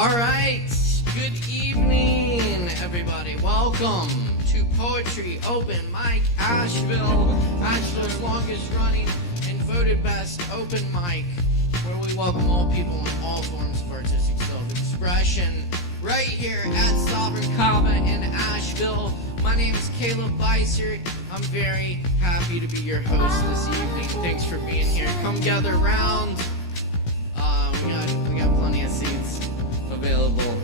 All right, good evening, everybody. Welcome to Poetry Open Mic Asheville, Asheville's longest running and voted best open mic, where we welcome all people in all forms of artistic self-expression, right here at Sovereign Kava in Asheville. My name is Beissert. I'm very happy to be your host this evening. Thanks for being here. Come gather around. We got plenty of seats available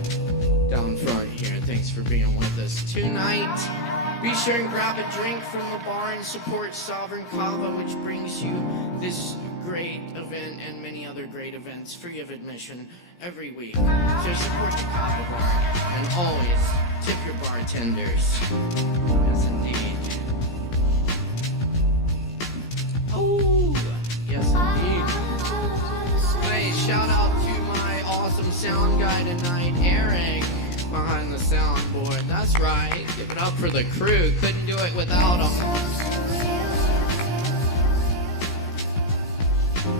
down front here. Thanks for being with us tonight. Be sure and grab a drink from the bar and support Sovereign Kava, which brings you this great event and many other great events free of admission every week. So support the Kava bar and always tip your bartenders. Yes, indeed. Oh, yes, indeed. Hey, shout out to my awesome sound guy tonight, Eric, behind the soundboard. That's right. Give it up for the crew. Couldn't do it without him.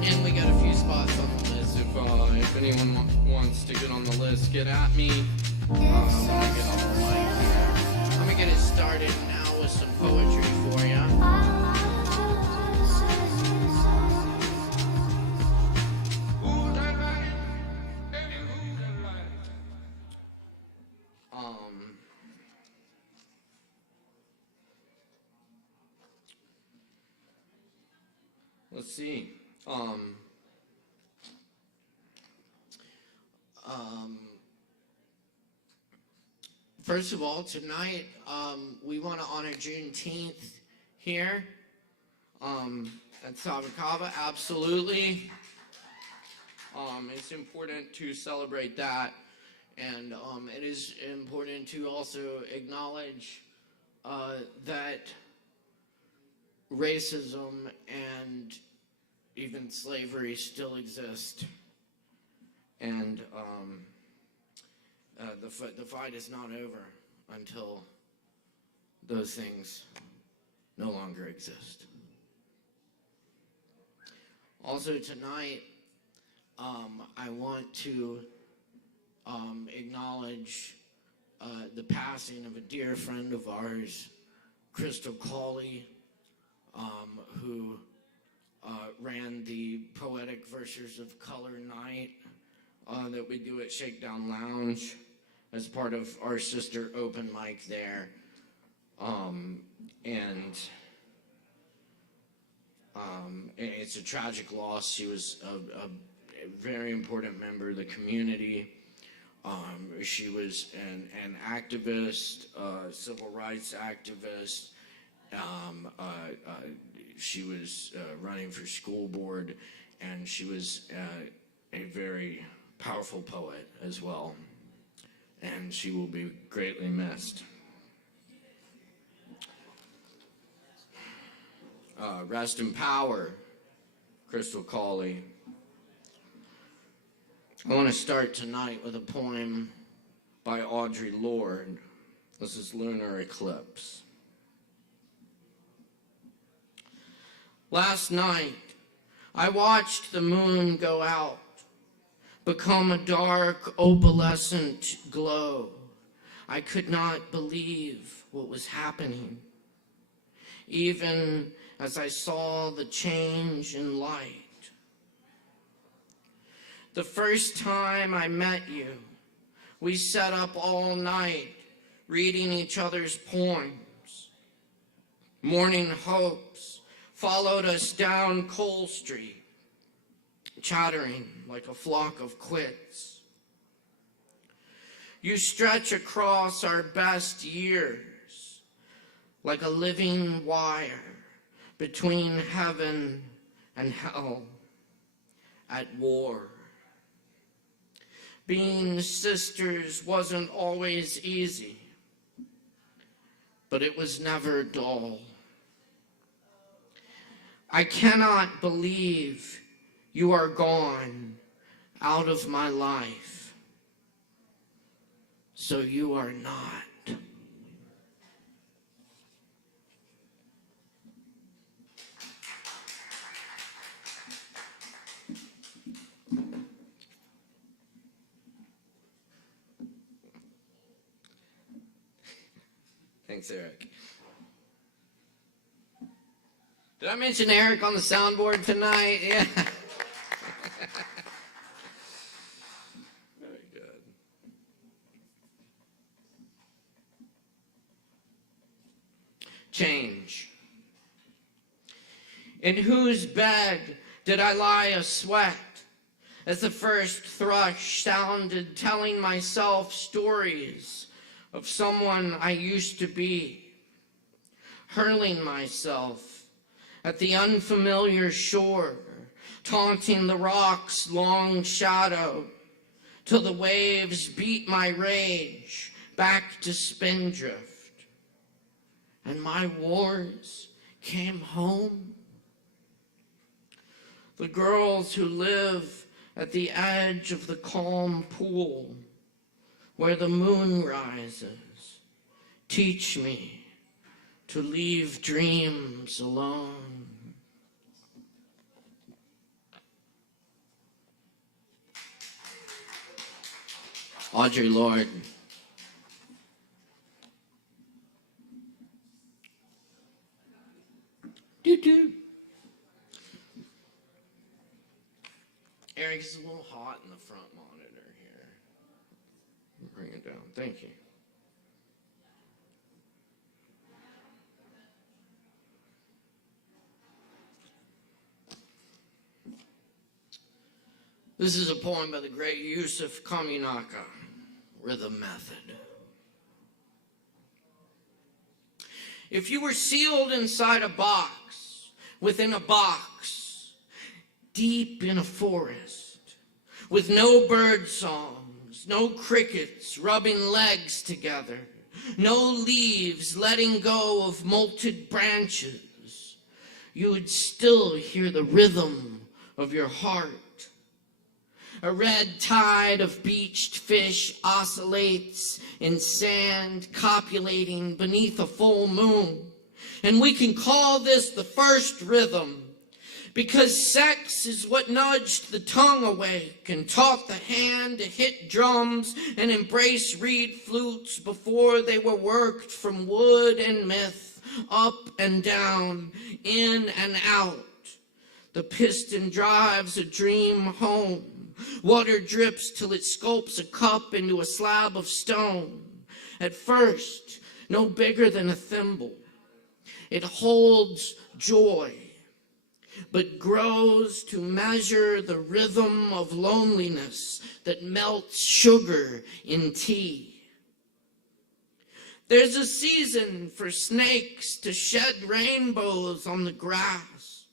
And we got a few spots on the list. If anyone wants to get on the list, get at me. I'm gonna get off the mic here. I'm gonna get it started now with some poetry for you. Let's see. First of all, tonight we want to honor Juneteenth here at Sovereign Kava. Absolutely. It's important to celebrate that, and it is important to also acknowledge that racism and even slavery still exist, and the fight is not over until those things no longer exist. Also tonight, I want to acknowledge the passing of a dear friend of ours, Crystal Cawley, who ran the Poetic Verses of Color night that we do at Shakedown Lounge as part of our sister open mic there. And it's a tragic loss. She was a very important member of the community. She was an activist, civil rights activist. She was running for school board, and she was a very powerful poet as well, and she will be greatly missed. Rest in power, Crystal Cawley. I want to start tonight with a poem by Audre Lorde. This is Lunar Eclipse. Last night, I watched the moon go out, become a dark, opalescent glow. I could not believe what was happening, even as I saw the change in light. The first time I met you, we sat up all night reading each other's poems. Morning hopes followed us down Cole Street, chattering like a flock of quits. You stretch across our best years like a living wire between heaven and hell at war. Being sisters wasn't always easy, but it was never dull. I cannot believe you are gone out of my life, so you are not. Thanks, Eric. Did I mention Eric on the soundboard tonight? Yeah. Very good. Change. In whose bed did I lie a sweat as the first thrush sounded, telling myself stories of someone I used to be, hurling myself at the unfamiliar shore, taunting the rock's long shadow, till the waves beat my rage back to spindrift, and my wars came home. The girls who live at the edge of the calm pool where the moon rises teach me to leave dreams alone. Audre Lorde. Doo-doo. Eric, it's a little hot in the front monitor here. Bring it down. Thank you. This is a poem by the great Yusuf Komunaka, Rhythm Method. If you were sealed inside a box, within a box, deep in a forest, with no bird songs, no crickets rubbing legs together, no leaves letting go of molted branches, you would still hear the rhythm of your heart. A red tide of beached fish oscillates in sand, copulating beneath a full moon. And we can call this the first rhythm, because sex is what nudged the tongue awake and taught the hand to hit drums and embrace reed flutes before they were worked from wood and myth, up and down, in and out. The piston drives a dream home. Water drips till it sculpts a cup into a slab of stone. At first, no bigger than a thimble. It holds joy, but grows to measure the rhythm of loneliness that melts sugar in tea. There's a season for snakes to shed rainbows on the grass,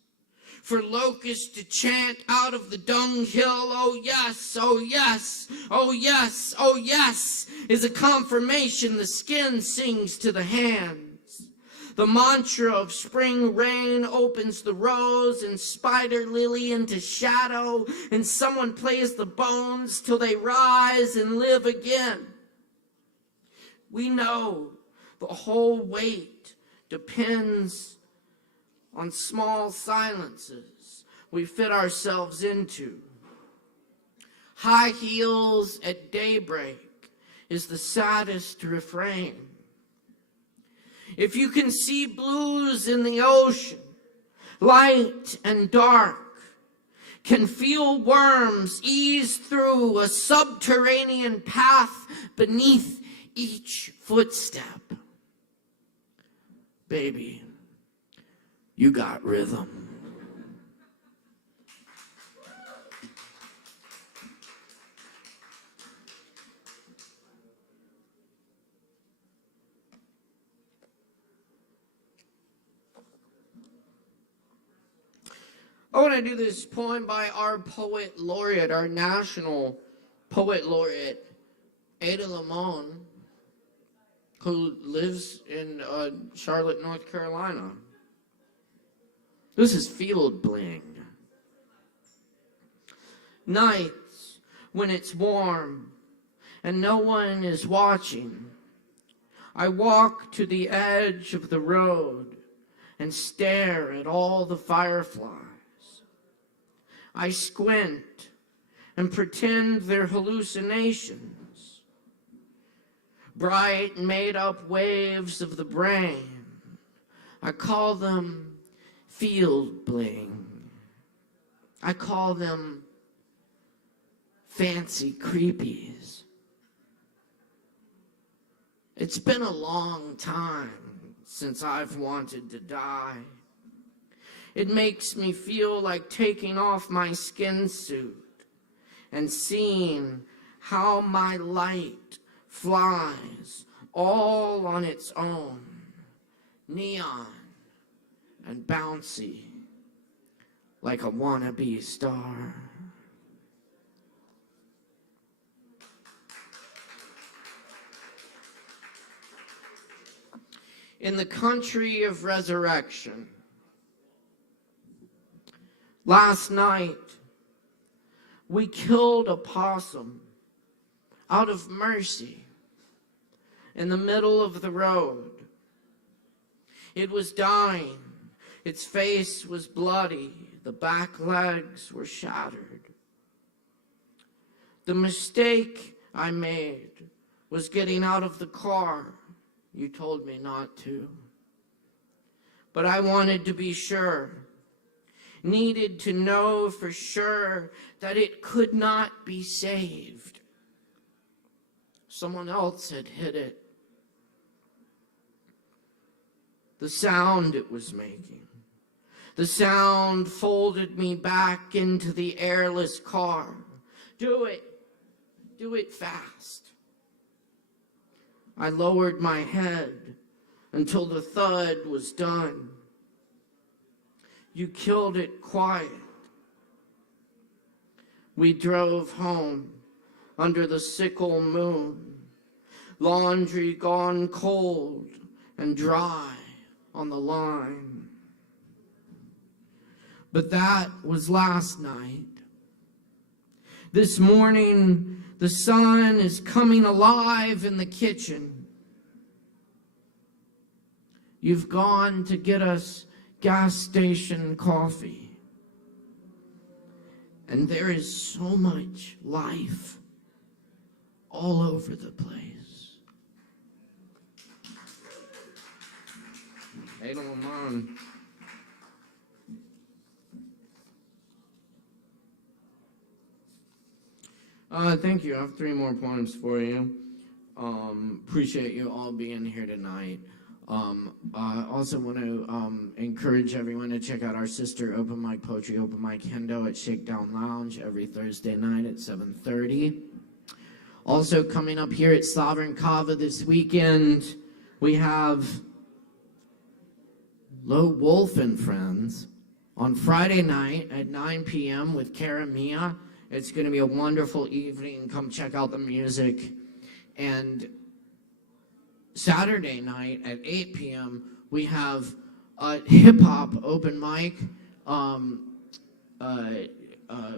for locusts to chant out of the dunghill, oh yes, oh yes, oh yes, oh yes, is a confirmation the skin sings to the hands. The mantra of spring rain opens the rose and spider lily into shadow, and someone plays the bones till they rise and live again. We know the whole weight depends on small silences we fit ourselves into. High heels at daybreak is the saddest refrain. If you can see blues in the ocean, light and dark, can feel worms ease through a subterranean path beneath each footstep, baby, you got rhythm. I want to do this poem by our poet laureate, our national poet laureate, Ada Limon, who lives in Charlotte, North Carolina. This is Field Bling. Nights when it's warm and no one is watching, I walk to the edge of the road and stare at all the fireflies. I squint and pretend they're hallucinations. bright made-up waves of the brain. I call them field bling. I call them fancy creepies. It's been a long time since I've wanted to die. It makes me feel like taking off my skin suit and seeing how my light flies all on its own, neon and bouncy, like a wannabe star. In the country of resurrection, last night, we killed a possum out of mercy in the middle of the road. It was dying. Its face was bloody. The back legs were shattered. The mistake I made was getting out of the car. You told me not to. But I wanted to be sure. Needed to know for sure that it could not be saved. Someone else had hit it. The sound it was making. The sound folded me back into the airless car. Do it. Do it fast. I lowered my head until the thud was done. You killed it quiet. We drove home under the sickle moon, laundry gone cold and dry on the line. But that was last night. This morning, the sun is coming alive in the kitchen. You've gone to get us gas station coffee. And there is so much life all over the place. Hey, don't mind. Thank you. I have 3 more poems for you. Appreciate you all being here tonight. I also want to encourage everyone to check out our sister open mic poetry open mic Hendo at Shakedown Lounge every Thursday night at 7:30. Also coming up here at Sovereign Kava this weekend, we have Low Wolf and Friends on Friday night at 9 p.m. with Cara Mia. It's going to be a wonderful evening. Come check out the music. And Saturday night at 8 p.m., we have a hip-hop open mic,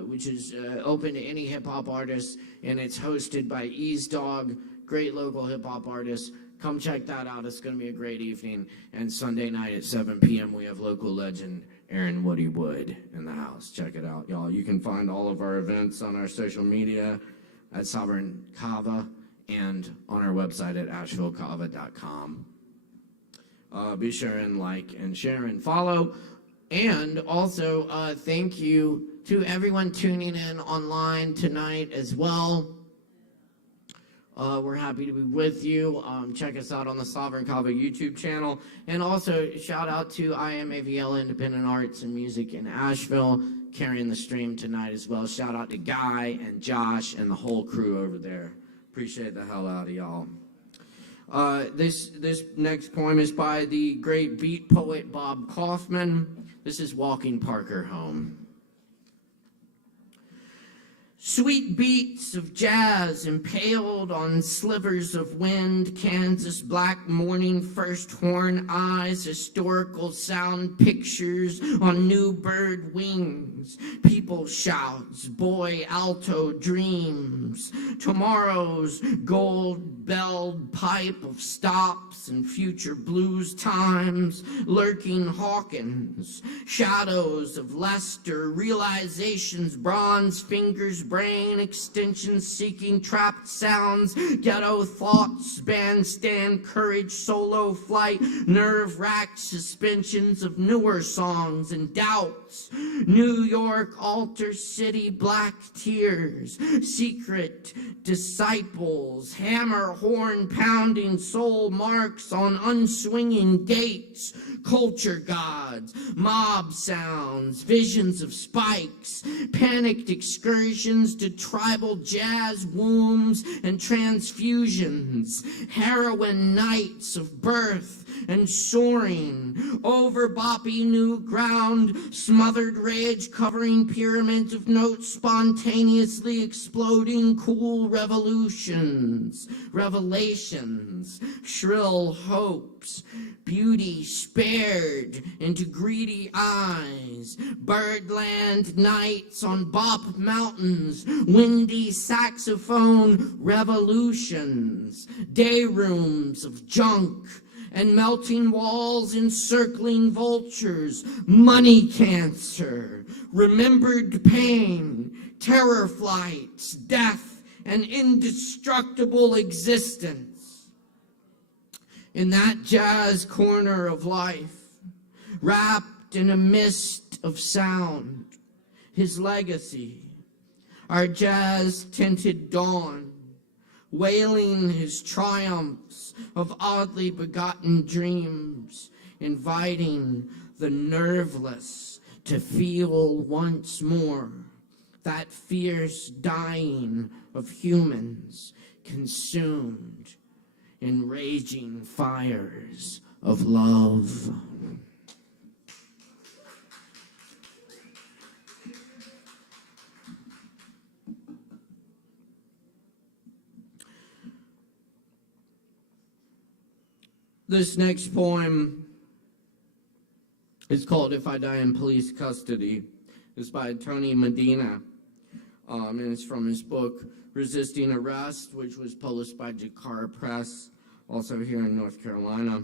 which is open to any hip-hop artist, and it's hosted by Ease Dog, great local hip-hop artist. Come check that out. It's going to be a great evening. And Sunday night at 7 p.m., we have local legend Aaron Woody Wood in the house. Check it out, y'all. You can find all of our events on our social media at Sovereign Kava and on our website at AshevilleKava.com. Be sure and like and share and follow. And also, thank you to everyone tuning in online tonight as well. We're happy to be with you. Check us out on the Sovereign Kava YouTube channel. And also, shout out to IMAVL Independent Arts and Music in Asheville, carrying the stream tonight as well. Shout out to Guy and Josh and the whole crew over there. Appreciate the hell out of y'all. This next poem is by the great beat poet Bob Kaufman. This is Walking Parker Home. Sweet beats of jazz impaled on slivers of wind, Kansas black morning first horn eyes, historical sound pictures on new bird wings, people shouts, boy alto dreams, tomorrow's gold-belled pipe of stops and future blues times, lurking Hawkins, shadows of Lester, realizations, bronze fingers, brain extensions seeking trapped sounds, ghetto thoughts, bandstand courage, solo flight, nerve-racked suspensions of newer songs and doubts, New York altar city black tears, secret disciples, hammer horn pounding soul marks on unswinging gates, culture gods, mob sounds, visions of spikes, panicked excursions to tribal jazz wombs and transfusions, heroin nights of birth and soaring, over boppy new ground, smothered rage covering pyramids of notes, spontaneously exploding cool revelations, shrill hopes, beauty spared into greedy eyes, birdland nights on bop mountains, windy saxophone revolutions, day rooms of junk, and melting walls encircling vultures, money cancer, remembered pain, terror flights, death, and indestructible existence. In that jazz corner of life, wrapped in a mist of sound, his legacy, our jazz-tinted dawn, wailing his triumphs of oddly begotten dreams, inviting the nerveless to feel once more that fierce dying of humans consumed in raging fires of love. This next poem is called If I Die in Police Custody. It's by Tony Medina, and it's from his book Resisting Arrest, which was published by Jakar Press, also here in North Carolina.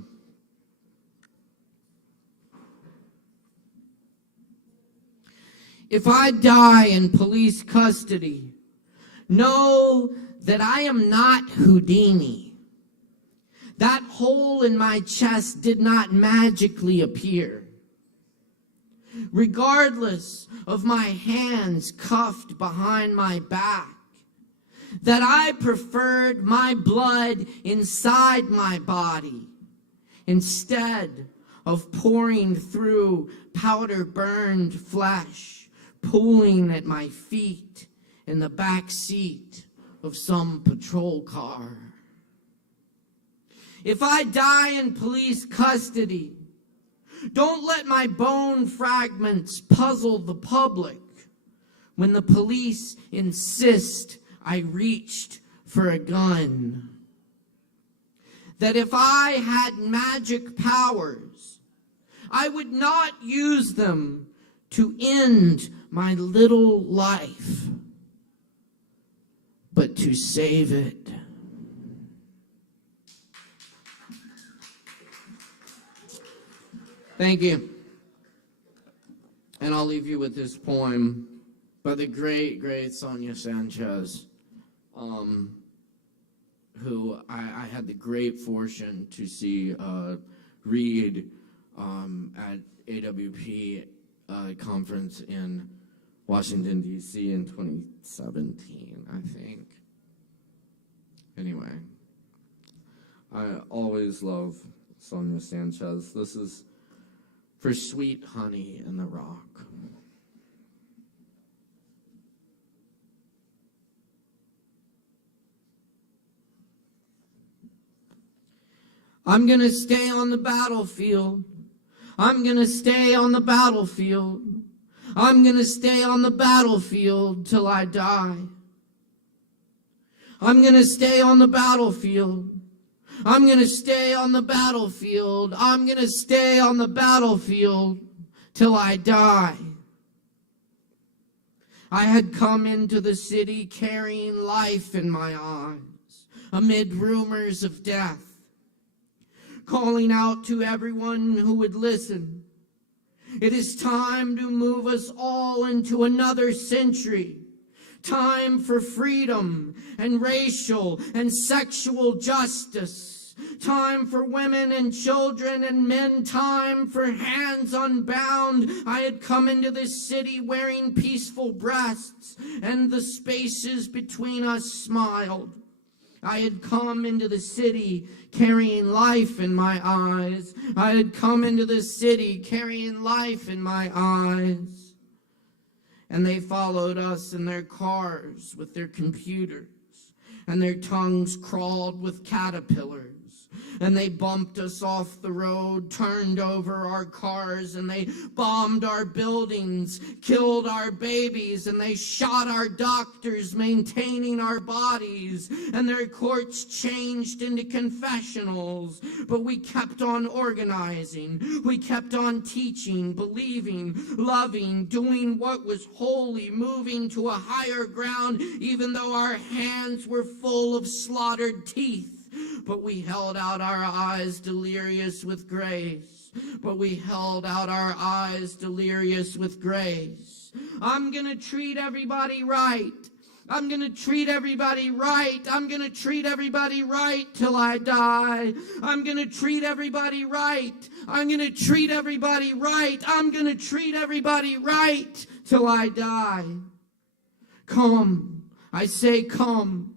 If I die in police custody, know that I am not Houdini. That hole in my chest did not magically appear. Regardless of my hands cuffed behind my back, that I preferred my blood inside my body instead of pouring through powder-burned flesh, pooling at my feet in the back seat of some patrol car. If I die in police custody, don't let my bone fragments puzzle the public when the police insist I reached for a gun. That if I had magic powers, I would not use them to end my little life, but to save it. Thank you. And I'll leave you with this poem by the great, great Sonia Sanchez, who I had the great fortune to see read at AWP conference in Washington, D.C. in 2017, I think. Anyway, I always love Sonia Sanchez. This is for Sweet Honey in the Rock. I'm gonna stay on the battlefield. I'm gonna stay on the battlefield. I'm gonna stay on the battlefield till I die. I'm gonna stay on the battlefield. I'm gonna stay on the battlefield. I'm gonna stay on the battlefield till I die. I had come into the city carrying life in my arms, amid rumors of death, calling out to everyone who would listen. It is time to move us all into another century, Time for freedom and racial and sexual justice. Time for women and children and men. Time for hands unbound. I had come into this city wearing peaceful breasts, and the spaces between us smiled. I had come into the city carrying life in my eyes. I had come into the city carrying life in my eyes. And they followed us in their cars with their computers, and their tongues crawled with caterpillars. And they bumped us off the road, turned over our cars, and they bombed our buildings, killed our babies, and they shot our doctors maintaining our bodies. And their courts changed into confessionals. But we kept on organizing. We kept on teaching, believing, loving, doing what was holy, moving to a higher ground, even though our hands were full of slaughtered teeth. But we held out our eyes delirious with grace. But we held out our eyes delirious with grace. I'm going to treat everybody right. I'm going to treat everybody right. I'm going to treat everybody right till I die. I'm going to treat everybody right. I'm going to treat everybody right. I'm going to treat everybody right till I die. Come. I say come.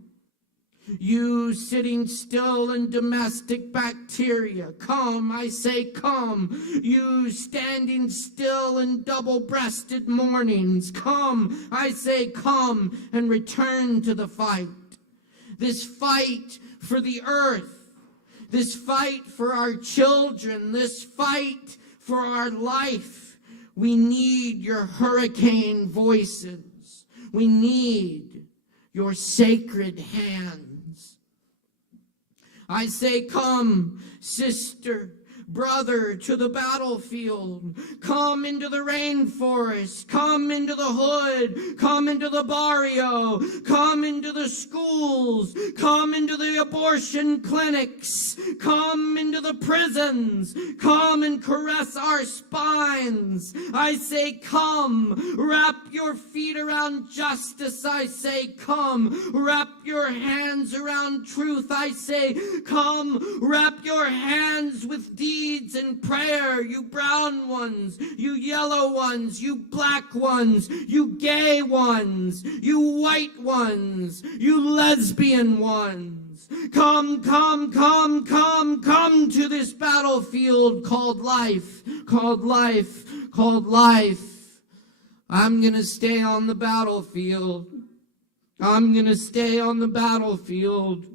You sitting still in domestic bacteria. Come, I say come. You standing still in double-breasted mornings. Come, I say come and return to the fight. This fight for the earth. This fight for our children. This fight for our life. We need your hurricane voices. We need your sacred hands. I say, come, sister, brother, to the battlefield. Come into the rainforest. Come into the hood. Come into the barrio. Come into the schools. Come into the abortion clinics. Come into the prisons. Come and caress our spines. I say, come. Wrap your feet around justice. I say, come. Wrap your hands around truth. I say, come. Wrap your hands with deeds and prayer. You brown ones, you yellow ones, you black ones, you gay ones, you white ones, you lesbian ones. Come, come, come, come, come to this battlefield called life, called life, called life. I'm gonna stay on the battlefield. I'm gonna stay on the battlefield.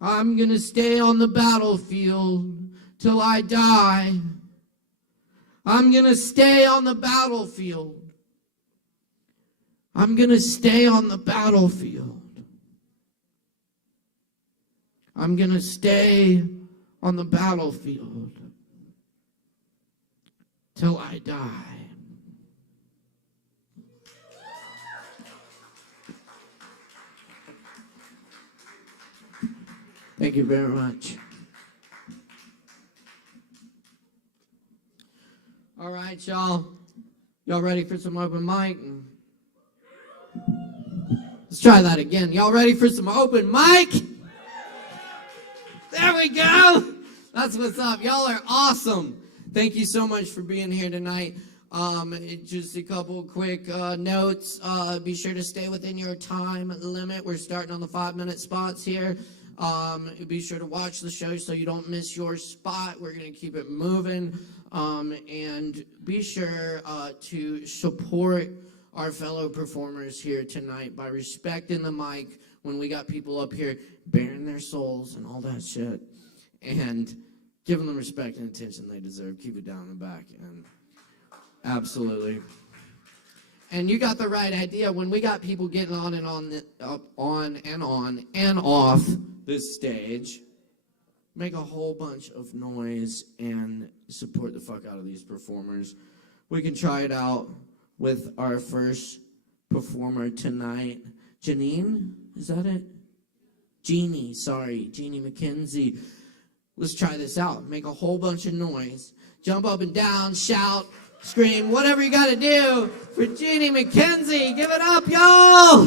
I'm gonna stay on the battlefield till I die. I'm gonna stay on the battlefield. I'm gonna stay on the battlefield. I'm gonna stay on the battlefield till I die. Thank you very much. All right, y'all. Y'all ready for some open mic? Let's try that again. Y'all ready for some open mic? There we go. That's what's up. Y'all are awesome. Thank you so much for being here tonight. Just a couple quick notes. Be sure to stay within your time limit. We're starting on the 5-minute spots here. Be sure to watch the show so you don't miss your spot. We're going to keep it moving. And be sure to support our fellow performers here tonight by respecting the mic when we got people up here bearing their souls and all that shit. And give them the respect and attention they deserve. Keep it down in the back. And absolutely. And you got the right idea. When we got people getting on and on and off this stage, make a whole bunch of noise and support the fuck out of these performers. We can try it out with our first performer tonight. Janine, is that it? Jeannie McKenzie. Let's try this out. Make a whole bunch of noise. Jump up and down, shout, scream, whatever you got to do for Jeannie McKenzie. Give it up, y'all.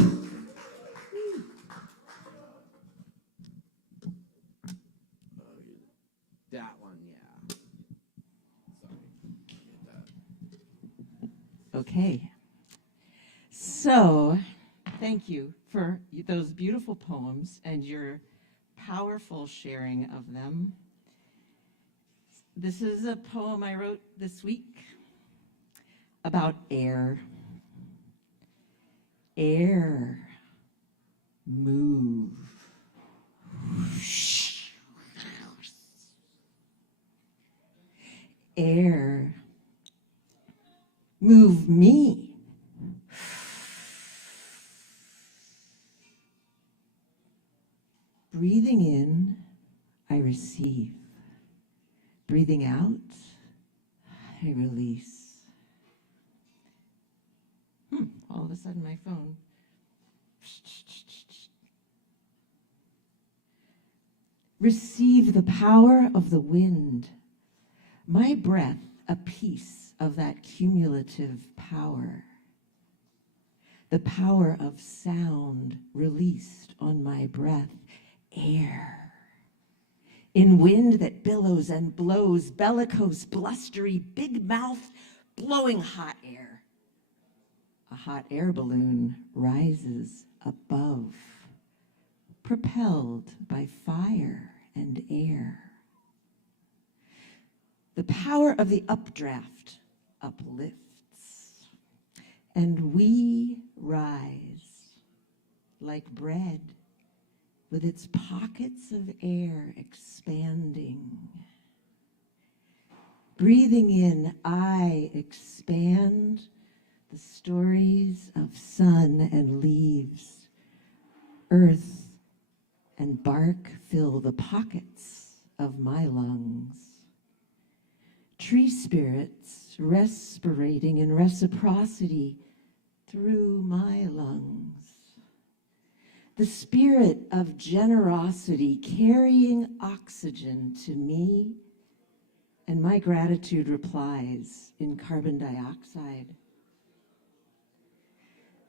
That one, yeah. Sorry. Okay. So, thank you for those beautiful poems and your powerful sharing of them. This is a poem I wrote this week about air. Air, move. Air, move me. Breathing in, I receive. Breathing out, I release. All of a sudden my phone. Receive the power of the wind. My breath, a piece of that cumulative power. The power of sound released on my breath. Air. In wind that billows and blows, bellicose, blustery, big mouth, blowing hot air. A hot air balloon rises above, propelled by fire and air. The power of the updraft uplifts, and we rise like bread with its pockets of air expanding. Breathing in, I expand the stories of sun and leaves. Earth and bark fill the pockets of my lungs. Tree spirits respirating in reciprocity through my lungs. The spirit of generosity carrying oxygen to me, and my gratitude replies in carbon dioxide.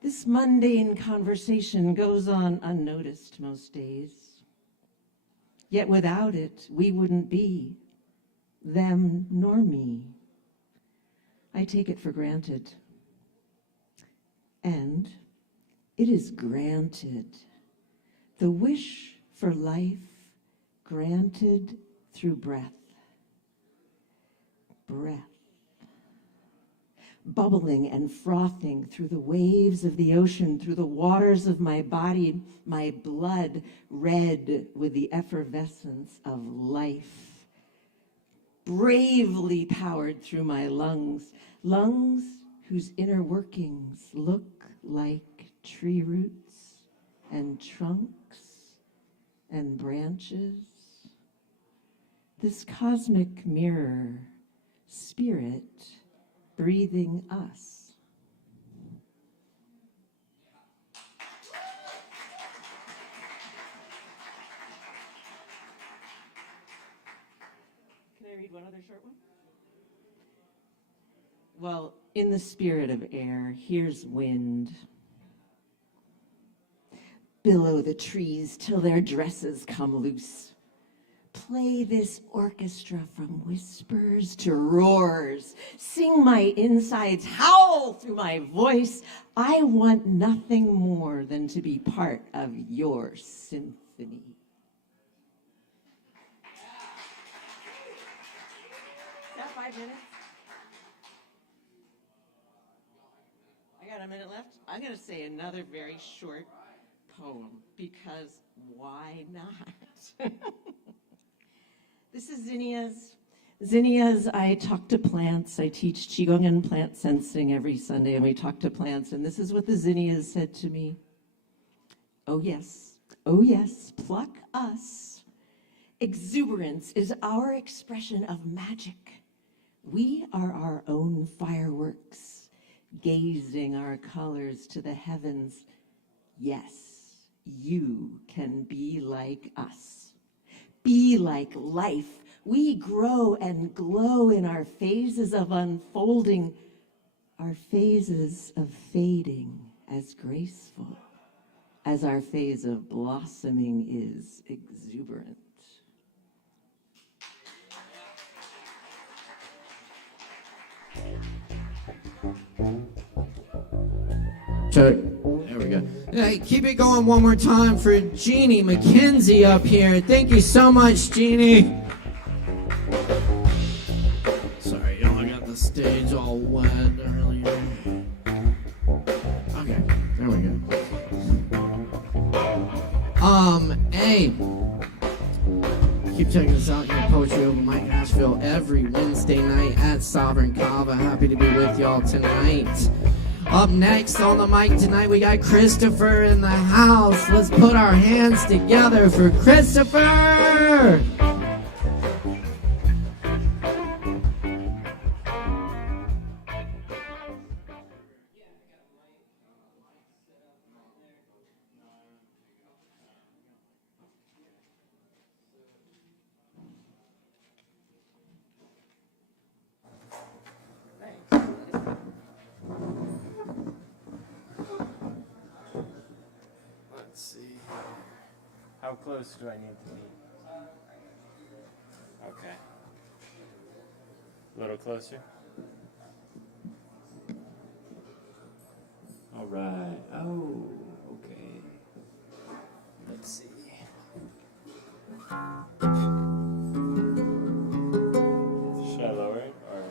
This mundane conversation goes on unnoticed most days. Yet without it, we wouldn't be them nor me. I take it for granted. And it is granted. The wish for life granted through breath. Breath. Bubbling and frothing through the waves of the ocean, through the waters of my body, my blood red with the effervescence of life. Bravely powered through my lungs, lungs whose inner workings look like tree roots and trunks and branches. This cosmic mirror, spirit, breathing us. Can I read one other short one? Well, in the spirit of air, here's wind. Billow the trees till their dresses come loose. Play this orchestra from whispers to roars. Sing my insides, howl through my voice. I want nothing more than to be part of your symphony. Is that 5 minutes? I got a minute left. I'm going to say another very short poem because why not? This is Zinnia's. Zinnia's, I talk to plants. I teach Qigong and plant sensing every Sunday, and we talk to plants, and this is what the Zinnia's said to me. Oh yes, pluck us. Exuberance is our expression of magic. We are our own fireworks, gazing our colors to the heavens. Yes, you can be like us. Be like life We grow and glow in our phases of unfolding, our phases of fading as graceful as our phase of blossoming is exuberant. Check. There we go. Hey, keep it going one more time for Jeannie McKenzie up here. Thank you so much, Jeannie. Sorry, y'all, I got the stage all wet earlier. Okay, there we go. Hey, keep checking us out in Poetry Open Mic Asheville every Wednesday night at Sovereign Kava. Happy to be with y'all tonight. Up next on the mic tonight, we got Christopher in the house. Let's put our hands together for Christopher! Let's see. How close do I need to be? Okay. A little closer. All right. Oh, okay. Let's see. Should I lower it or?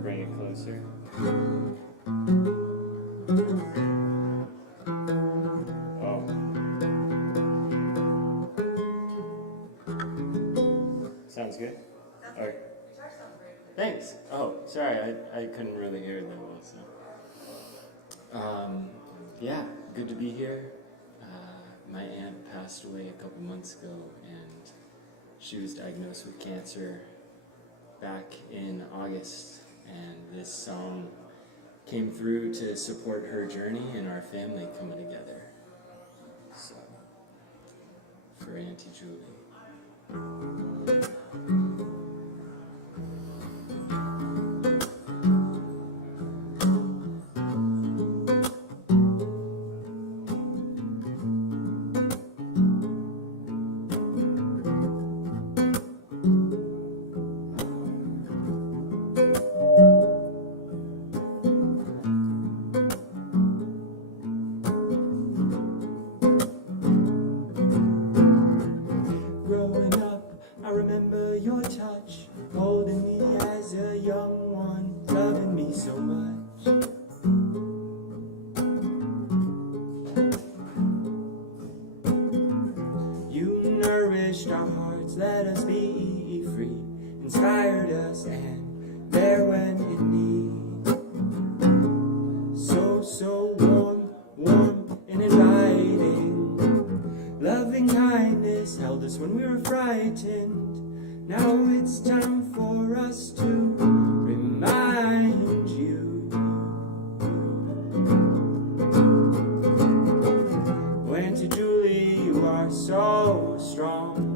Bring it closer. Oh. Sounds good? Okay. Thanks. Oh, sorry, I couldn't really hear that well, so. Yeah, good to be here. My aunt passed away a couple months ago, and she was diagnosed with cancer back in August. And this song came through to support her journey and our family coming together. So, for Auntie Julie. Our hearts, let us be free, inspired us and there when in need. So warm, warm and inviting. Loving kindness held us when we were frightened. Now it's time for us to remind you. When to Julie, you are so strong.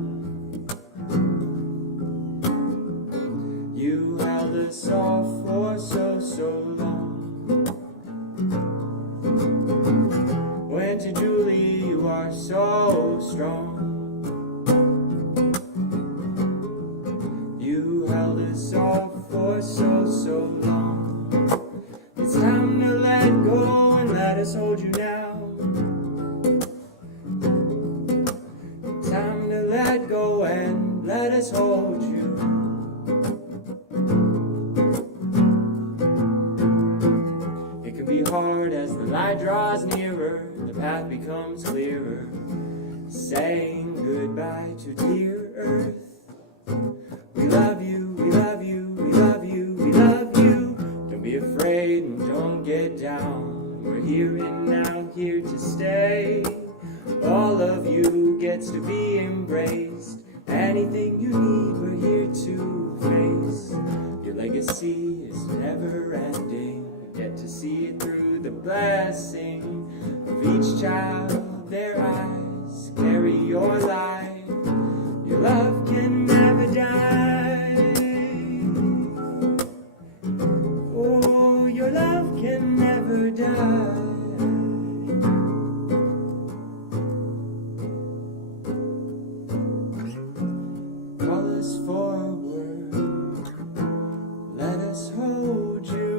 You held us all for so long. When to Julie, you are so strong. You held us all for so long. It's time to let go and let us hold you now. Time to let go and let us hold you. It can be hard as the light draws nearer, the path becomes clearer, saying goodbye to dear earth. We love you, we love you, we love you, we love you. Don't be afraid and don't get down. We're here and now, here to stay. All of you gets to be embraced. Anything you need, we're here to face. Your legacy is never ending. get to see through the blessing of each child. Their eyes carry your light. Your love can never die. Oh, your love can never die. Call us forward, let us hold you,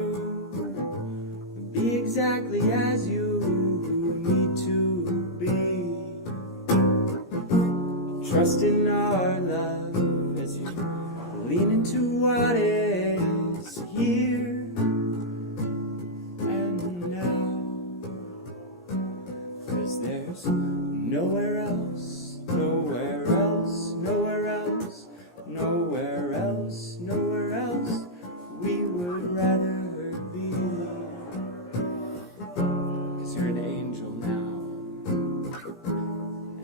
be exactly as you need to be. Trust in our love as you lean into what is here and now. 'Cause there's nowhere else, nowhere else, nowhere else, nowhere else, nowhere else we would rather be. 'Cause you're an angel now,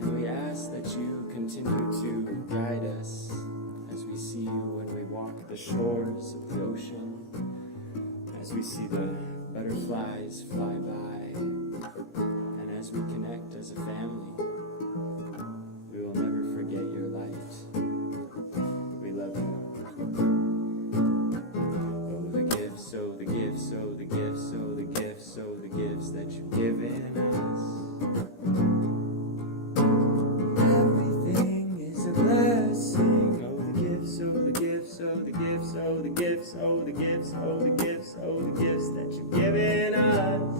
and we ask that you continue to guide us as we see you when we walk the shores of the ocean, as we see the butterflies fly by, and as we connect as a family. We will never forget your light. We love you. Oh, the gifts, oh, the gifts, oh, the gifts, oh, the gifts, oh, the gifts that you've given us. Everything is a blessing. Oh, the gifts, oh, the gifts, oh, the gifts, oh, the gifts, oh, the gifts, oh, the gifts, oh, the gifts that you've given us.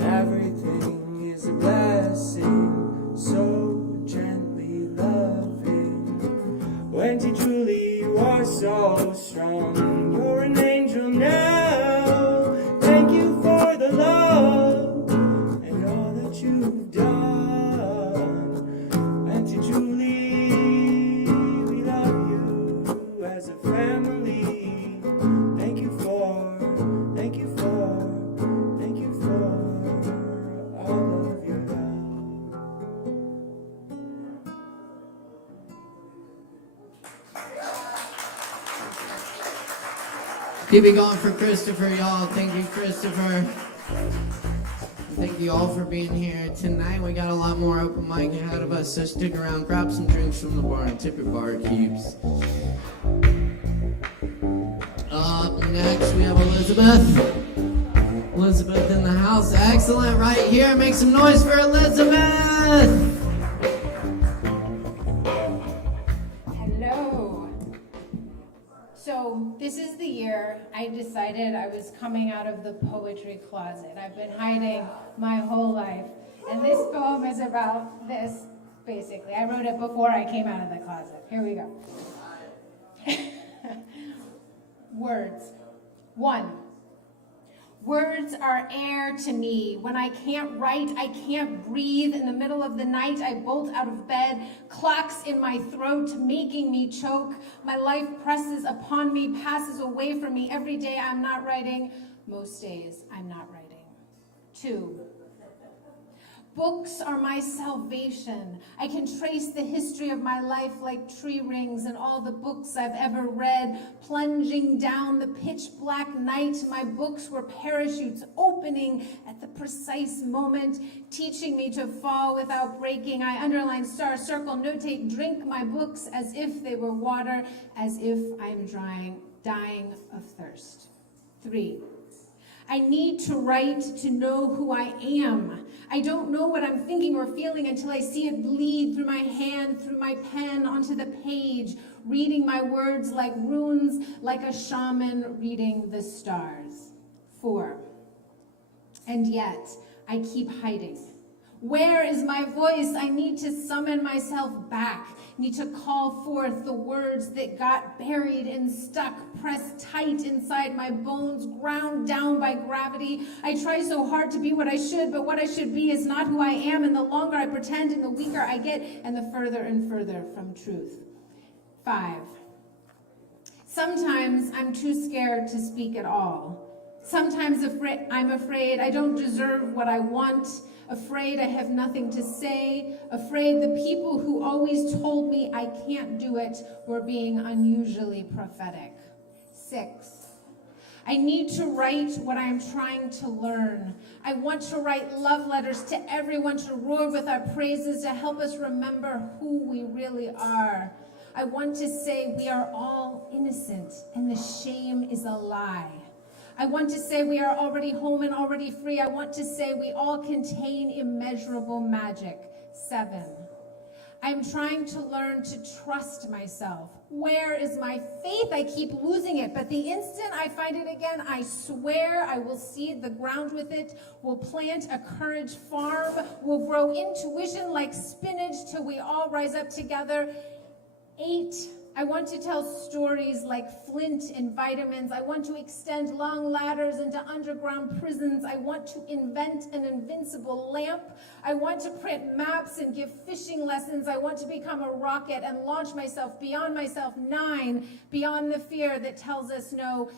Everything is a blessing, so gently loving. Auntie Julie, you are so strong. You're an angel now. Thank you for the love and all that you've done. Auntie Julie, we love you as a family. Thank you for, thank you for, thank you for all of your love. Keep it going for Christopher, y'all. Thank you, Christopher. Thank you all for being here tonight. We got a lot more open mic ahead of us, so stick around, grab some drinks from the bar, and tip your barkeeps. Up next, we have Elizabeth. Elizabeth in the house. Excellent, right here. Make some noise for Elizabeth. Hello. So this is the year I decided I was coming out of the poetry closet. I've been hiding my whole life. And this poem is about this, basically. I wrote it before I came out of the closet. Here we go. Words. 1. Words are air to me. When I can't write, I can't breathe. In the middle of the night, I bolt out of bed, clocks in my throat, making me choke. My life presses upon me, passes away from me. Every day I'm not writing. Most days I'm not writing. 2. Books are my salvation. I can trace the history of my life like tree rings and all the books I've ever read. Plunging down the pitch black night, my books were parachutes opening at the precise moment, teaching me to fall without breaking. I underline, star, circle, notate, drink my books as if they were water, as if I'm dying of thirst. 3. I need to write to know who I am. I don't know what I'm thinking or feeling until I see it bleed through my hand, through my pen, onto the page, reading my words like runes, like a shaman reading the stars. 4. And yet, I keep hiding. Where is my voice? I need to summon myself back. Need to call forth the words that got buried and stuck, pressed tight inside my bones, ground down by gravity. I try so hard to be what I should, but what I should be is not who I am, and the longer I pretend and the weaker I get, and the further and further from truth. 5. Sometimes I'm too scared to speak at all. Sometimes I'm afraid I don't deserve what I want, afraid I have nothing to say, afraid the people who always told me I can't do it were being unusually prophetic. 6. I need to write what I'm trying to learn. I want to write love letters to everyone, to roar with our praises, to help us remember who we really are. I want to say we are all innocent and the shame is a lie. I want to say we are already home and already free. I want to say we all contain immeasurable magic. 7. I'm trying to learn to trust myself. Where is my faith? I keep losing it, but the instant I find it again, I swear I will seed the ground with it, will plant a courage farm, will grow intuition like spinach till we all rise up together. 8, I want to tell stories like flint and vitamins. I want to extend long ladders into underground prisons. I want to invent an invincible lamp. I want to print maps and give fishing lessons. I want to become a rocket and launch myself beyond myself. 9, beyond the fear that tells us no.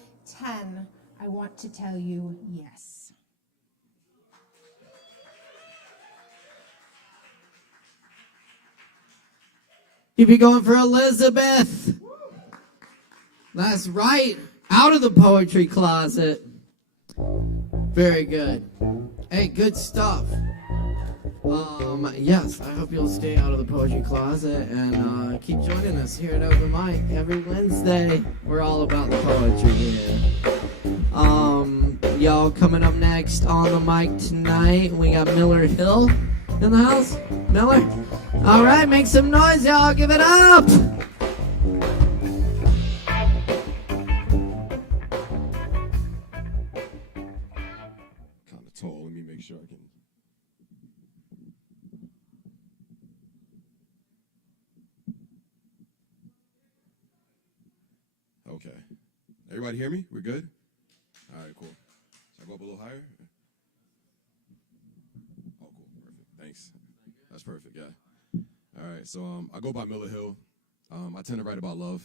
10, I want to tell you yes. Keep it going for Elizabeth. That's right. Out of the poetry closet. Very good. Hey, good stuff. Yes, I hope you'll stay out of the poetry closet and keep joining us here at Open Mic every Wednesday. We're all about the poetry here. Y'all, coming up next on the mic tonight, we got Miller Hill in the house. Miller? All right, make some noise, y'all. Give it up. Kind of tall. Let me make sure I can. Okay. Everybody hear me? We're good? All right, cool. Should I go up a little higher? Oh, cool. Perfect. Thanks. That's perfect, yeah. All right, so I go by Miller Hill. I tend to write about love.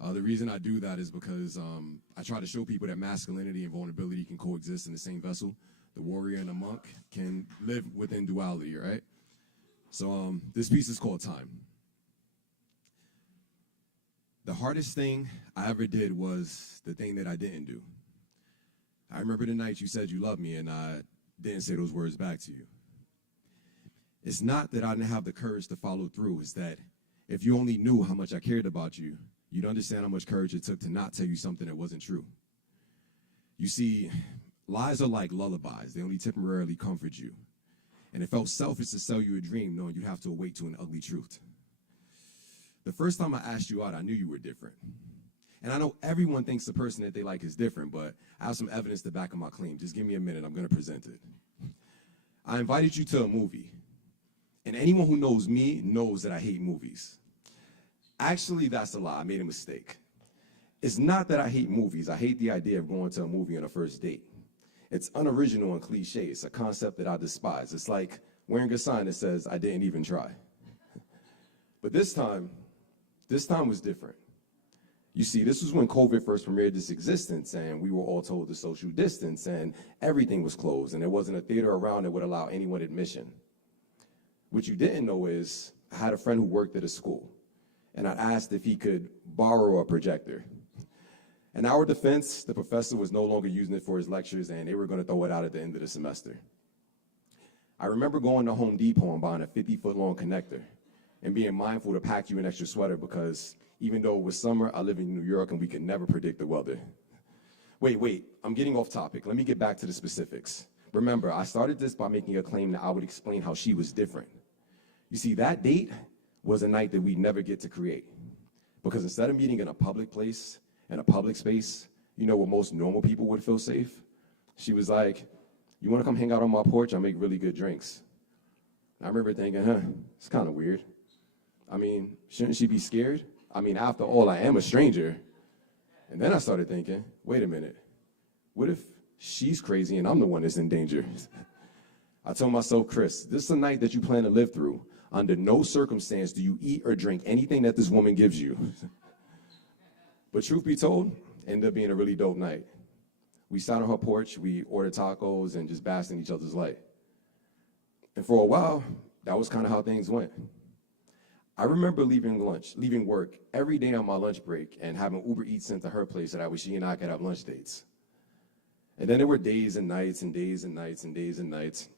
The reason I do that is because I try to show people that masculinity and vulnerability can coexist in the same vessel. The warrior and the monk can live within duality, right? So this piece is called Time. The hardest thing I ever did was the thing that I didn't do. I remember the night you said you loved me and I didn't say those words back to you. It's not that I didn't have the courage to follow through. It's that if you only knew how much I cared about you, you'd understand how much courage it took to not tell you something that wasn't true. You see, lies are like lullabies. They only temporarily comfort you. And it felt selfish to sell you a dream knowing you'd have to awake to an ugly truth. The first time I asked you out, I knew you were different. And I know everyone thinks the person that they like is different, but I have some evidence to back up my claim. Just give me a minute. I'm going to present it. I invited you to a movie. And anyone who knows me knows that I hate movies. Actually, that's a lie. I made a mistake. It's not that I hate movies. I hate the idea of going to a movie on a first date. It's unoriginal and cliche. It's a concept that I despise. It's like wearing a sign that says, I didn't even try. But this time was different. You see, this was when COVID first premiered its existence, and we were all told to social distance, and everything was closed, and there wasn't a theater around that would allow anyone admission. What you didn't know is I had a friend who worked at a school, and I asked if he could borrow a projector. In our defense, the professor was no longer using it for his lectures, and they were going to throw it out at the end of the semester. I remember going to Home Depot and buying a 50-foot-long connector and being mindful to pack you an extra sweater because even though it was summer, I live in New York, and we could never predict the weather. Wait, I'm getting off topic. Let me get back to the specifics. Remember, I started this by making a claim that I would explain how she was different. You see, that date was a night that we'd never get to create. Because instead of meeting in a public place, in a public space, you know, where most normal people would feel safe, she was like, you want to come hang out on my porch? I make really good drinks. I remember thinking, it's kind of weird. I mean, shouldn't she be scared? I mean, after all, I am a stranger. And then I started thinking, wait a minute, what if she's crazy and I'm the one that's in danger? I told myself, Chris, this is a night that you plan to live through. Under no circumstance do you eat or drink anything that this woman gives you. But truth be told, it ended up being a really dope night. We sat on her porch, we ordered tacos and just basked in each other's light. And for a while, that was kind of how things went. I remember leaving work every day on my lunch break and having Uber Eats sent to her place so that way she and I could have lunch dates. And then there were days and nights and days and nights and days and nights.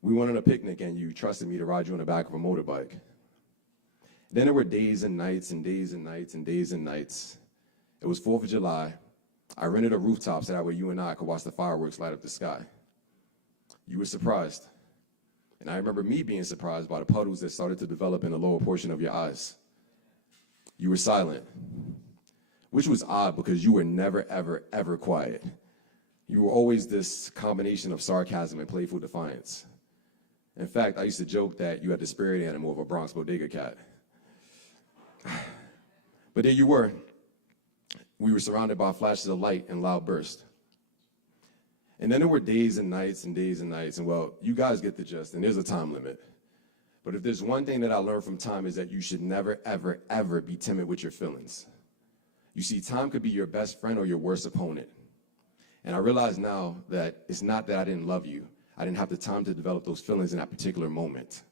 We went on a picnic and you trusted me to ride you on the back of a motorbike. Then there were days and nights and days and nights and days and nights. It was 4th of July. I rented a rooftop so that way you and I could watch the fireworks light up the sky. You were surprised. And I remember me being surprised by the puddles that started to develop in the lower portion of your eyes. You were silent, which was odd because you were never, ever, ever quiet. You were always this combination of sarcasm and playful defiance. In fact, I used to joke that you had the spirit animal of a Bronx bodega cat. But there you were. We were surrounded by flashes of light and loud bursts. And then there were days and nights and days and nights, and well, you guys get the gist, and there's a time limit. But if there's one thing that I learned from time is that you should never, ever, ever be timid with your feelings. You see, time could be your best friend or your worst opponent. And I realize now that it's not that I didn't love you. I didn't have the time to develop those feelings in that particular moment.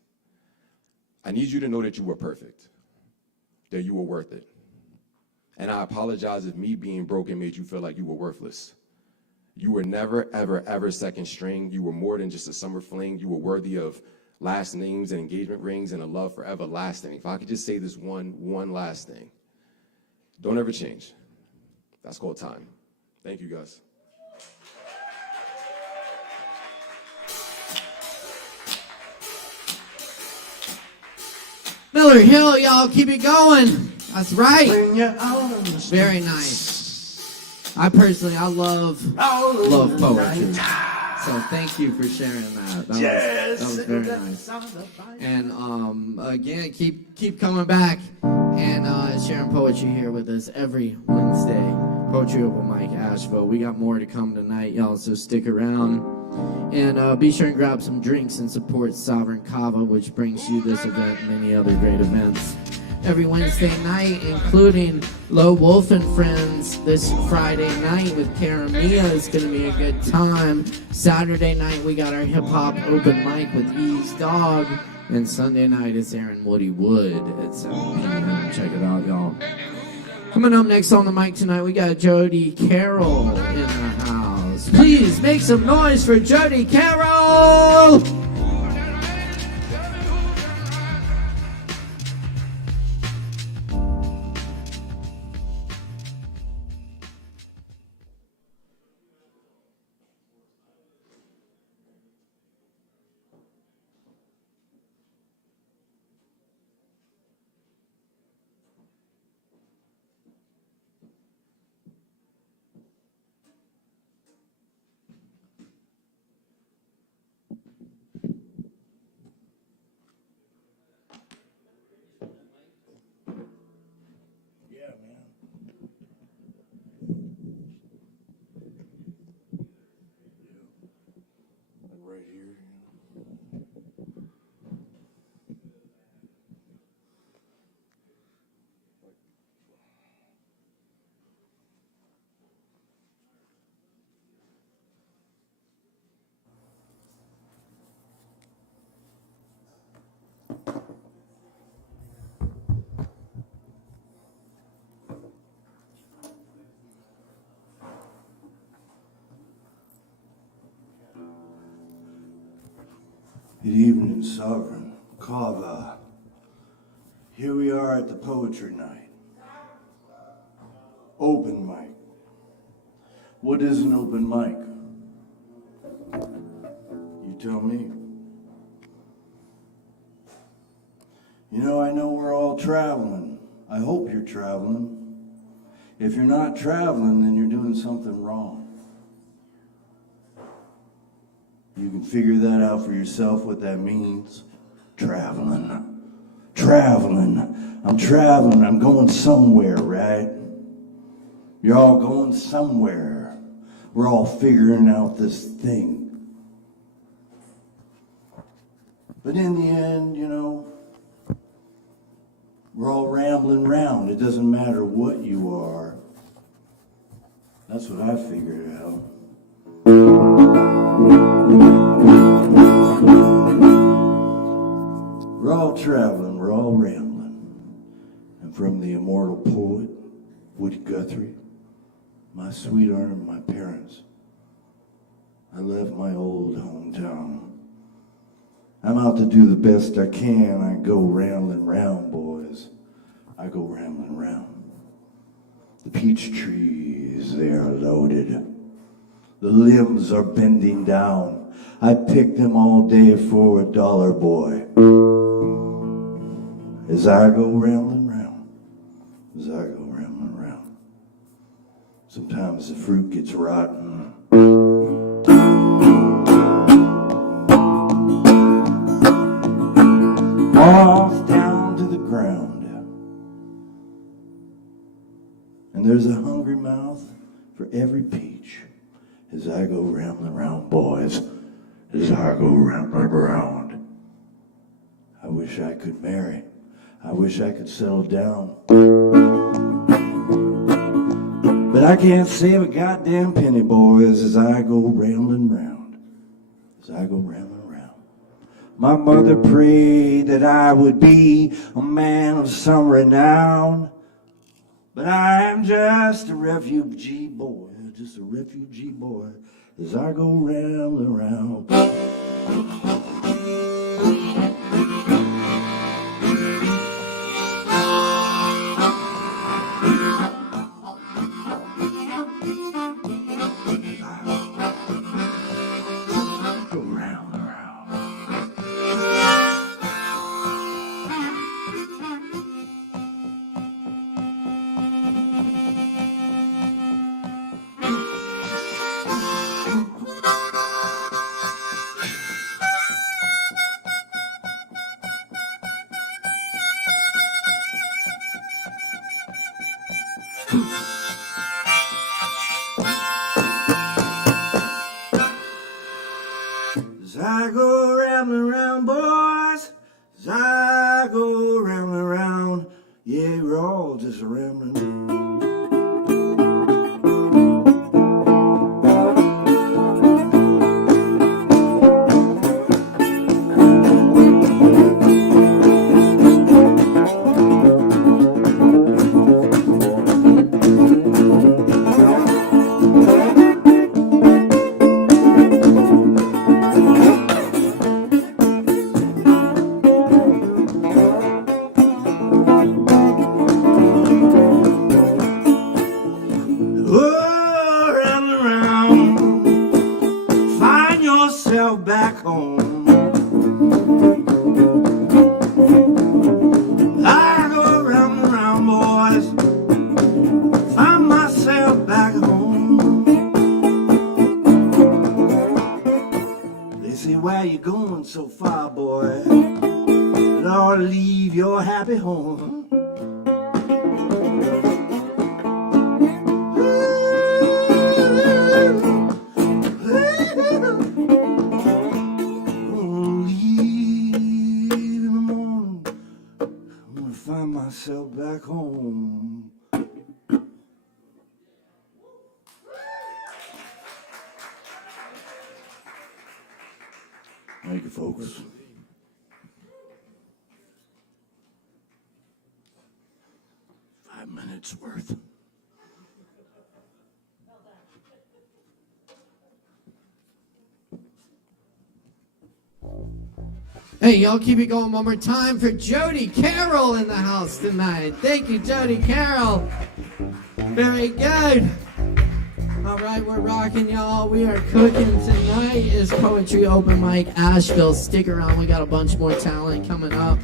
I need you to know that you were perfect, that you were worth it. And I apologize if me being broken made you feel like you were worthless. You were never, ever, ever second string. You were more than just a summer fling. You were worthy of last names and engagement rings and a love forever lasting. If I could just say this one last thing. Don't ever change. That's called time. Thank you, guys. Miller Hill, y'all, keep it going. That's right. Very nice. I love poetry. So thank you for sharing that. That was very nice. And again, keep coming back and sharing poetry here with us every Wednesday. Poetry Open Mic Asheville. We got more to come tonight, y'all, so stick around. And be sure and grab some drinks and support Sovereign Kava, which brings you this event and many other great events every Wednesday night, including Low Wolf and Friends this Friday night with Kara Mia. It's going to be a good time. Saturday night, we got our hip-hop open mic with Ease Dog. And Sunday night, it's Aaron Woody Wood at 7 p.m. Check it out, y'all. Coming up next on the mic tonight, we got Jody Carroll in the house. Please make some noise for Jody Carroll! Good evening, Sovereign. Kava. Here we are at the poetry night. Open mic. What is an open mic? You tell me. You know, I know we're all traveling. I hope you're traveling. If you're not traveling, then you're doing something wrong. You can figure that out for yourself, what that means. Traveling. Traveling. I'm traveling. I'm going somewhere, right? You're all going somewhere. We're all figuring out this thing. But in the end, you know, we're all rambling round. It doesn't matter what you are. That's what I figured out. We're all traveling, we're all rambling. And from the immortal poet, Woody Guthrie, my sweetheart and my parents, I left my old hometown. I'm out to do the best I can. I go rambling round, boys. I go rambling round. The peach trees, they are loaded. The limbs are bending down. I pick them all day for $1, boy. As I go rambling round, as I go rambling round. Sometimes the fruit gets rotten. Falls down to the ground. And there's a hungry mouth for every peach. As I go rambling around, boys, as I go rambling around. I wish I could marry. I wish I could settle down. But I can't save a goddamn penny, boys, as I go rambling round. As I go rambling round. My mother prayed that I would be a man of some renown. But I am just a refugee boy, just a refugee boy, as I go rambling around. As I go rambling around, boys, as I go rambling around, yeah, we're all just rambling. Back home. I go round and round, boys, find myself back home. They say, where you going so far, boy? Lord, leave your happy home. Find myself back home. Thank you, folks. $5 worth. Hey, y'all keep it going one more time for Jody Carroll in the house tonight. Thank you, Jody Carroll. Very good. All right, we're rocking, y'all. We are cooking. Tonight is Poetry Open Mic Asheville. Stick around. We got a bunch more talent coming up.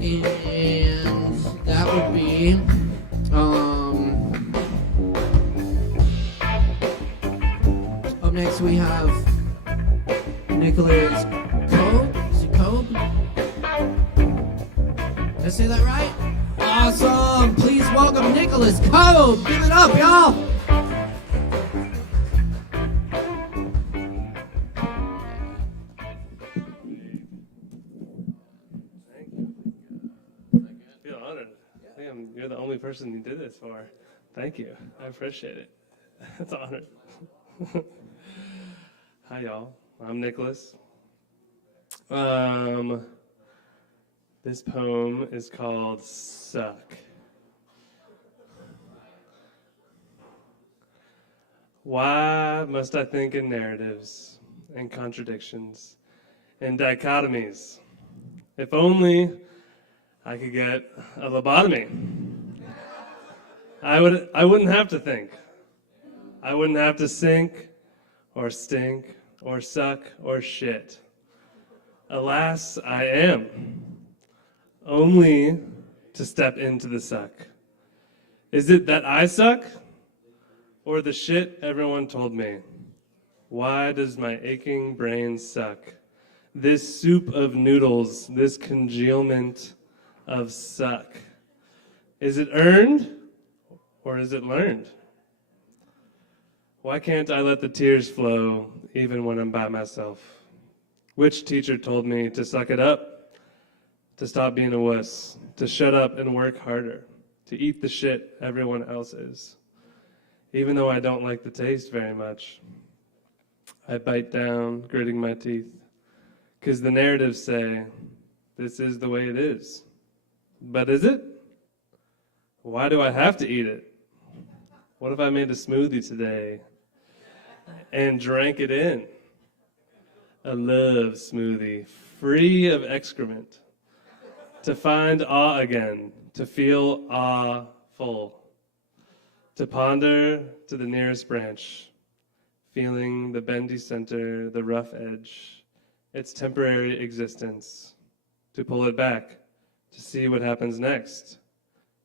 And that would be... up next we have Nicholas Cope. Is it Cope? Did I say that right? Awesome. Please welcome Nicholas Cope. Give it up, y'all. I feel honored. I think you're the only person you did this for. Thank you. I appreciate it. It's an honor. Hi, y'all. I'm Nicholas. This poem is called Suck. Why must I think in narratives and contradictions and dichotomies? If only I could get a lobotomy. I wouldn't have to think. I wouldn't have to sink or stink or suck or shit. Alas, I am. Only to step into the suck. Is it that I suck? Or the shit everyone told me? Why does my aching brain suck? This soup of noodles, this congealment of suck. Is it earned or is it learned? Why can't I let the tears flow even when I'm by myself? Which teacher told me to suck it up, to stop being a wuss, to shut up and work harder, to eat the shit everyone else is? Even though I don't like the taste very much, I bite down, gritting my teeth, because the narratives say, this is the way it is. But is it? Why do I have to eat it? What if I made a smoothie today and drank it in? A love smoothie, free of excrement, to find awe again, to feel awe-full. To ponder to the nearest branch, feeling the bendy center, the rough edge, its temporary existence, to pull it back, to see what happens next,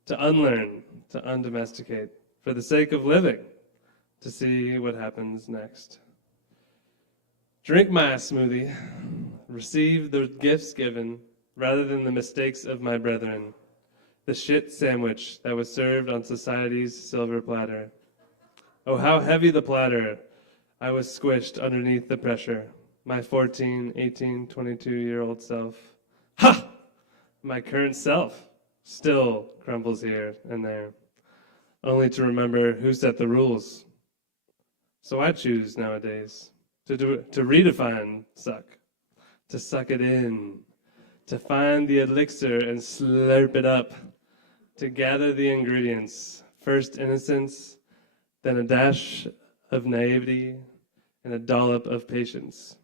to unlearn, to undomesticate, for the sake of living, to see what happens next. Drink my smoothie, receive the gifts given, rather than the mistakes of my brethren. The shit sandwich that was served on society's silver platter. Oh, how heavy the platter! I was squished underneath the pressure. My 14, 18, 22-year-old self. Ha! My current self still crumbles here and there, only to remember who set the rules. So I choose nowadays to redefine suck, to suck it in, to find the elixir and slurp it up, to gather the ingredients, first innocence, then a dash of naivety, and a dollop of patience.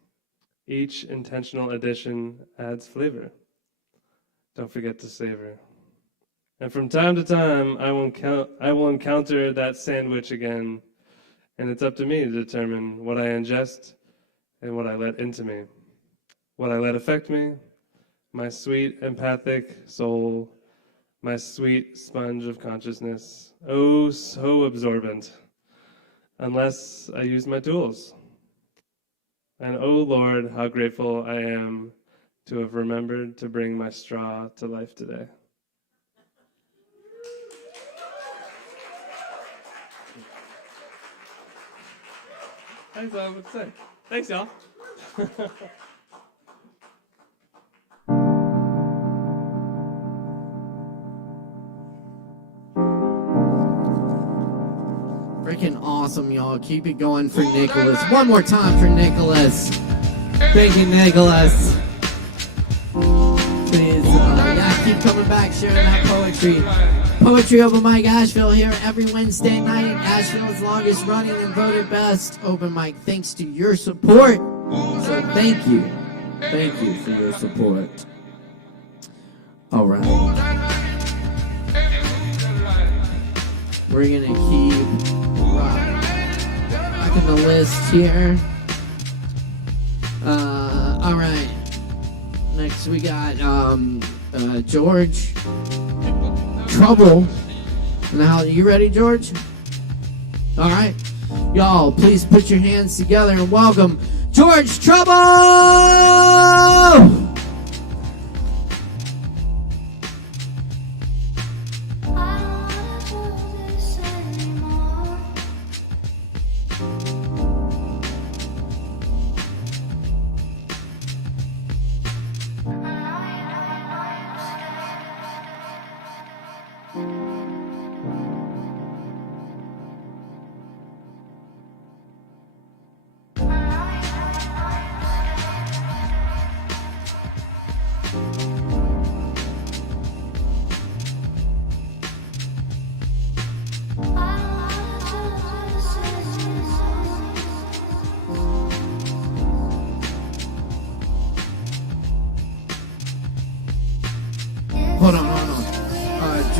Each intentional addition adds flavor. Don't forget to savor. And from time to time, I will encounter that sandwich again, and it's up to me to determine what I ingest and what I let into me, what I let affect me, my sweet empathic soul, my sweet sponge of consciousness, oh so absorbent, unless I use my tools. And oh Lord, how grateful I am to have remembered to bring my straw to life today. Thanks, I would say. Thanks, y'all. Freaking awesome, y'all. Keep it going for Nicholas. One more time for Nicholas. Thank you, Nicholas. Please, keep coming back, sharing that poetry. Poetry Open Mic Asheville here every Wednesday night. Asheville's longest running and voted best open mic. Thanks to your support. So thank you. Thank you for your support. All right. We're going to keep back in the list here. All right. Next we got George Trouble. Now, you ready, George? All right. Y'all, please put your hands together and welcome George Trouble!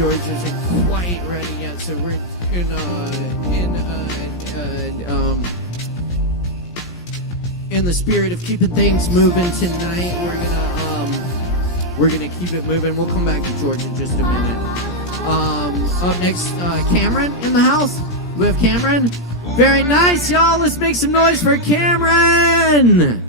George isn't quite ready yet, so we're in the spirit of keeping things moving tonight, we're gonna keep it moving. We'll come back to George in just a minute. Up next, Cameron in the house. We have Cameron. Very nice, y'all. Let's make some noise for Cameron.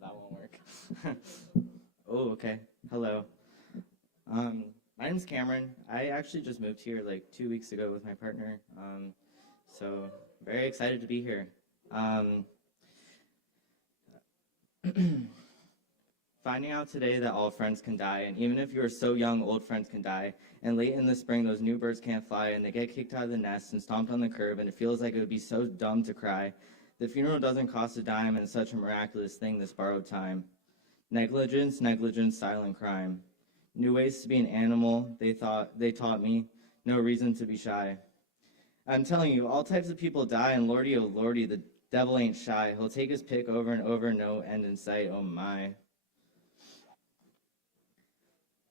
That won't work. Oh, okay. Hello. My name's Cameron. I actually just moved here like 2 weeks ago with my partner. So very excited to be here. Finding out today that all friends can die, and even if you're so young, old friends can die. And late in the spring, those new birds can't fly, and they get kicked out of the nest and stomped on the curb, and it feels like it would be so dumb to cry. The funeral doesn't cost a dime, and it's such a miraculous thing, this borrowed time. Negligence, negligence, silent crime. New ways to be an animal, they taught me. No reason to be shy. I'm telling you, all types of people die, and lordy, oh lordy, the devil ain't shy. He'll take his pick over and over, no end in sight, oh my.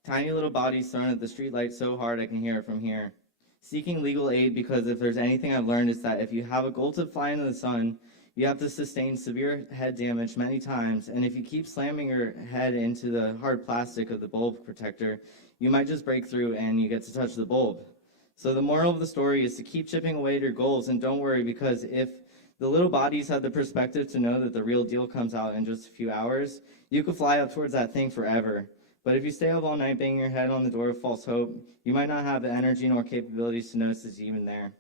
Tiny little bodies thrown at the streetlight so hard I can hear it from here. Seeking legal aid, because if there's anything I've learned, is that if you have a goal to fly into the sun, you have to sustain severe head damage many times, and if you keep slamming your head into the hard plastic of the bulb protector, you might just break through and you get to touch the bulb. So the moral of the story is to keep chipping away at your goals, and don't worry, because if the little bodies had the perspective to know that the real deal comes out in just a few hours, you could fly up towards that thing forever. But if you stay up all night banging your head on the door of false hope, you might not have the energy nor capabilities to notice it's even there.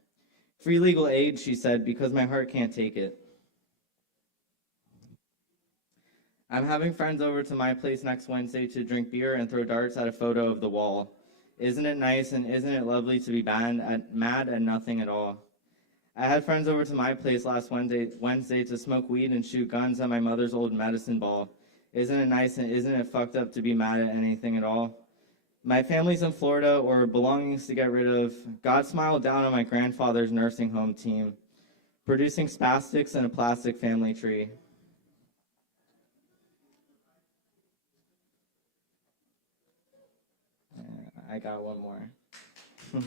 Free legal aid, she said, because my heart can't take it. I'm having friends over to my place next Wednesday to drink beer and throw darts at a photo of the wall. Isn't it nice and isn't it lovely to be mad at nothing at all? I had friends over to my place last Wednesday to smoke weed and shoot guns at my mother's old medicine ball. Isn't it nice and isn't it fucked up to be mad at anything at all? My family's in Florida, or belongings to get rid of. God smiled down on my grandfather's nursing home team, producing spastics and a plastic family tree. I got one more. All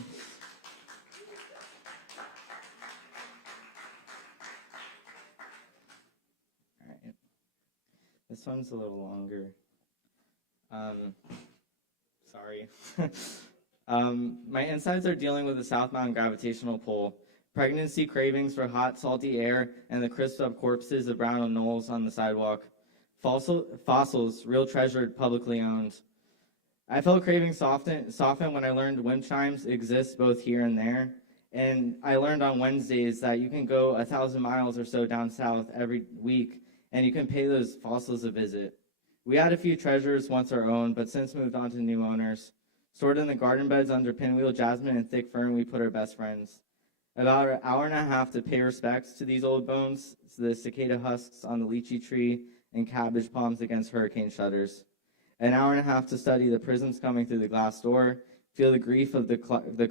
right. This one's a little longer. Sorry. My insides are dealing with the South Mountain gravitational pull, pregnancy cravings for hot, salty air, and the crisped up corpses of brown knolls on the sidewalk. Fossils, real treasured, publicly owned. I felt cravings soften when I learned wind chimes exist both here and there. And I learned on Wednesdays that you can go 1,000 miles or so down south every week, and you can pay those fossils a visit. We had a few treasures once our own, but since moved on to new owners. Stored in the garden beds under pinwheel jasmine and thick fern, we put our best friends. About an hour and a half to pay respects to these old bones, to the cicada husks on the lychee tree, and cabbage palms against hurricane shutters. An hour and a half to study the prisms coming through the glass door, feel the grief of the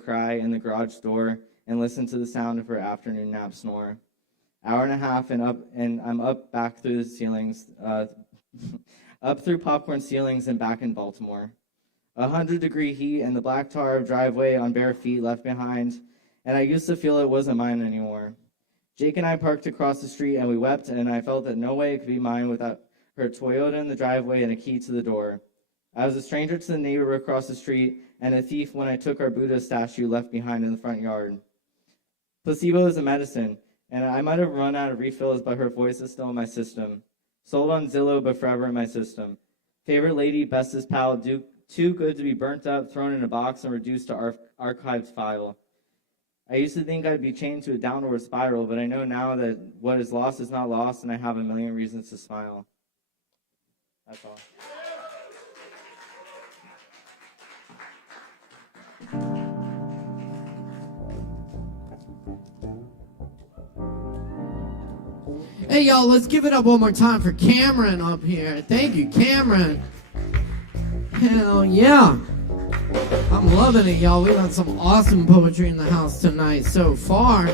cry in the garage door, and listen to the sound of her afternoon nap snore. Hour and a half and I'm up back through the ceilings, up through popcorn ceilings and back in Baltimore. 100-degree heat and the black tar of driveway on bare feet left behind, and I used to feel it wasn't mine anymore. Jake and I parked across the street and we wept, and I felt that no way it could be mine without her Toyota in the driveway and a key to the door. I was a stranger to the neighbor across the street and a thief when I took our Buddha statue left behind in the front yard. Placebo is a medicine, and I might have run out of refills, but her voice is still in my system. Sold on Zillow, but forever in my system. Favorite lady, bestest pal, too good to be burnt up, thrown in a box, and reduced to archived file. I used to think I'd be chained to a downward spiral, but I know now that what is lost is not lost, and I have a million reasons to smile. That's all. Hey, y'all, let's give it up one more time for Cameron up here. Thank you, Cameron. Hell yeah. I'm loving it, y'all. We've had some awesome poetry in the house tonight so far.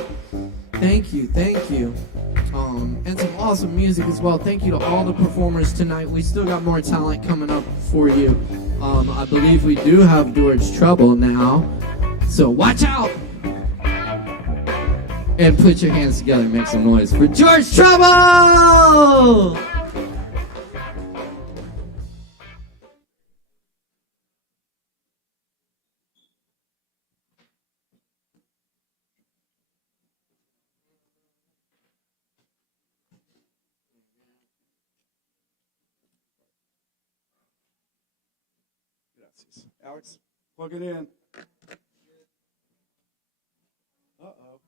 Thank you, thank you. And some awesome music as well. Thank you to all the performers tonight. We still got more talent coming up for you. I believe we do have George Trouble now. So watch out! And put your hands together and make some noise for George Trouble! Alex, plug it in. Uh-oh.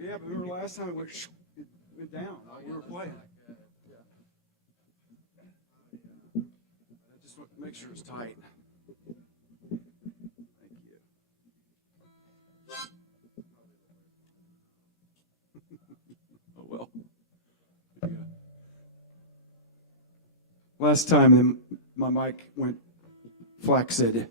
Yeah, but remember last time it went down. We were playing. I just want to make sure it's tight. Thank you. Oh, well. Yeah. Last time my mic went flaccid.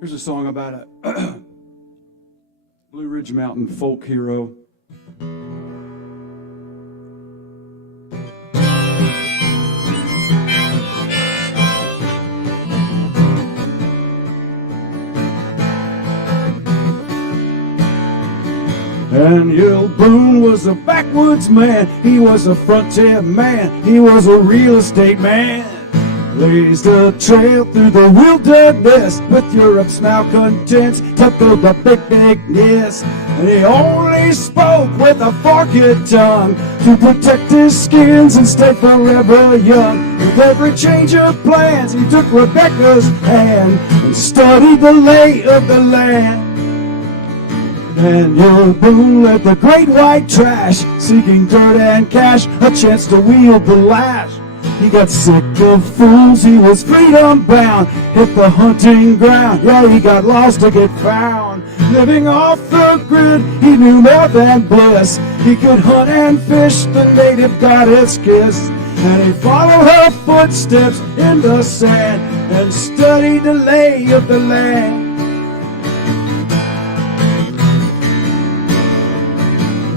Here's a song about a Blue Ridge Mountain folk hero. Daniel Boone was a backwoods man. He was a frontier man. He was a real estate man. Blazed a trail through the wilderness with Europe's malcontents to build the bigness. And he only spoke with a forked tongue to protect his skins and stay forever young. With every change of plans, he took Rebecca's hand and studied the lay of the land. Daniel Boone led the great white trash, seeking dirt and cash, a chance to wield the lash. He got sick of fools, he was freedom bound, hit the hunting ground, yeah, he got lost to get found. Living off the grid, he knew more than bliss. He could hunt and fish, the native goddess kiss. And he followed her footsteps in the sand and studied the lay of the land.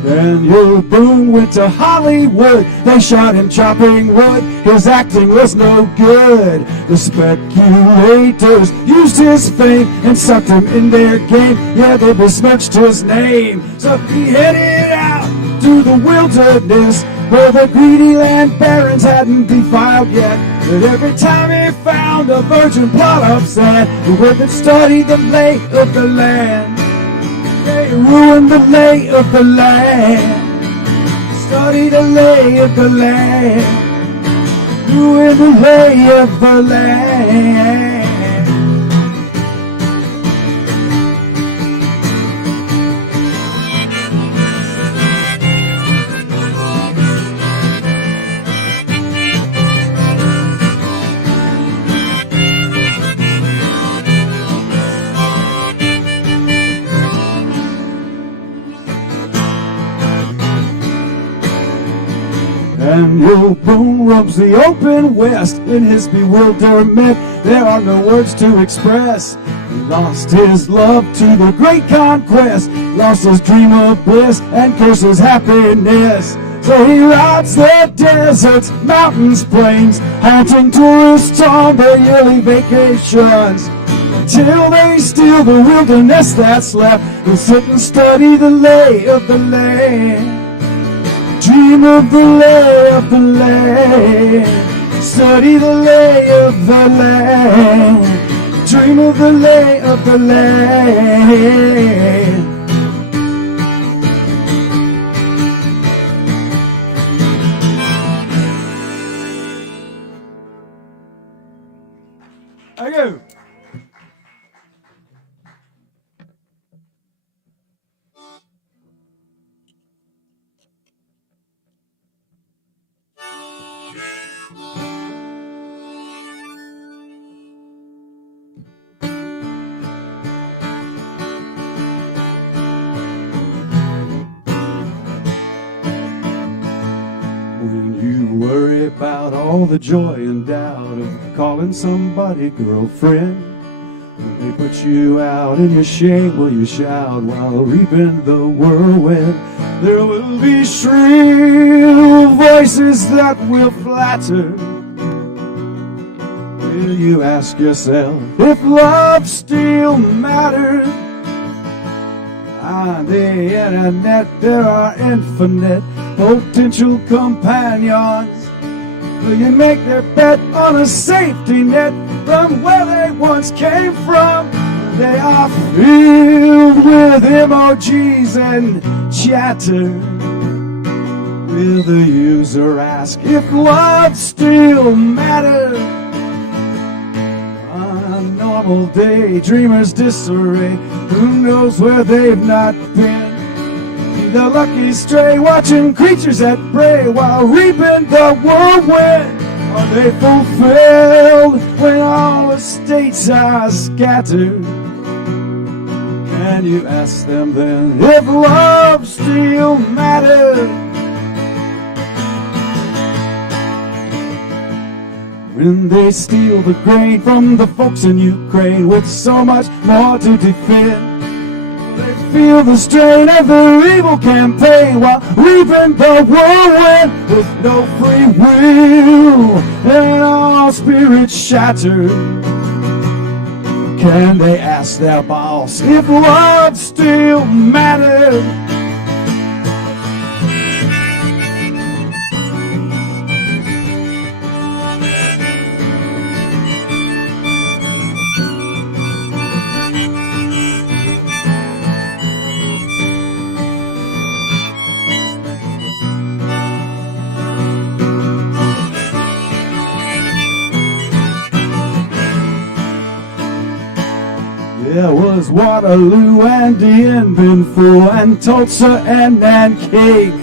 Daniel Boone went to Hollywood. They shot him chopping wood. His acting was no good. The speculators used his fame and sucked him in their game. Yeah, they besmirched his name. So he headed out to the wilderness where the greedy land barons hadn't defiled yet. But every time he found a virgin plot of sand, he went and studied the lay of the land. They ruined the lay of the land. Study the lay of the land. Ruin the lay of the land. Daniel Boone roams the open west. In his bewilderment, there are no words to express. Lost his love to the great conquest, lost his dream of bliss and cursed his happiness. So he rides the deserts, mountains, plains, haunting tourists on their yearly vacations. Till they steal the wilderness that's left, he'll sit and study the lay of the land. Dream of the lay of the land, study the lay of the land. Dream of the lay of the land. I go. When you worry about all the joy and doubt of calling somebody girlfriend, when they put you out in your shame, will you shout while reaping the whirlwind? There will be shrill voices that will flatter. Will you ask yourself if love still matters? On the internet there are infinite potential companions. Will you make their bet on a safety net from where they once came from? They are filled with emojis and chatter. Will the user ask if love still matters? On a normal day, dreamers disarray. Who knows where they've not been? The lucky stray watching creatures at prey while reaping the whirlwind. Are they fulfilled when all the states are scattered? Can you ask them then if love still matters? When they steal the grain from the folks in Ukraine with so much more to defend, they feel the strain of their evil campaign while reaping the whirlwind with no free will and all spirits shattered. Can they ask their boss if love still matters? There was Waterloo and Dien Bien Phu and Tulsa and Nanking.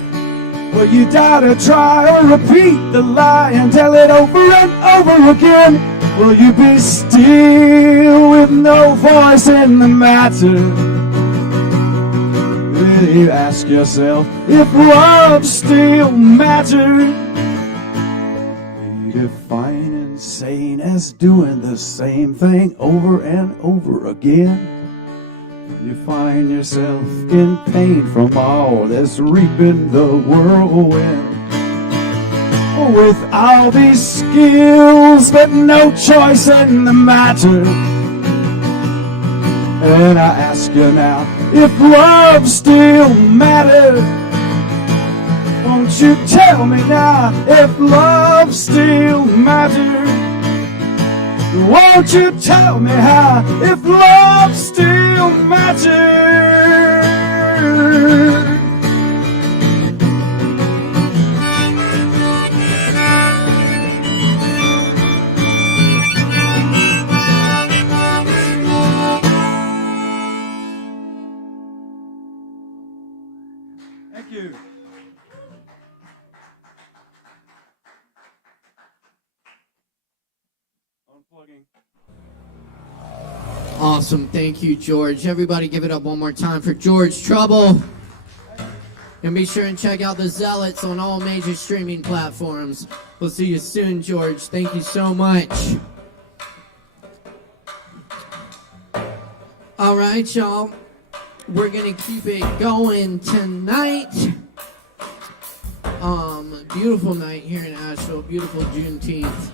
Will you dare to try or repeat the lie and tell it over and over again? Will you be still with no voice in the matter? Will you ask yourself if love still matters? Define insane as doing the same thing over and over again. When you find yourself in pain from all this reaping the whirlwind, with all these skills but no choice in the matter. And I ask you now if love still matters. Won't you tell me now if love still matters? Won't you tell me how if love still matters? Thank you. Awesome. Thank you, George. Everybody give it up one more time for George Trouble. And be sure and check out the Zealots on all major streaming platforms. We'll see you soon, George. Thank you so much. All right, y'all. We're gonna keep it going tonight. Beautiful night here in Asheville. Beautiful Juneteenth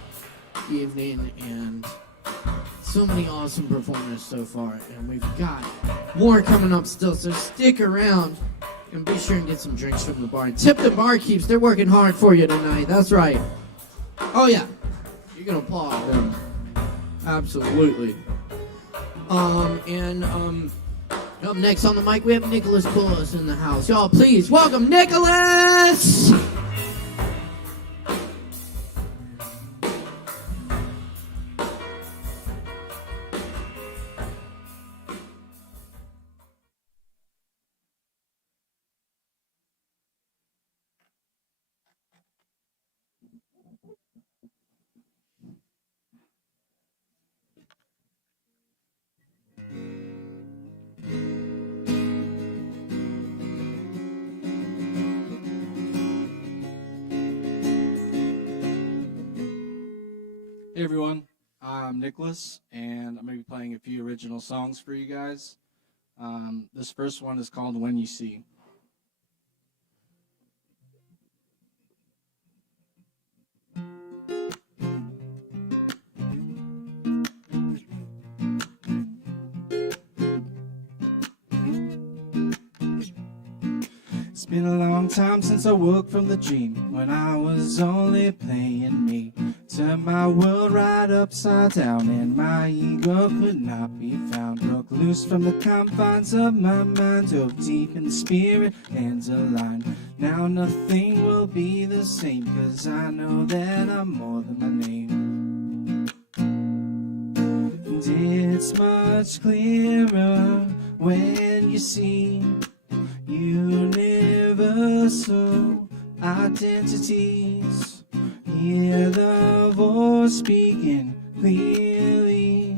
evening, and so many awesome performers so far. And we've got more coming up still. So stick around and be sure and get some drinks from the bar. And tip the barkeeps. They're working hard for you tonight. That's right. Oh yeah, you can applaud them. Absolutely. Up next on the mic, we have Nicholas Bullis in the house. Y'all, please welcome Nicholas! Hey everyone, I'm Nicholas, and I'm going to be playing a few original songs for you guys. This first one is called When You See. It's been a long time since I woke from the dream when I was only playing me. Turned my world right upside down and my ego could not be found. Broke loose from the confines of my mind, dove deep in the spirit and aligned. Now nothing will be the same, 'cause I know that I'm more than my name. And it's much clearer when you see universal identities. Hear the voice speaking clearly,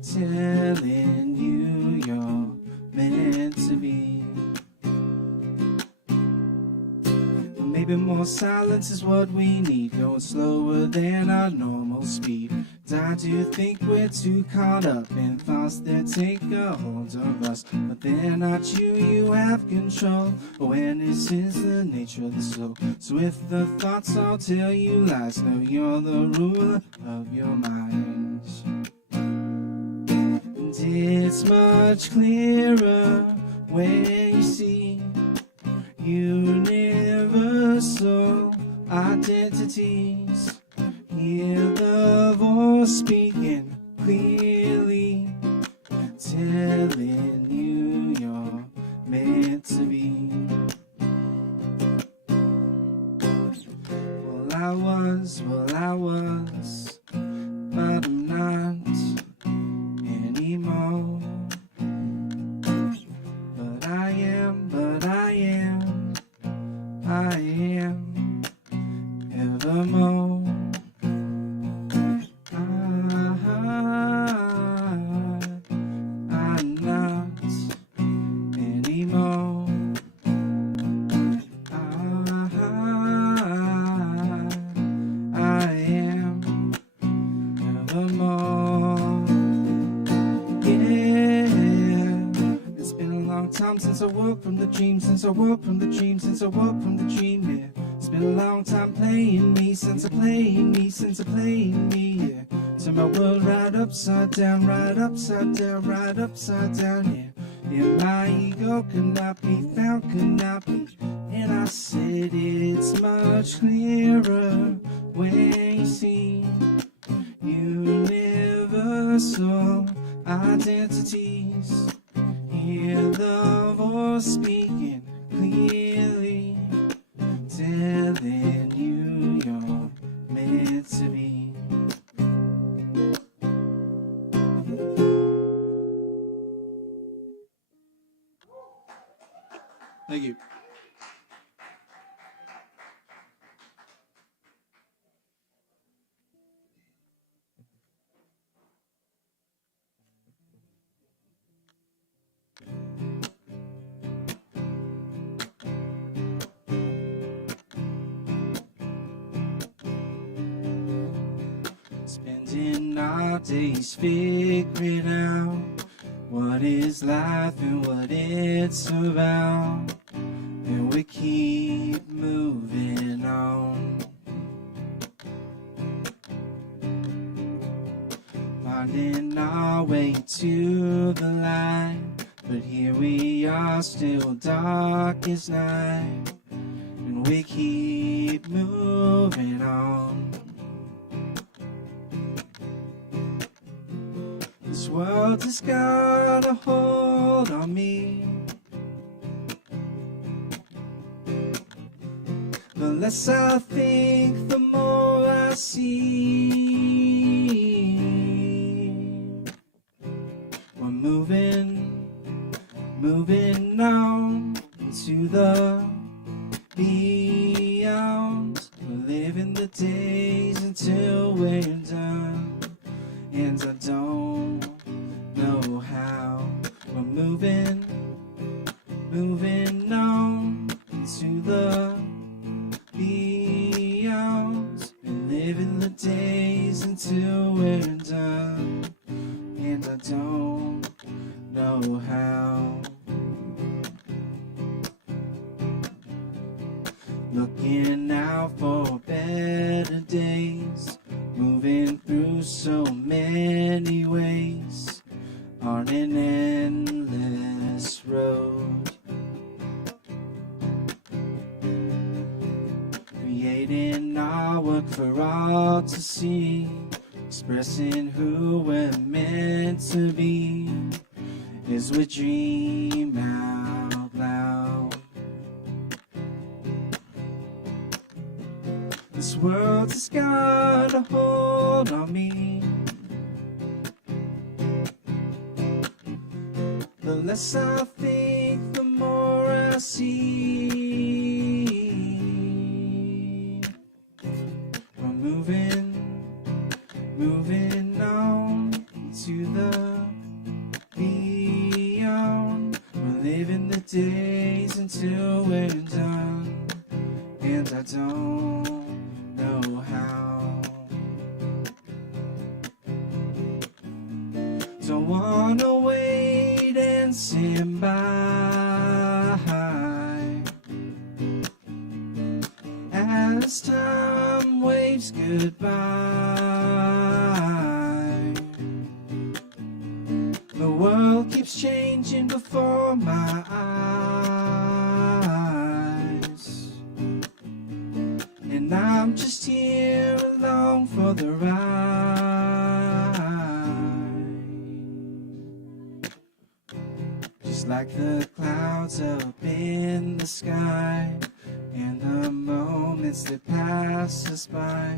telling you you're meant to be. Maybe more silence is what we need, going slower than our normal speed. I do think we're too caught up in thoughts that take a hold of us, but they're not you, you have control. Awareness is the nature of the soul. So if the thoughts all tell you lies, know you're the ruler of your mind. And it's much clearer when you see universal identities. Hear the voice speaking clearly, telling you you're meant to be. Well, I was, but I'm not anymore. But I am, evermore. I'm not anymore. I am evermore. Yeah, it's been a long time since I woke from the dream, since I woke from the dream, since I woke from the dream, yeah. It's been a long time playing me, since I playing me, since I playing me, yeah. Turn my world right upside down, right upside down, right upside down, yeah. Yeah, my ego could not be found, could not be. And I said it's much clearer when you see universal identities. Hear the voice speaking clearly, telling you you're meant to be. Thank you. Spending our days figuring out what is life and what it's about, and we keep moving on. Finding our way to the light, but here we are still dark as night, and we keep moving on. This world has got a hold on me. The less I think, the more I see. We're moving on to the beyond. We're living the days until we're done, and I don't know how. We're moving on to the beyond, and living the days until we're done, and I don't know how. Looking out for better days, moving through so many ways on an endless road, creating our work for all to see, expressing who we're meant to be as we dream out loud. This world has got a hold on me. The less I think, the more I see. We're moving on to the beyond. We're living the days until we're done, and I don't know how. Don't wanna wait and stand by as time waves goodbye. The world keeps changing before my eyes, and I'm just here along for the ride. Just like the clouds up in the sky, and the moments that pass us by,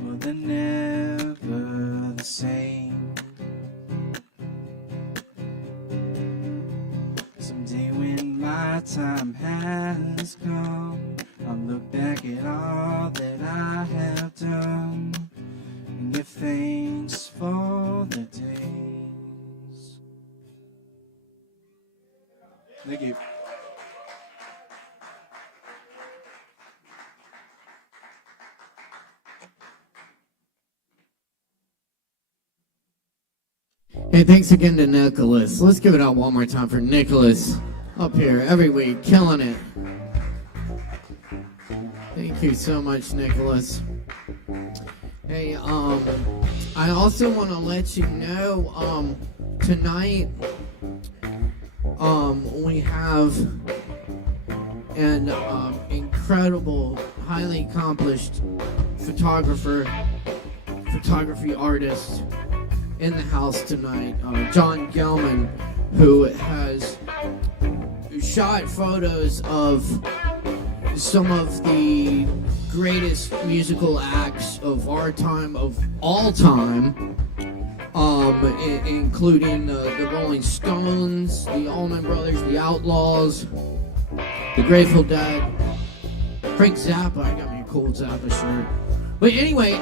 well, they're never the same. Someday when my time has come, I'll look back at all that I have done and give thanks for the days. Thank you. Hey, thanks again to Nicholas. Let's give it out one more time for Nicholas up here every week, killing it. Thank you so much, Nicholas. Hey, I also want to let you know, tonight, we have an incredible, highly accomplished photography artist in the house tonight, John Gelman, who has shot photos of some of the greatest musical acts of our time, of all time, including the Rolling Stones, the Allman Brothers, the Outlaws, the Grateful Dead, Frank Zappa. I got me a cool Zappa shirt. But anyway,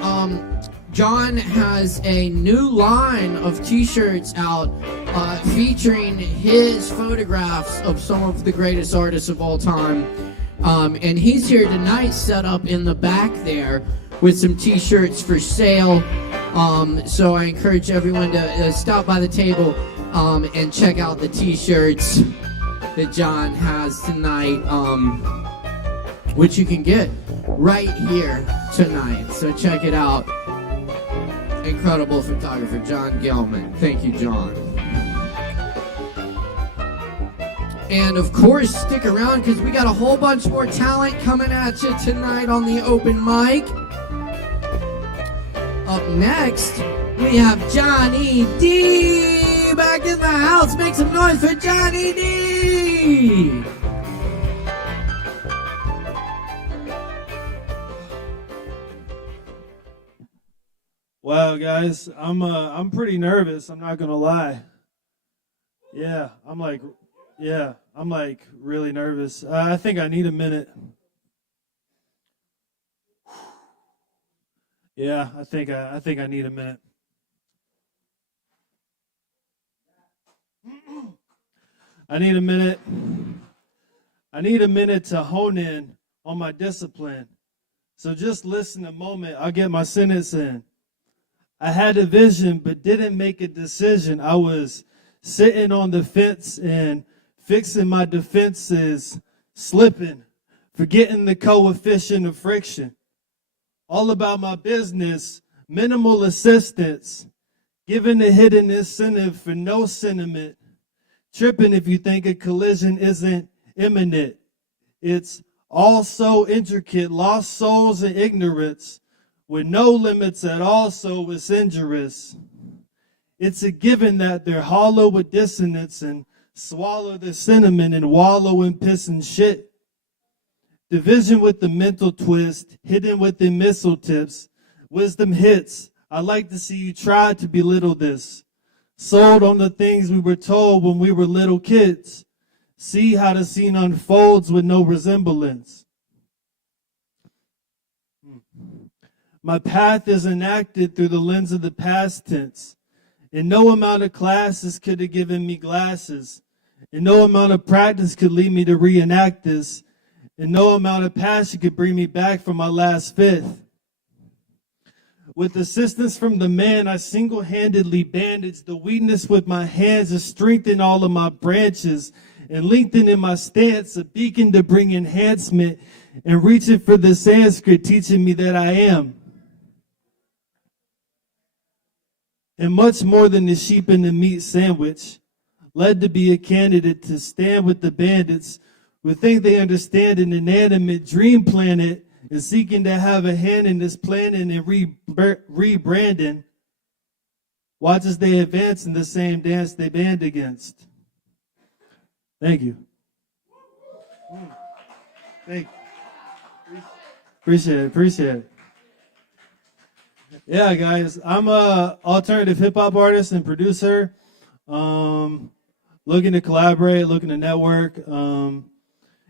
John has a new line of t-shirts out featuring his photographs of some of the greatest artists of all time. And he's here tonight set up in the back there with some t-shirts for sale. So I encourage everyone to stop by the table, and check out the t-shirts that John has tonight, which you can get right here tonight. So check it out. Incredible photographer, John Gelman. Thank you, John. And of course, stick around because we got a whole bunch more talent coming at you tonight on the open mic. Up next, we have Johnny D back in the house. Make some noise for Johnny D. Wow, guys, I'm pretty nervous. I'm not gonna lie. Yeah, I'm like really nervous. I think I need a minute. Yeah, I think I need a minute. I need a minute. I need a minute to hone in on my discipline. So just listen a moment. I'll get my sentence in. I had a vision but didn't make a decision. I was sitting on the fence and fixing my defenses, slipping, forgetting the coefficient of friction. All about my business, minimal assistance, giving a hidden incentive for no sentiment, tripping if you think a collision isn't imminent. It's all so intricate, lost souls and ignorance, with no limits at all, so it's injurious. It's a given that they're hollow with dissonance and swallow the sentiment and wallow in piss and shit. Division with the mental twist, hidden within missile tips. Wisdom hits. I like to see you try to belittle this. Sold on the things we were told when we were little kids. See how the scene unfolds with no resemblance. My path is enacted through the lens of the past tense. And no amount of classes could have given me glasses. And no amount of practice could lead me to reenact this. And no amount of passion could bring me back from my last fifth. With assistance from the man, I single-handedly bandaged the weakness with my hands and strengthened all of my branches and lengthened in my stance, a beacon to bring enhancement and reaching for the Sanskrit, teaching me that I am. And much more than the sheep in the meat sandwich, led to be a candidate to stand with the bandits who think they understand an inanimate dream planet and seeking to have a hand in this planning and rebranding. Watch as they advance in the same dance they band against. Thank you. Thank you. Appreciate it. Yeah, guys, I'm a alternative hip hop artist and producer. Looking to collaborate, looking to network.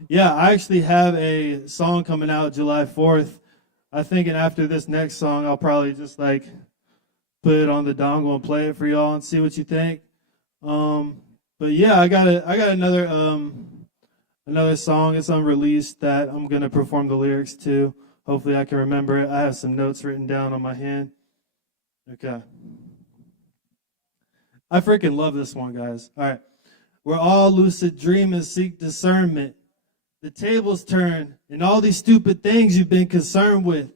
Yeah, I actually have a song coming out July 4th. I think, and after this next song, I'll probably just like put it on the dongle and play it for y'all and see what you think. But yeah, I got another song. It's unreleased that I'm gonna perform the lyrics to. Hopefully I can remember it. I have some notes written down on my hand. Okay. I freaking love this one, guys. All right. We're all lucid dreamers, seek discernment. The tables turn, and all these stupid things you've been concerned with.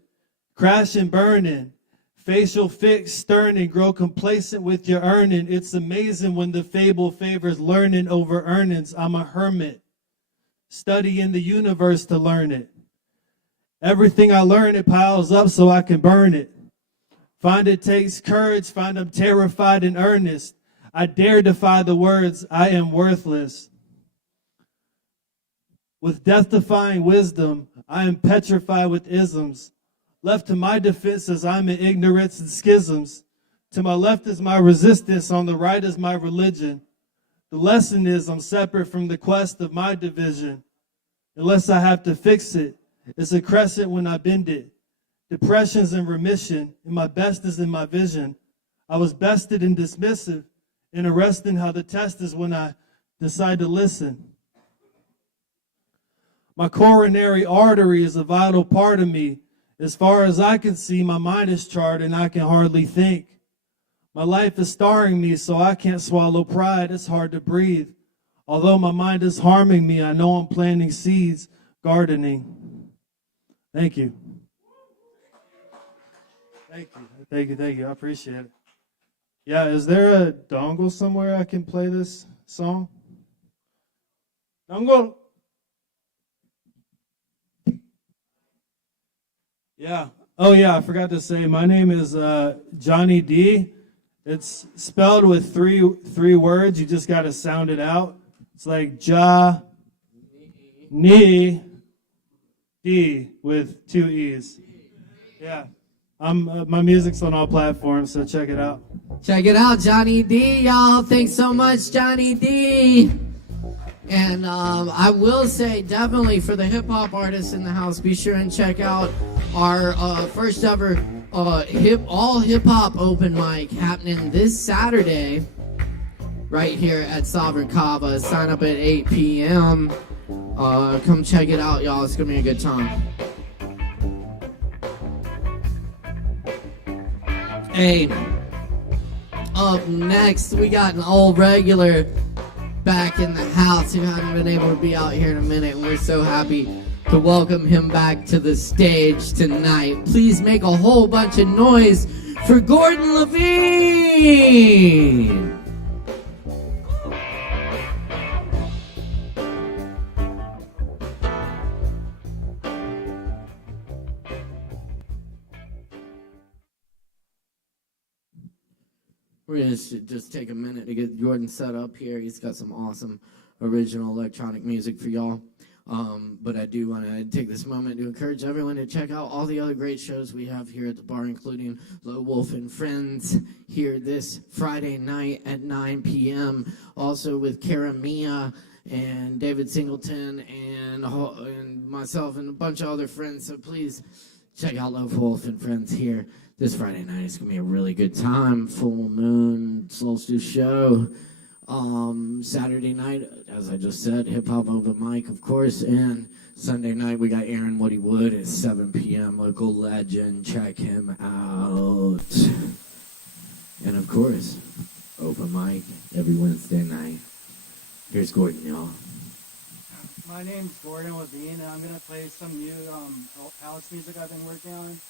Crash and burning. Facial fix, stern, and grow complacent with your earning. It's amazing when the fable favors learning over earnings. I'm a hermit. Studying the universe to learn it. Everything I learn, it piles up so I can burn it. Find it takes courage, find I'm terrified and earnest. I dare defy the words, I am worthless. With death-defying wisdom, I am petrified with isms. Left to my defenses, I'm in ignorance and schisms. To my left is my resistance, on the right is my religion. The lesson is I'm separate from the quest of my division. Unless I have to fix it, it's a crescent when I bend it. Depression's in remission, and my best is in my vision. I was bested and dismissive, and arresting how the test is when I decide to listen. My coronary artery is a vital part of me. As far as I can see, my mind is charred and I can hardly think. My life is starring me, so I can't swallow pride. It's hard to breathe. Although my mind is harming me, I know I'm planting seeds, gardening. Thank you. Thank you. I appreciate it. Yeah, is there a dongle somewhere I can play this song? Dongle. Yeah. Oh, yeah, I forgot to say, my name is Johnny D. It's spelled with three words. You just got to sound it out. It's like Ja, Ni, D with 2 E's. Yeah. My music's on all platforms, so check it out. Check it out, Johnny D, y'all. Thanks so much, Johnny D. And I will say, definitely for the hip-hop artists in the house, be sure and check out our first ever all hip-hop open mic happening this Saturday right here at Sovereign Kava. Sign up at 8 p.m. Come check it out, y'all. It's going to be a good time. Hey, up next, we got an old regular back in the house who hadn't been able to be out here in a minute, and we're so happy to welcome him back to the stage tonight. Please make a whole bunch of noise for Gordon Levine! We're going to just take a minute to get Jordan set up here. He's got some awesome original electronic music for y'all. But I do want to take this moment to encourage everyone to check out all the other great shows we have here at the bar, including Low Wolf and Friends here this Friday night at 9 p.m. Also with Cara Mia and David Singleton and myself and a bunch of other friends. So please check out Low Wolf and Friends here this Friday night. It's going to be a really good time. Full moon, solstice show. Saturday night, as I just said, hip-hop open mic, of course. And Sunday night, we got Aaron Woody Wood at 7 p.m. Local legend. Check him out. And, of course, open mic every Wednesday night. Here's Gordon, y'all. My name's Gordon Levine, and I'm going to play some new house music I've been working on.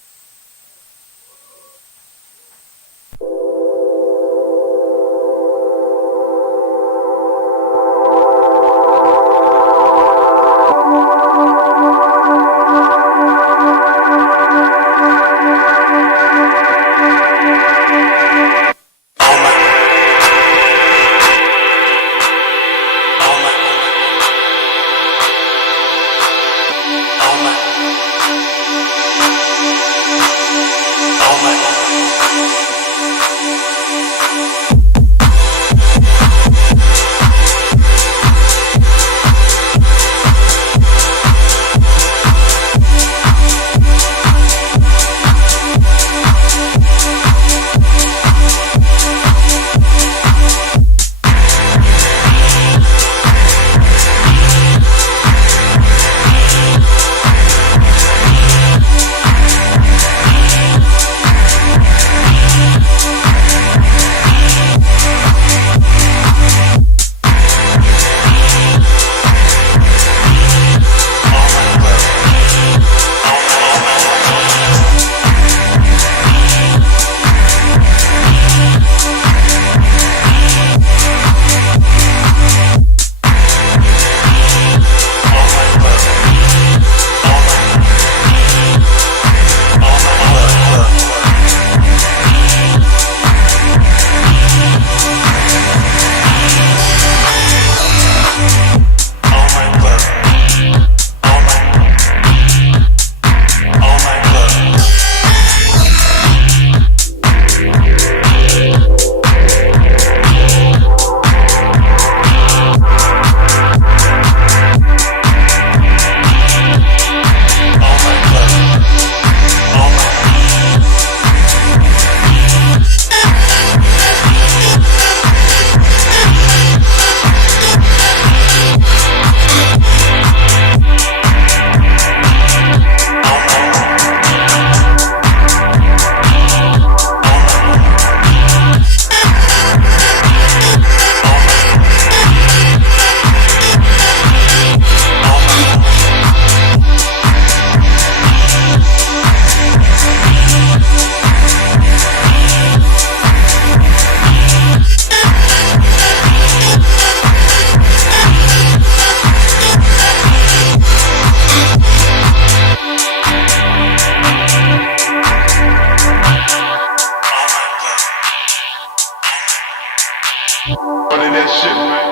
that shit, man.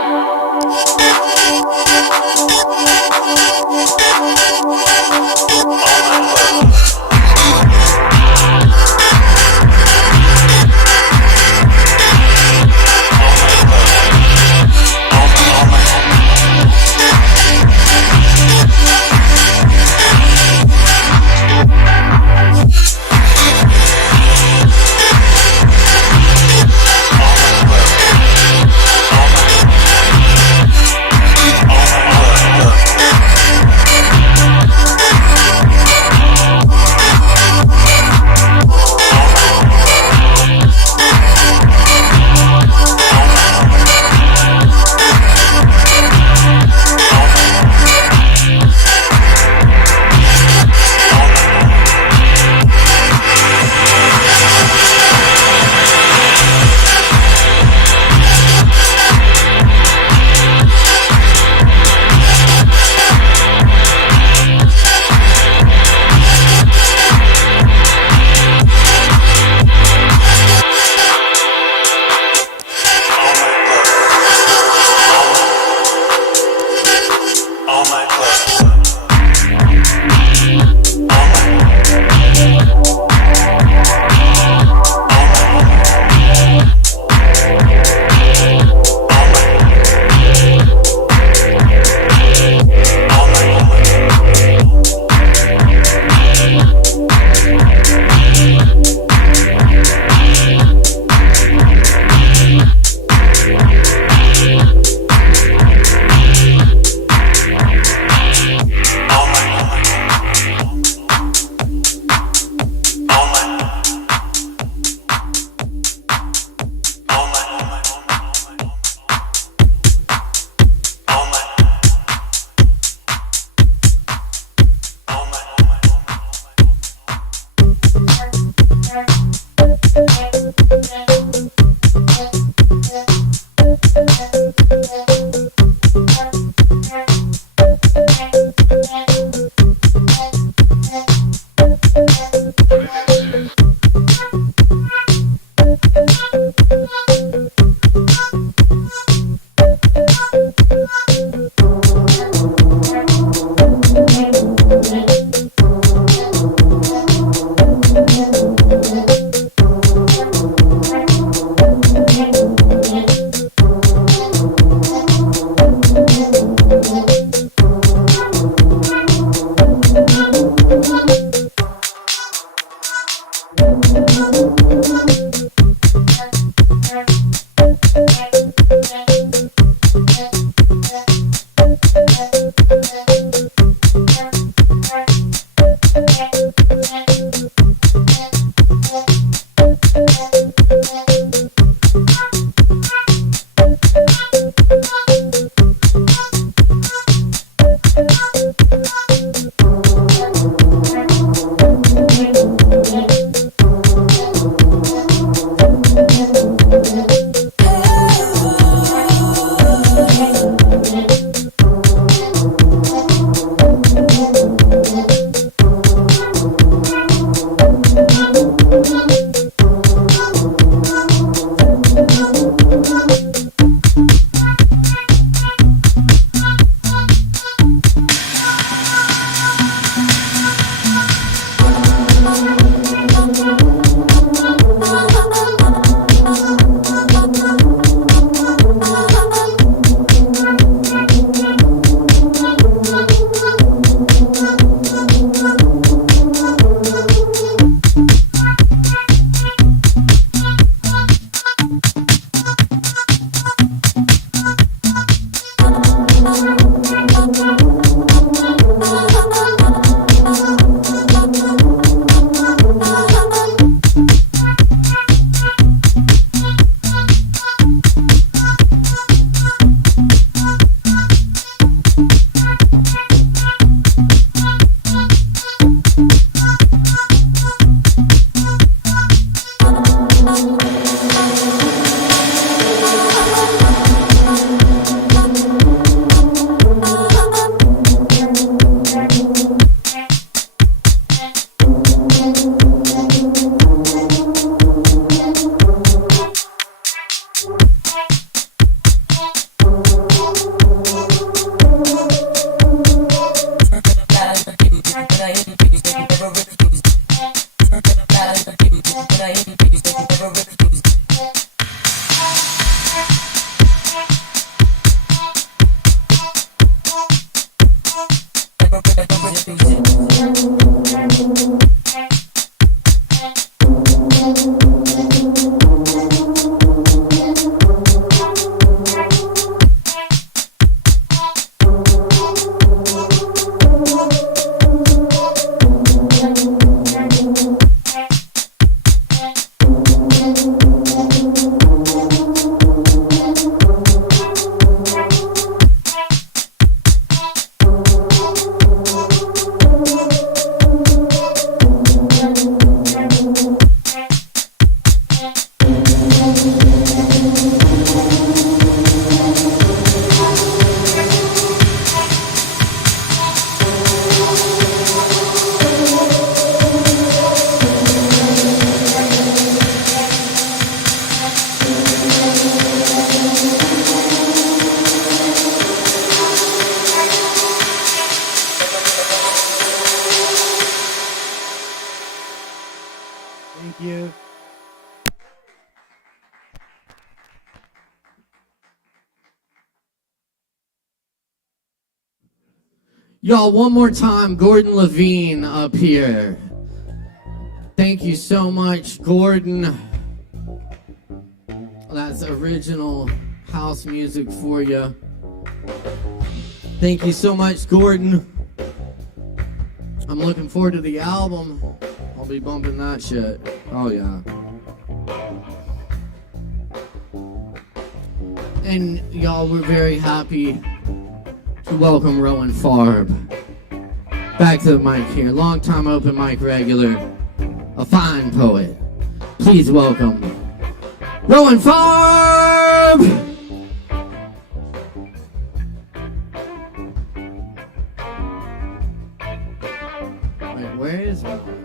Thank you. Y'all, one more time, Gordon Levine up here. Thank you so much, Gordon. That's original house music for you. Thank you so much, Gordon. I'm looking forward to the album. I'll be bumping that shit. Oh, yeah. And y'all, we're very happy to welcome Rowan Farb back to the mic here. Long-time open mic regular, a fine poet. Please welcome Rowan Farb! Wait, where is Rowan?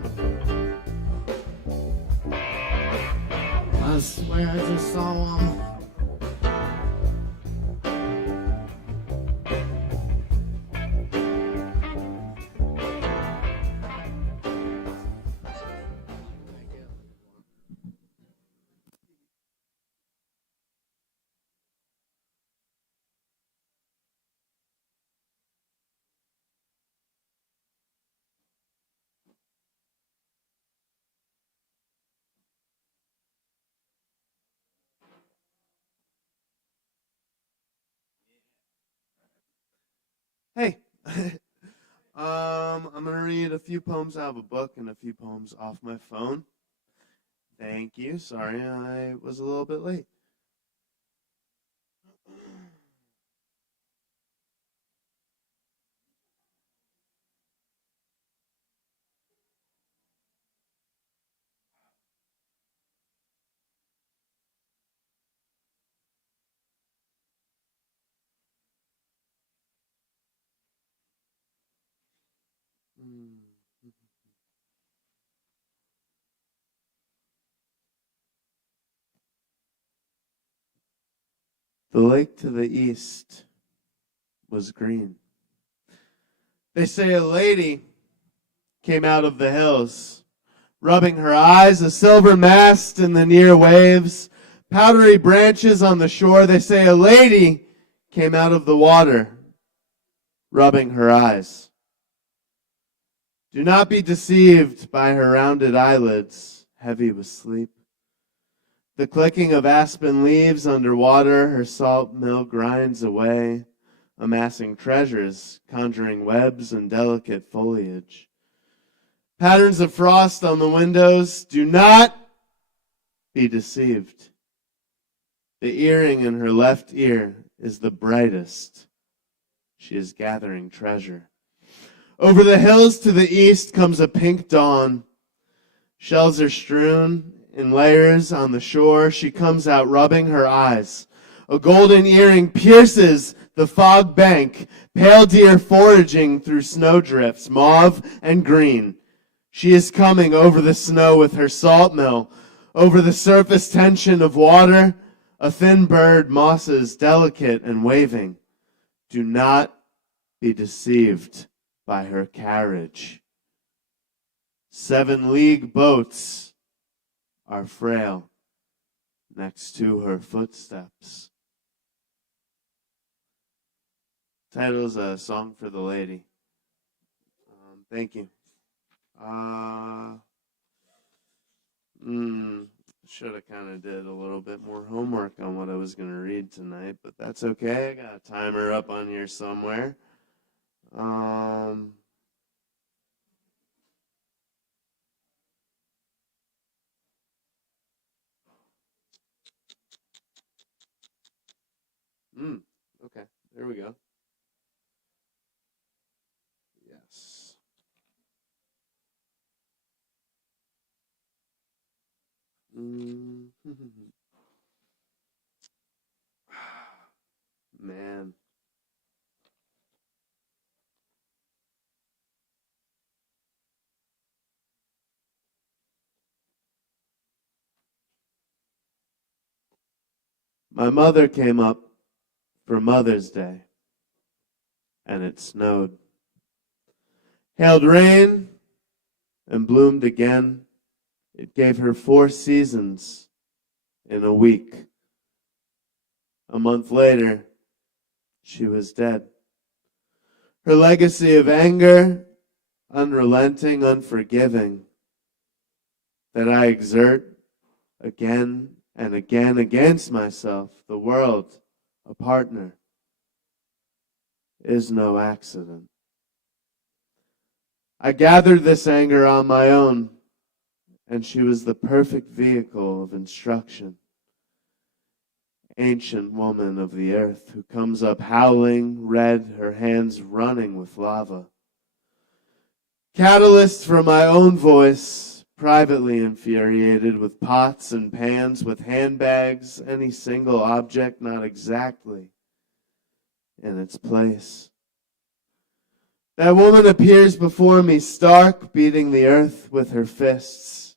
I swear I just saw him. Hey, I'm gonna read a few poems out of a book and a few poems off my phone. Thank you. Sorry I was a little bit late. The lake to the east was green. They say a lady came out of the hills, rubbing her eyes, a silver mast in the near waves, powdery branches on the shore. They say a lady came out of the water, rubbing her eyes. Do not be deceived by her rounded eyelids, heavy with sleep. The clicking of aspen leaves underwater, her salt mill grinds away, amassing treasures, conjuring webs and delicate foliage. Patterns of frost on the windows. Do not be deceived. The earring in her left ear is the brightest. She is gathering treasure. Over the hills to the east comes a pink dawn. Shells are strewn in layers on the shore. She comes out rubbing her eyes. A golden earring pierces the fog bank, pale deer foraging through snowdrifts, mauve and green. She is coming over the snow with her salt mill, over the surface tension of water, a thin bird, mosses delicate and waving. Do not be deceived by her carriage. 7-league boats are frail next to her footsteps. Title is A Song for the Lady. Thank you. Should have kind of did a little bit more homework on what I was going to read tonight, but that's okay. I got a timer up on here somewhere. Okay, there we go. Yes. Man. My mother came up for Mother's Day, and it snowed. Hailed rain and bloomed again It gave her 4 seasons in a week. A month later, she was dead. Her legacy of anger, unrelenting, unforgiving, that I exert again and again against myself, the world, a partner, is no accident. I gathered this anger on my own, and she was the perfect vehicle of instruction. Ancient woman of the earth who comes up howling, red, her hands running with lava. Catalyst for my own voice, privately infuriated with pots and pans, with handbags, any single object not exactly in its place. That woman appears before me, stark, beating the earth with her fists.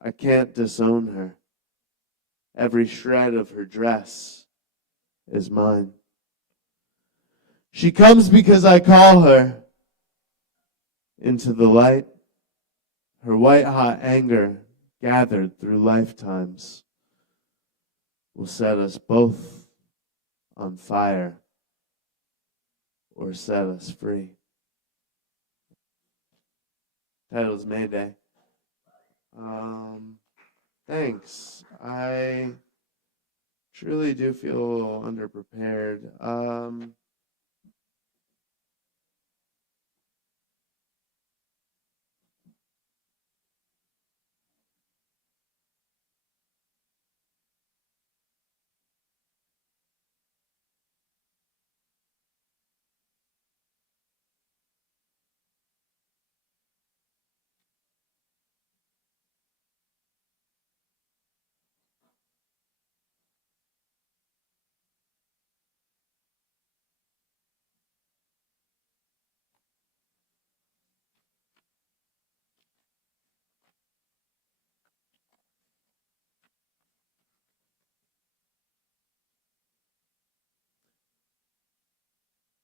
I can't disown her. Every shred of her dress is mine. She comes because I call her into the light. Her white-hot anger, gathered through lifetimes, will set us both on fire or set us free. Title's Mayday. Thanks. I truly do feel a little underprepared.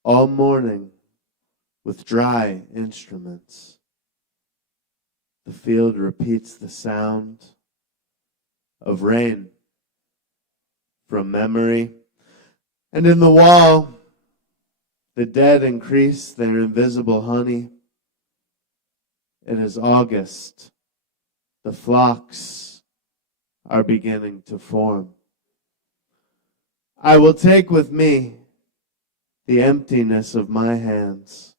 All morning, with dry instruments, the field repeats the sound of rain from memory. And in the wall, the dead increase their invisible honey. It is August. The flocks are beginning to form. I will take with me the emptiness of my hands.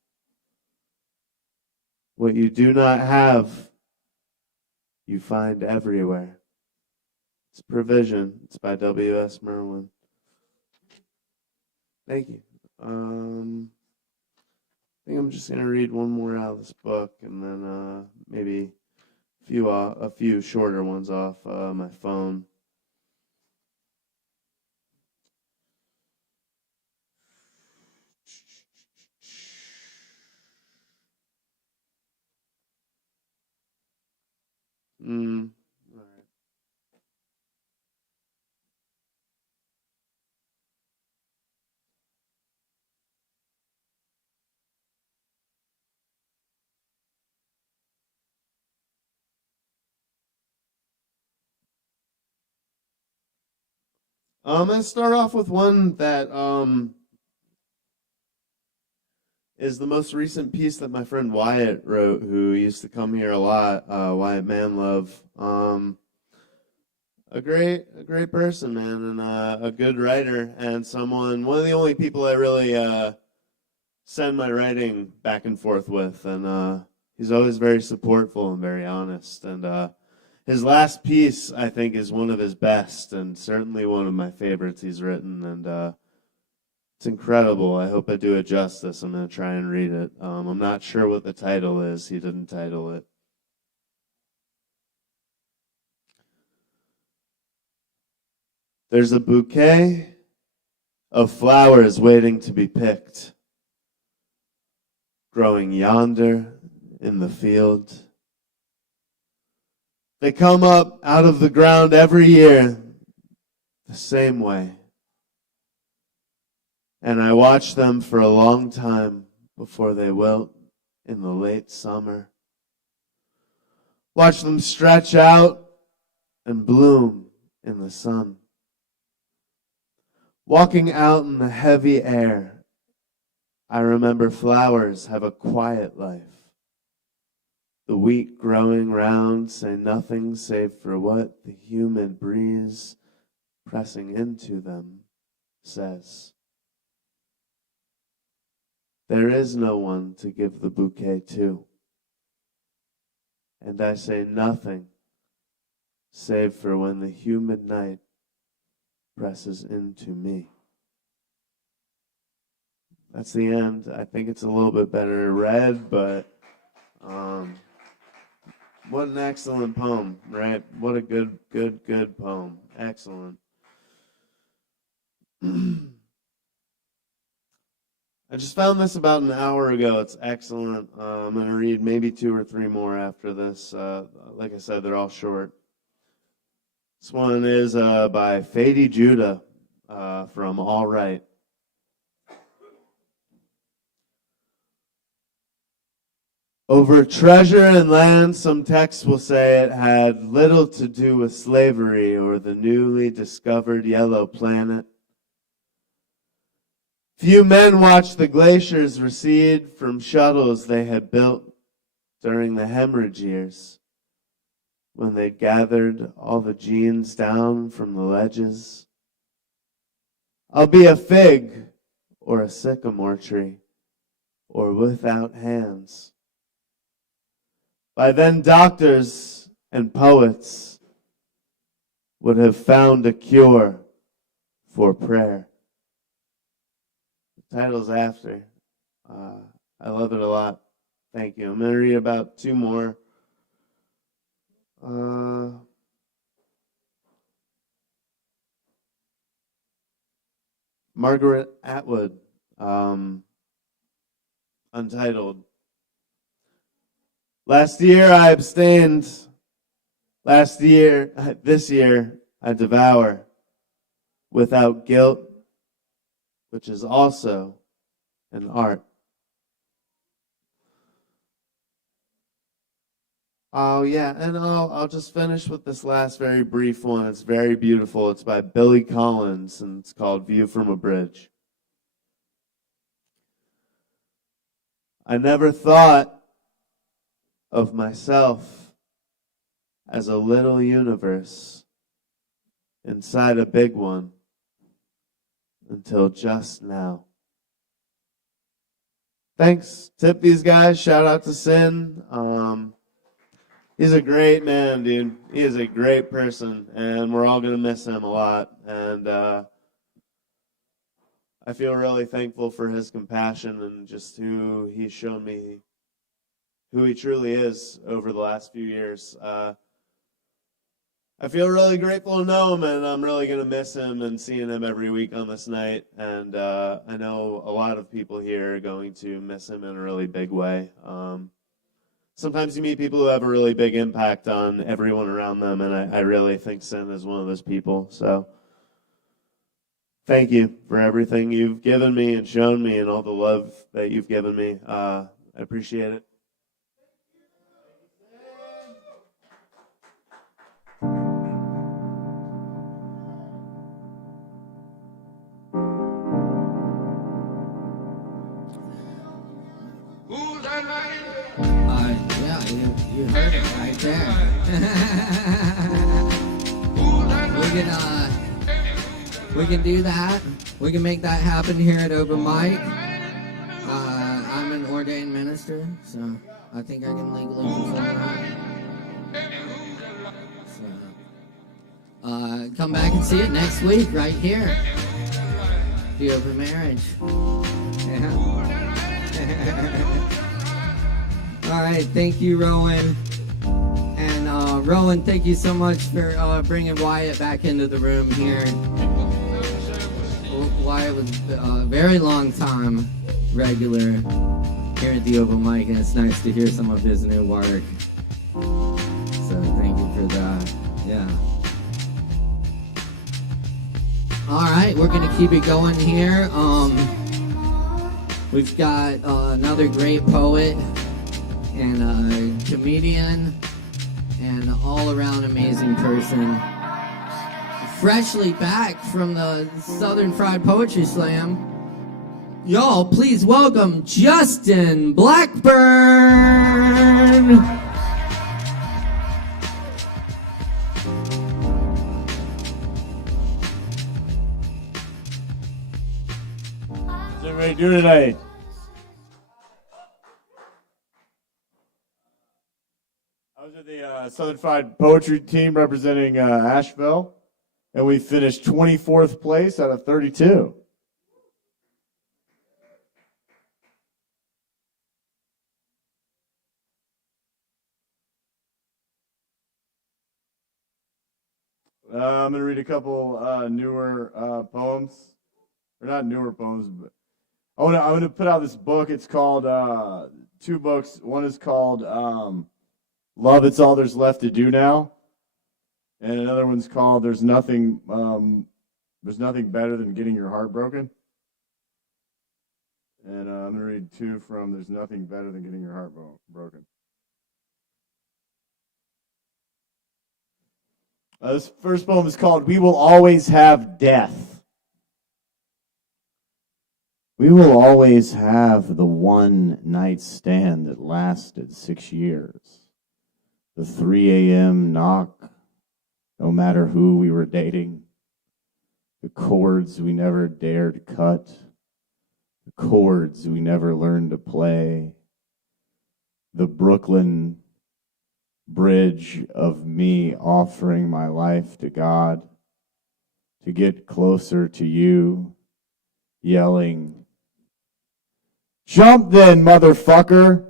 What you do not have, you find everywhere. It's Provision. It's by W.S. Merwin. Thank you. I think I'm just going to read one more out of this book, and then maybe a few shorter ones off my phone. All right. I'm going to start off with one that is the most recent piece that my friend Wyatt wrote, who used to come here a lot, Wyatt Manlove. A great person, man, and a good writer, and one of the only people I really send my writing back and forth with, and he's always very supportful and very honest, and his last piece, I think, is one of his best, and certainly one of my favorites he's written, and it's incredible. I hope I do it justice. I'm going to try and read it. I'm not sure what the title is. He didn't title it. There's a bouquet of flowers waiting to be picked, growing yonder in the field. They come up out of the ground every year the same way. And I watch them for a long time before they wilt in the late summer. Watch them stretch out and bloom in the sun. Walking out in the heavy air, I remember flowers have a quiet life. The wheat growing round say nothing save for what the humid breeze pressing into them says. There is no one to give the bouquet to. And I say nothing save for when the humid night presses into me. That's the end. I think it's a little bit better read, but what an excellent poem, right? What a good poem. Excellent. I just found this about an hour ago. It's excellent. I'm going to read maybe 2 or 3 more after this. Like I said, they're all short. This one is by Fady Judah from All Right. Over treasure and land, some texts will say it had little to do with slavery or the newly discovered yellow planet. Few men watched the glaciers recede from shuttles they had built during the hemorrhage years, when they gathered all the genes down from the ledges. I'll be a fig or a sycamore tree, or without hands. By then, doctors and poets would have found a cure for prayer. The title's after. I love it a lot. Thank you. I'm going to read about 2 more. Margaret Atwood, untitled. Last year I abstained. This year I devour without guilt, which is also an art. Oh yeah, and I'll just finish with this last very brief one. It's very beautiful. It's by Billy Collins, and it's called View from a Bridge. I never thought of myself as a little universe inside a big one until just now. Thanks. Tip these guys. Shout out to Sin. He's a great man, dude. He is a great person, and we're all going to miss him a lot. And I feel really thankful for his compassion and just who he's shown me, who he truly is over the last few years. I feel really grateful to know him, and I'm really going to miss him and seeing him every week on this night. And I know a lot of people here are going to miss him in a really big way. Sometimes you meet people who have a really big impact on everyone around them, and I really think Sin is one of those people. So thank you for everything you've given me and shown me and all the love that you've given me. I appreciate it. You heard it right there. We can do that. We can make that happen here at Open Mic. I'm an ordained minister, so I think I can legally perform that. So, come back and see it next week right here. The Open Marriage. Yeah. All right, thank you, Rowan. And Rowan, thank you so much for bringing Wyatt back into the room here. Wyatt was a very long time regular here at the Open Mic, and it's nice to hear some of his new work. So thank you for that. Yeah. All right, we're gonna keep it going here. We've got another great poet and a comedian and all-around amazing person. Freshly back from the Southern Fried Poetry Slam, y'all please welcome Justin Blackburn. What's everybody doing tonight? I was at the Southern Fried Poetry team representing Asheville, and we finished 24th place out of 32. I'm going to read a couple newer poems. Or not newer poems, but I'm going to put out this book. It's called, two books. One is called Love, It's All There's Left to Do Now. And another one's called There's Nothing Better Than Getting Your Heart Broken. And I'm going to read two from There's Nothing Better Than Getting Your Heart Broken. This first poem is called We Will Always Have Death. We will always have the one night stand that lasted 6 years. The 3 a.m. knock, no matter who we were dating. The chords we never dared cut. The chords we never learned to play. The Brooklyn Bridge of me offering my life to God to get closer to you, yelling, "Jump then, motherfucker!"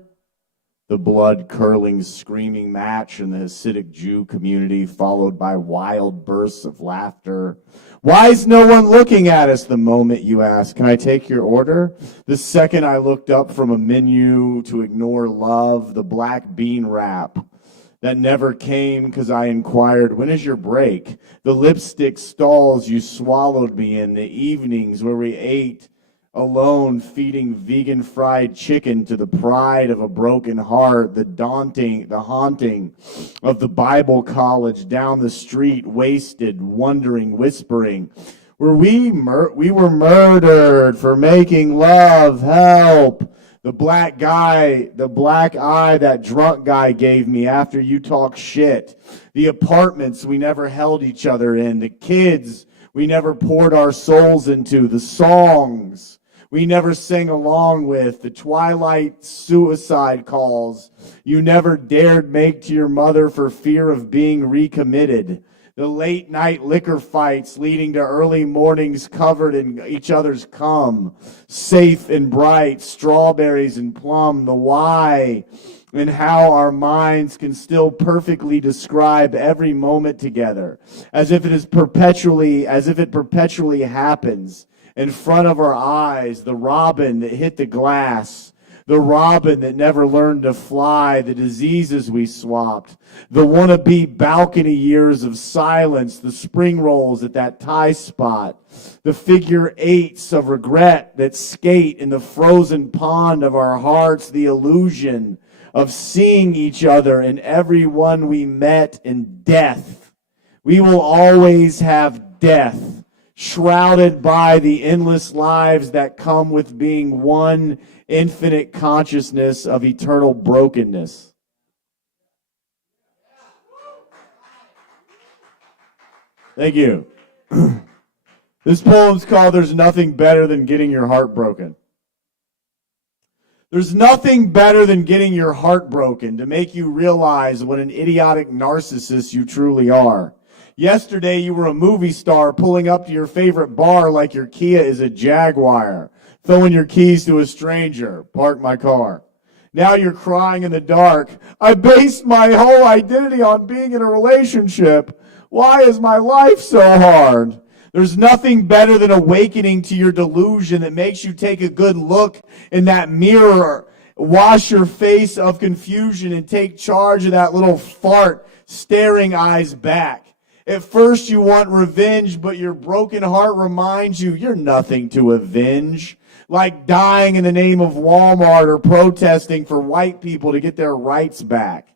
The blood-curdling screaming match in the Hasidic Jew community, followed by wild bursts of laughter. Why is no one looking at us? The moment you ask, "Can I take your order?" The second I looked up from a menu to ignore love, the black bean wrap that never came because I inquired, "When is your break?" The lipstick stalls you swallowed me in, the evenings where we ate alone, feeding vegan fried chicken to the pride of a broken heart, the haunting of the Bible college down the street, wasted, wondering, whispering, we were murdered for making love, help. The black eye that drunk guy gave me after you talk shit. The apartments we never held each other in. The kids we never poured our souls into. The songs we never sang along with. The twilight suicide calls you never dared make to your mother for fear of being recommitted. The late night liquor fights leading to early mornings covered in each other's cum. Safe and bright, strawberries and plum. The why and how our minds can still perfectly describe every moment together, as if it perpetually happens in front of our eyes. The robin that hit the glass. The robin that never learned to fly, the diseases we swapped, the wannabe balcony years of silence, the spring rolls at that tie spot, the figure eights of regret that skate in the frozen pond of our hearts, the illusion of seeing each other and everyone we met in death. We will always have death, shrouded by the endless lives that come with being one infinite consciousness of eternal brokenness. Thank you. This poem's called There's Nothing Better Than Getting Your Heart Broken. There's nothing better than getting your heart broken to make you realize what an idiotic narcissist you truly are. Yesterday you were a movie star pulling up to your favorite bar like your Kia is a Jaguar, throwing your keys to a stranger, park my car. Now you're crying in the dark. I based my whole identity on being in a relationship. Why is my life so hard? There's nothing better than awakening to your delusion that makes you take a good look in that mirror, wash your face of confusion, and take charge of that little fart staring eyes back. At first you want revenge, but your broken heart reminds you you're nothing to avenge. Like dying in the name of Walmart or protesting for white people to get their rights back.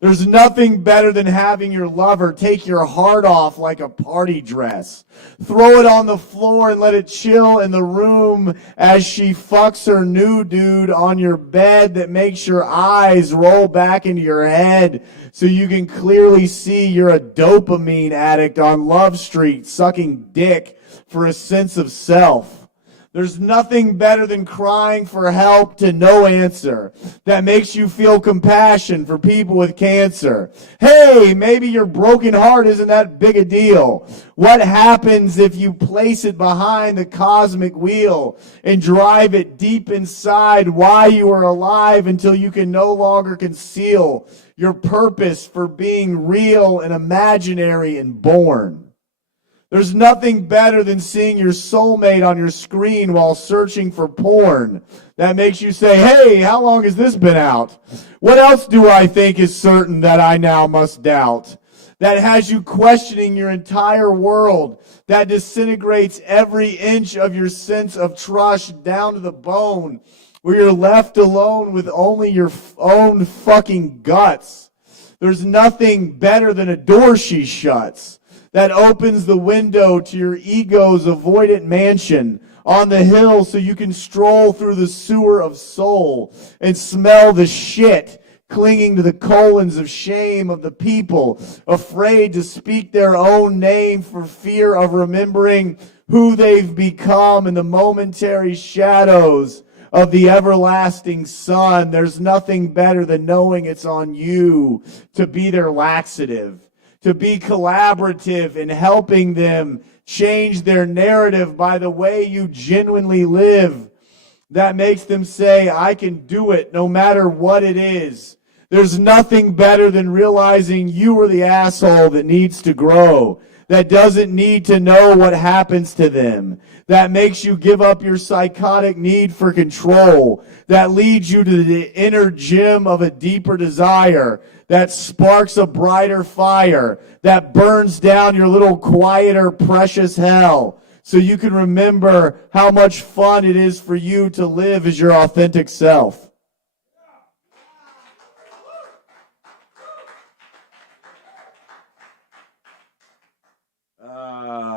There's nothing better than having your lover take your heart off like a party dress. Throw it on the floor and let it chill in the room as she fucks her new dude on your bed that makes your eyes roll back into your head so you can clearly see you're a dopamine addict on Love Street sucking dick for a sense of self. There's nothing better than crying for help to no answer that makes you feel compassion for people with cancer. Hey, maybe your broken heart isn't that big a deal. What happens if you place it behind the cosmic wheel and drive it deep inside why you are alive until you can no longer conceal your purpose for being real and imaginary and born? There's nothing better than seeing your soulmate on your screen while searching for porn. That makes you say, hey, how long has this been out? What else do I think is certain that I now must doubt? That has you questioning your entire world. That disintegrates every inch of your sense of trust down to the bone, where you're left alone with only your own fucking guts. There's nothing better than a door she shuts that opens the window to your ego's avoidant mansion on the hill so you can stroll through the sewer of soul and smell the shit clinging to the colons of shame of the people afraid to speak their own name for fear of remembering who they've become in the momentary shadows of the everlasting sun. There's nothing better than knowing it's on you to be their laxative, to be collaborative in helping them change their narrative by the way you genuinely live. That makes them say, I can do it no matter what it is. There's nothing better than realizing you are the asshole that needs to grow, that doesn't need to know what happens to them, that makes you give up your psychotic need for control, that leads you to the inner gym of a deeper desire, that sparks a brighter fire, that burns down your little quieter, precious hell, so you can remember how much fun it is for you to live as your authentic self.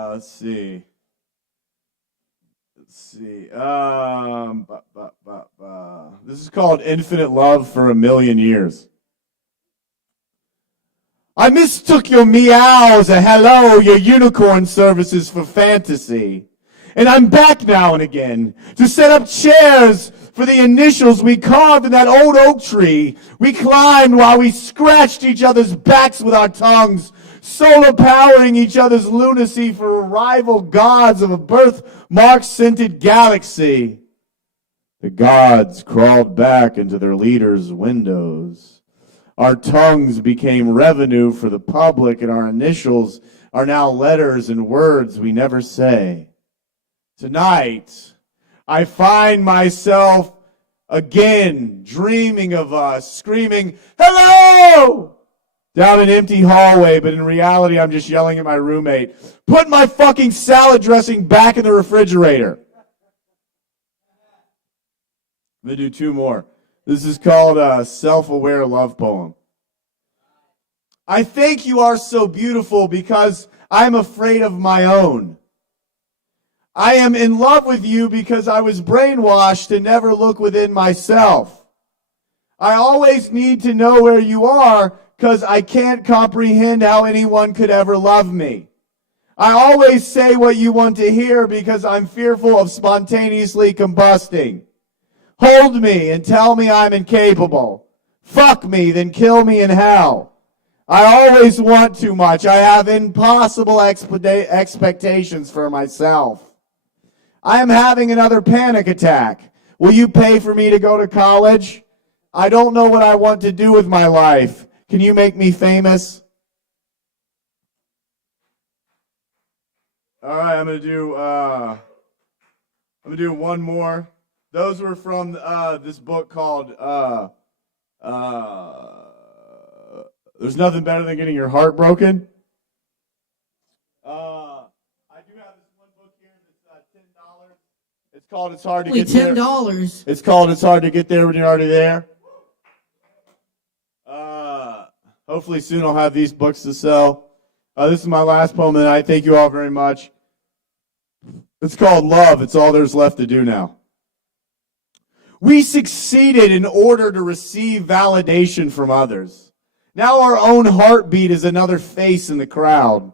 Let's see. This is called Infinite Love for a Million Years. I mistook your meow as a hello, your unicorn services for fantasy. And I'm back now and again to set up chairs for the initials we carved in that old oak tree. We climbed while we scratched each other's backs with our tongues, solar powering each other's lunacy for rival gods of a birthmark-scented galaxy. The gods crawled back into their leaders' windows. Our tongues became revenue for the public, and our initials are now letters and words we never say. Tonight, I find myself again dreaming of us, screaming, hello! Down an empty hallway, but in reality, I'm just yelling at my roommate, put my fucking salad dressing back in the refrigerator. I'm going to do two more. This is called a self-aware love poem. I think you are so beautiful because I'm afraid of my own. I am in love with you because I was brainwashed to never look within myself. I always need to know where you are because I can't comprehend how anyone could ever love me. I always say what you want to hear because I'm fearful of spontaneously combusting. Hold me and tell me I'm incapable. Fuck me, then kill me in hell. I always want too much. I have impossible expectations for myself. I am having another panic attack. Will you pay for me to go to college? I don't know what I want to do with my life. Can you make me famous? All right, I'm gonna do one more. Those were from this book called There's Nothing Better Than Getting Your Heart Broken. I do have this one book here that's $10. It's called It's Hard to Only Get There. $10. It's called It's Hard to Get There When You're Already There. Hopefully soon I'll have these books to sell. This is my last poem of the night. Thank you all very much. It's called Love. It's all there's left to do now. We succeeded in order to receive validation from others. Now our own heartbeat is another face in the crowd.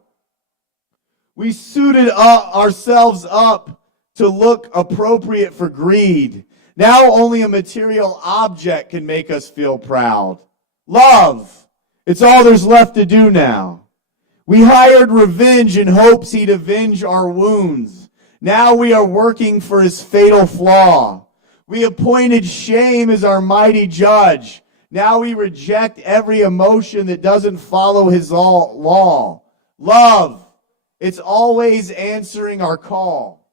We suited ourselves up to look appropriate for greed. Now only a material object can make us feel proud. Love. It's all there's left to do now. We hired revenge in hopes he'd avenge our wounds. Now we are working for his fatal flaw. We appointed shame as our mighty judge. Now we reject every emotion that doesn't follow his law. Love. It's always answering our call.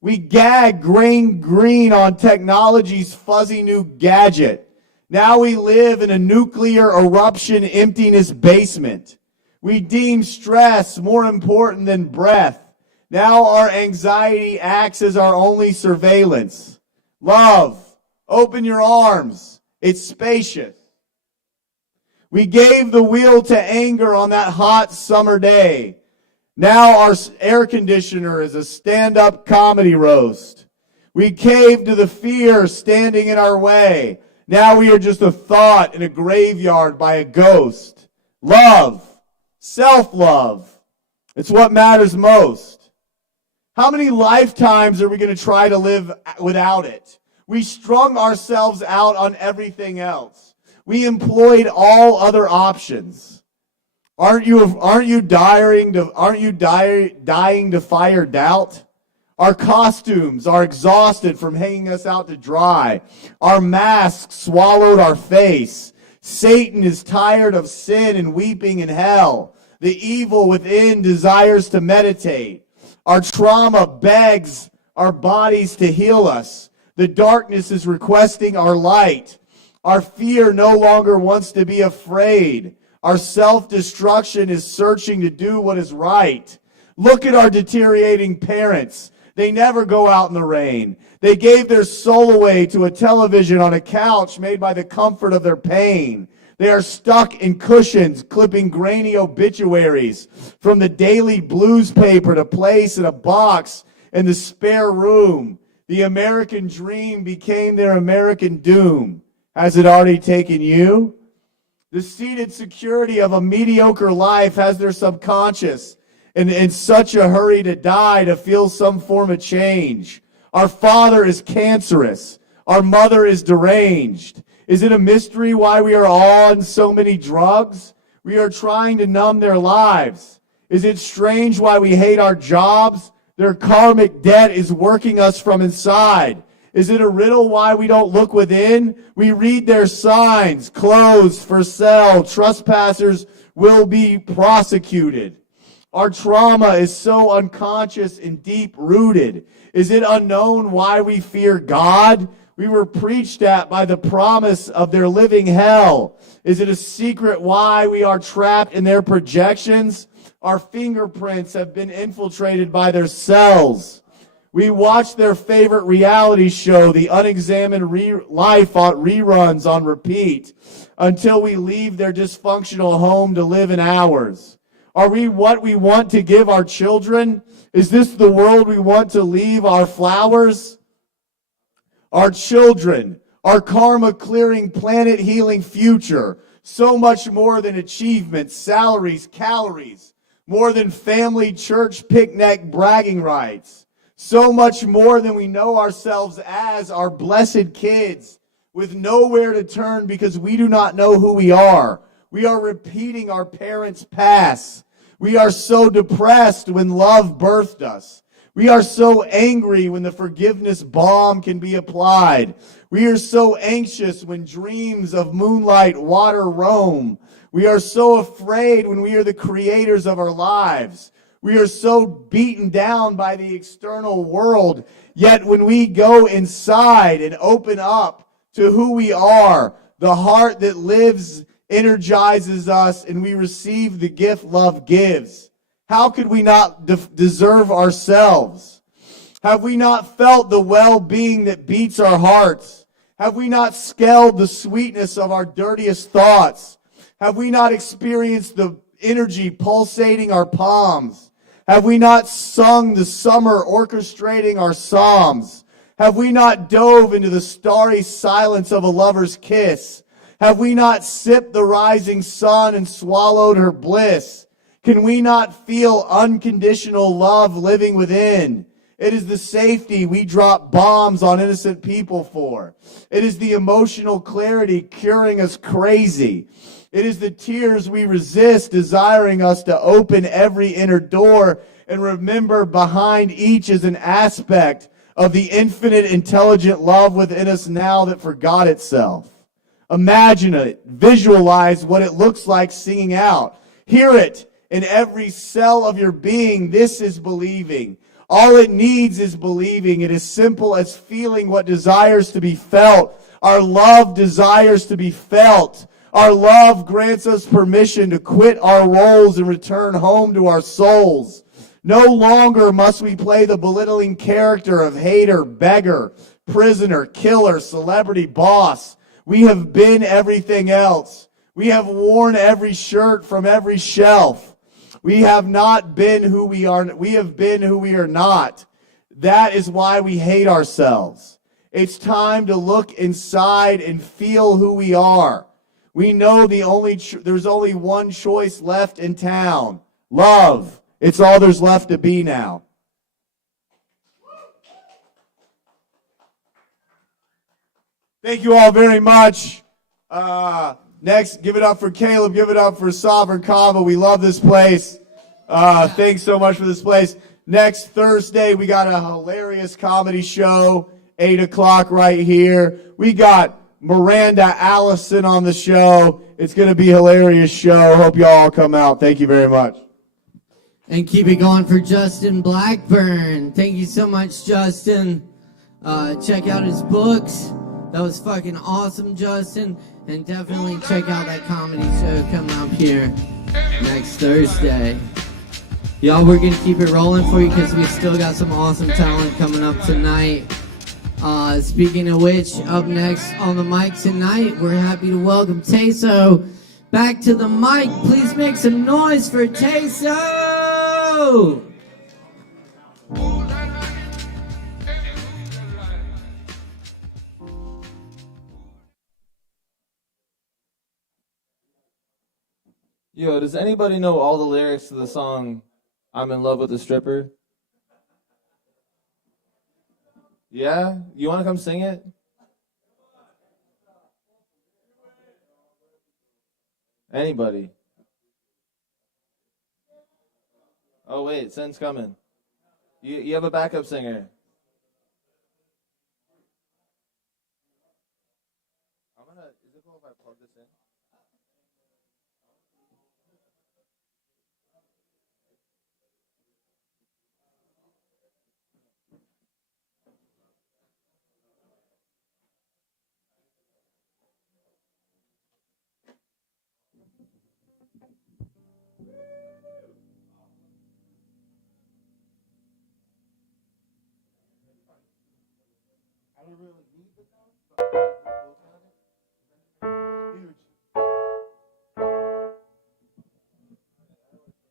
We gag grain green on technology's fuzzy new gadget. Now we live in a nuclear eruption emptiness basement. We deem stress more important than breath. Now our anxiety acts as our only surveillance. Love, open your arms. It's spacious. We gave the wheel to anger on that hot summer day. Now our air conditioner is a stand-up comedy roast. We caved to the fear standing in our way. Now we are just a thought in a graveyard by a ghost. Love, self-love, it's what matters most. How many lifetimes are we going to try to live without it? We strung ourselves out on everything else. We employed all other options. Aren't you dying to fire doubt? Our costumes are exhausted from hanging us out to dry. Our masks swallowed our face. Satan is tired of sin and weeping in hell. The evil within desires to meditate. Our trauma begs our bodies to heal us. The darkness is requesting our light. Our fear no longer wants to be afraid. Our self-destruction is searching to do what is right. Look at our deteriorating parents. They never go out in the rain. They gave their soul away to a television on a couch made by the comfort of their pain. They are stuck in cushions, clipping grainy obituaries from the daily blues paper to place in a box in the spare room. The American dream became their American doom. Has it already taken you? The seated security of a mediocre life has their subconscious in such a hurry to die to feel some form of change. Our father is cancerous. Our mother is deranged. Is it a mystery why we are all on so many drugs? We are trying to numb their lives. Is it strange why we hate our jobs? Their karmic debt is working us from inside. Is it a riddle why we don't look within? We read their signs, closed for sale, trespassers will be prosecuted. Our trauma is so unconscious and deep-rooted. Is it unknown why we fear God? We were preached at by the promise of their living hell. Is it a secret why we are trapped in their projections? Our fingerprints have been infiltrated by their cells. We watch their favorite reality show, the unexamined life on reruns on repeat, until we leave their dysfunctional home to live in ours. Are we what we want to give our children? Is this the world we want to leave our flowers? Our children, our karma-clearing, planet-healing future, so much more than achievements, salaries, calories, more than family, church, picnic, bragging rights. So much more than we know ourselves as our blessed kids with nowhere to turn because we do not know who we are. We are repeating our parents' past. We are so depressed when love birthed us. We are so angry when the forgiveness bomb can be applied. We are so anxious when dreams of moonlight water roam. We are so afraid when we are the creators of our lives. We are so beaten down by the external world, yet when we go inside and open up to who we are, the heart that lives energizes us and we receive the gift love gives. How could we not deserve ourselves? Have we not felt the well-being that beats our hearts? Have we not scaled the sweetness of our dirtiest thoughts? Have we not experienced the energy pulsating our palms? Have we not sung the summer orchestrating our psalms? Have we not dove into the starry silence of a lover's kiss? Have we not sipped the rising sun and swallowed her bliss? Can we not feel unconditional love living within? It is the safety we drop bombs on innocent people for. It is the emotional clarity curing us crazy. It is the tears we resist, desiring us to open every inner door and remember behind each is an aspect of the infinite intelligent love within us now that forgot itself. Imagine it. Visualize what it looks like singing out. Hear it in every cell of your being. This is believing. All it needs is believing. It is simple as feeling what desires to be felt. Our love desires to be felt. Our love grants us permission to quit our roles and return home to our souls. No longer must we play the belittling character of hater, beggar, prisoner, killer, celebrity, boss. We have been everything else. We have worn every shirt from every shelf. We have not been who we are. We have been who we are not. That is why we hate ourselves. It's time to look inside and feel who we are. We know there's only one choice left in town. Love. It's all there's left to be now. Thank you all very much. Next, give it up for Caleb. Give it up for Sovereign Kava. We love this place. Thanks so much for this place. Next Thursday, we got a hilarious comedy show, 8 o'clock right here. We got Miranda Allison on the show. It's going to be a hilarious show. Hope you all come out. Thank you very much. And keep it going for Justin Blackburn. Thank you so much, Justin. Check out his books. That was fucking awesome, Justin. And definitely check out that comedy show coming up here next Thursday. Y'all, we're going to keep it rolling for you because we still got some awesome talent coming up tonight. Speaking of which, up next on the mic tonight, we're happy to welcome Teso back to the mic. Please make some noise for Teso! Yo, does anybody know all the lyrics to the song I'm in Love with a Stripper? Yeah? You want to come sing it? Anybody? Oh, wait, Sin's coming. You have a backup singer. Is it cool if I plug this in?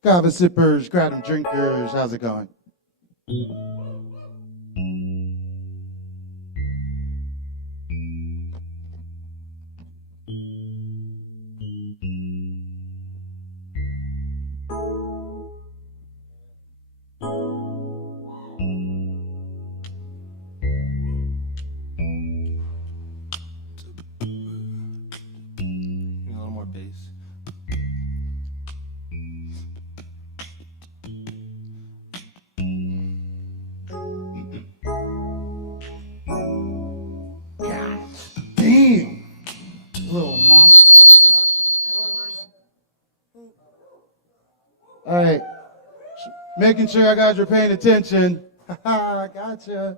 Kava sippers, kratom drinkers, how's it going? A little more bass. Damn! Little mom. All right. Making sure you guys are paying attention. I gotcha.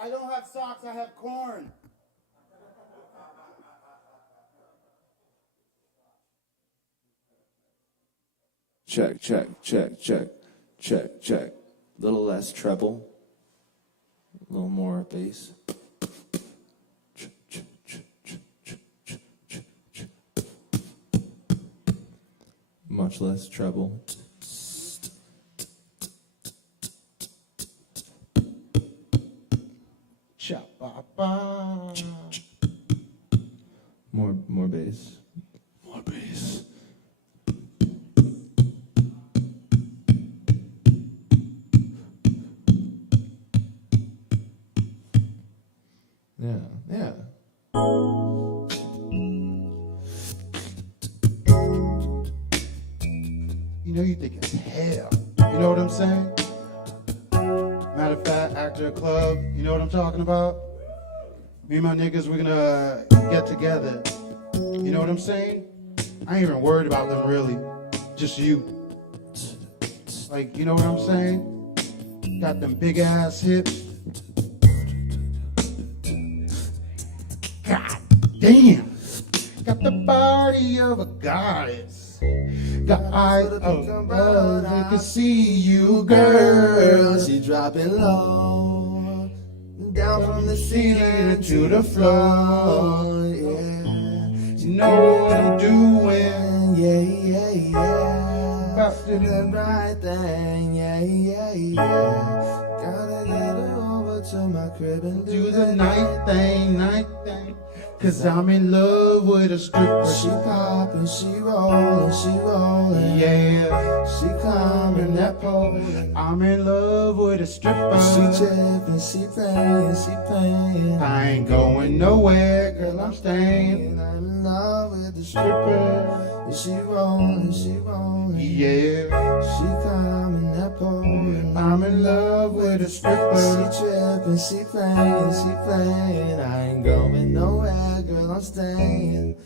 I don't have socks, I have corn. Check, check, check, check, check, check. little less treble, a little more bass. Much less treble. Cha-ba-ba. More bass. More bass. Yeah. You know you think it's hell. You know what I'm saying? Matter of fact, after a club, you know what I'm talking about? Me and my niggas, we're gonna get together. You know what I'm saying? I ain't even worried about them really. Just you. Like, you know what I'm saying? Got them big ass hips. God damn. Got the body of a goddess. Got eyes of a bird. I can see you, girl. She dropping low, down from the Ceiling to the floor. Yeah, You know what I'm doing. yeah. About to The right thing, yeah. Gotta get her over to my crib and do the night thing. Cause I'm in love with a stripper. She poppin', she rollin', Yeah, she climbing that pole. I'm in love with a stripper. She trippin', she playin'. I ain't going nowhere, girl, I'm staying. I'm in love with the Stripper. She rollin', Yeah, she climbing that pole. I'm in love with a stripper. She trippin', she playin'. I ain't going nowhere, girl, I'm staying.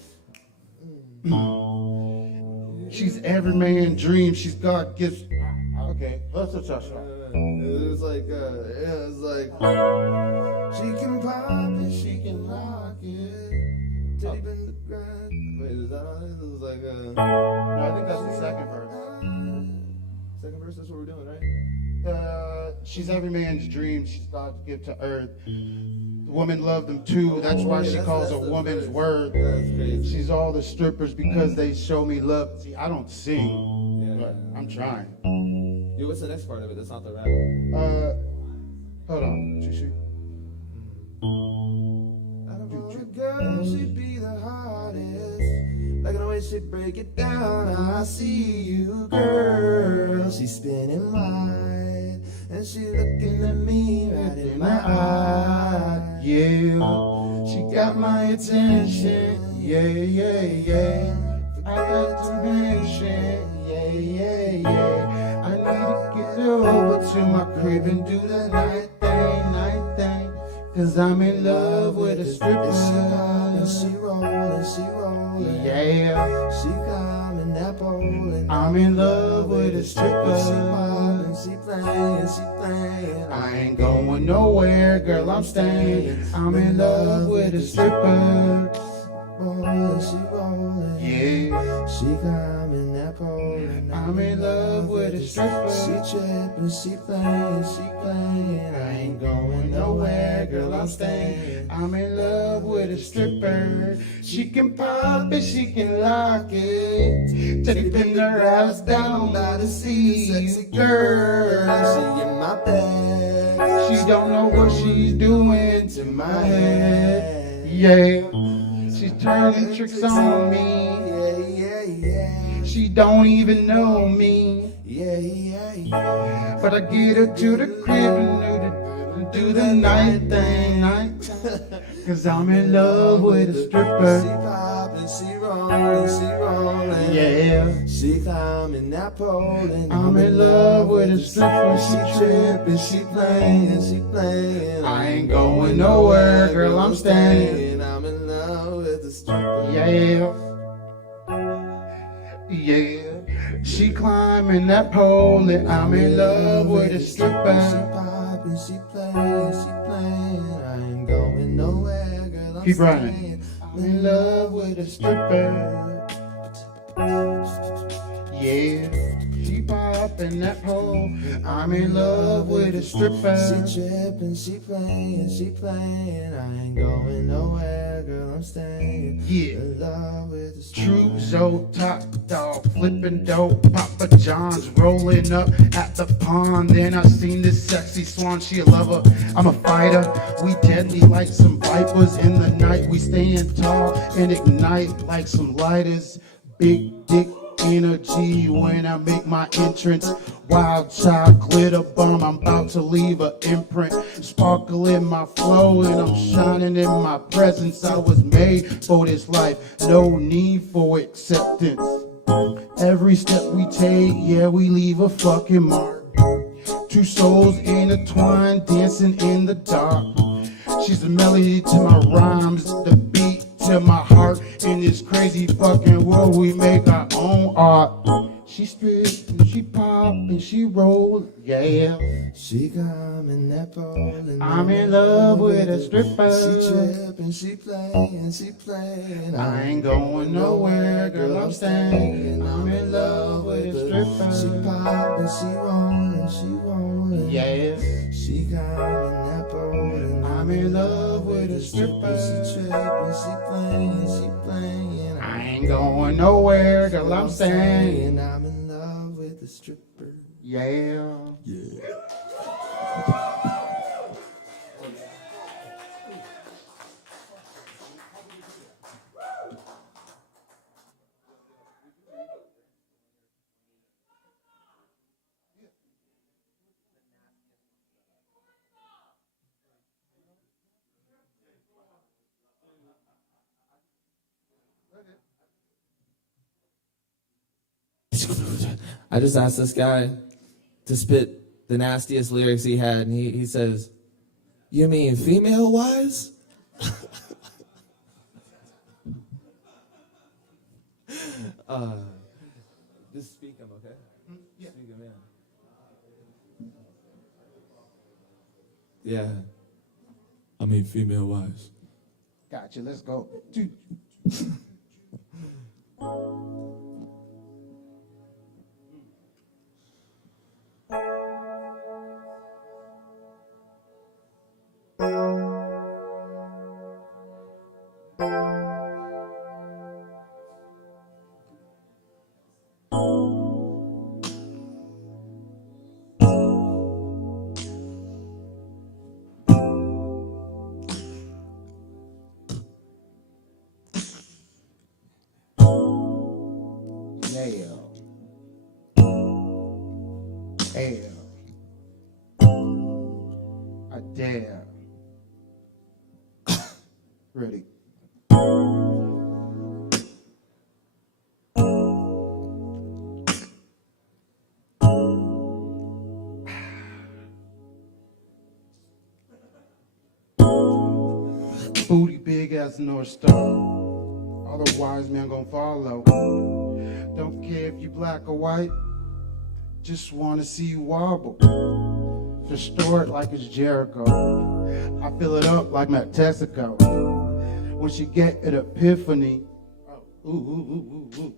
She's every man's dream. She's got gifts. Okay, let's touch that. It's like, she can pop it, she can lock it. Teddy been the grind. Wait, is that on it? It was like, No, I think that's the second verse. second verse, that's what we're doing, right? She's every man's dream. She's God's gift to earth. The woman loved them too. That's why she calls a woman's word. That's crazy. She's all the strippers because they show me love. See, I don't sing, but I'm trying. Yo, what's the next part of it? That's not the rap. Hold on. Shoot. I don't want a girl, she be the hardest. Like the way she break it down. I see you, girl. She's spinning wide, and she looking at me right in my eye. Yeah, she got my attention. Yeah. I like to mention. Yeah. I need to get over to my crib and do the night thing. Cause I'm in love with a stripper. She rollin'. Yeah, She climbing that pole. I'm in love with a stripper. She playin'. I ain't going nowhere, girl, I'm staying. I'm in love with a stripper. She rollin'. Yeah, She climbing that pole. I'm in love with a stripper. She trippin', she playin'. I ain't going nowhere, girl, I'm staying. I'm in love with a stripper. She can pop it, she can lock it. Teddy pin her ass down by the sea. Sexy Girl, she in my bed. she don't know what she's doing to my head. Yeah, she's turning tricks on me. Yeah. She don't even know me. Yeah. But I get her to the crib and do the night thing. Cause I'm in love with a She stripper. poppin', she rollin'. Yeah, She climbing that pole. I'm in love with a stripper. She trippin', she playin'. I ain't going nowhere, girl, I'm staying. I'm in love with the stripper. Yeah. She climbing that pole and I'm in love with a She stripper. poppin', she playin'. I ain't going nowhere, girl, I'm Keep running. staying. I'm in love with a stripper. Yeah, she pop up in that pole. I'm in love with a stripper. She trippin', she playing. I ain't going nowhere, girl, I'm staying. Yeah. In love with the True Zoe, top dog, flipping dope, Papa John's rolling up at the pond. Then I seen this sexy swan, she a lover, I'm a fighter. We deadly like some vipers in the night. We stand tall and ignite like some lighters. Big dick energy when I make my entrance. Wild child glitter bomb, I'm about to leave an imprint. Sparkle in my flow and I'm shining in my presence. I was made for this life, no need for acceptance. Every step we take, yeah, we leave a fucking mark. Two souls intertwined, dancing in the dark. She's the melody to my rhymes, the beat to my heart. In this crazy fucking world, we make our own art. She spit and she pop and she roll, yeah. She come in that pole and I'm in love with a stripper. She trippin', she playing. I ain't going nowhere, girl, I'm staying. I'm in love with a stripper. She pop and she rollin', yeah. She come in that pole and I'm in love with a stripper. She trippin', she playing. I ain't going nowhere, girl, I'm staying. I'm in love with the stripper. Yeah. I just asked this guy to spit the nastiest lyrics he had, and he says, "You mean female-wise?" Just speak him, okay? Yeah. Speak him in. Yeah. I mean female-wise. Gotcha, let's go. Dude. I dare. Ready. Booty big as North Star. All the wise men gonna follow. Don't care if you black or white. Just wanna see you wobble. Distort like it's Jericho. I fill it up like Matt Texaco. When she get an epiphany, when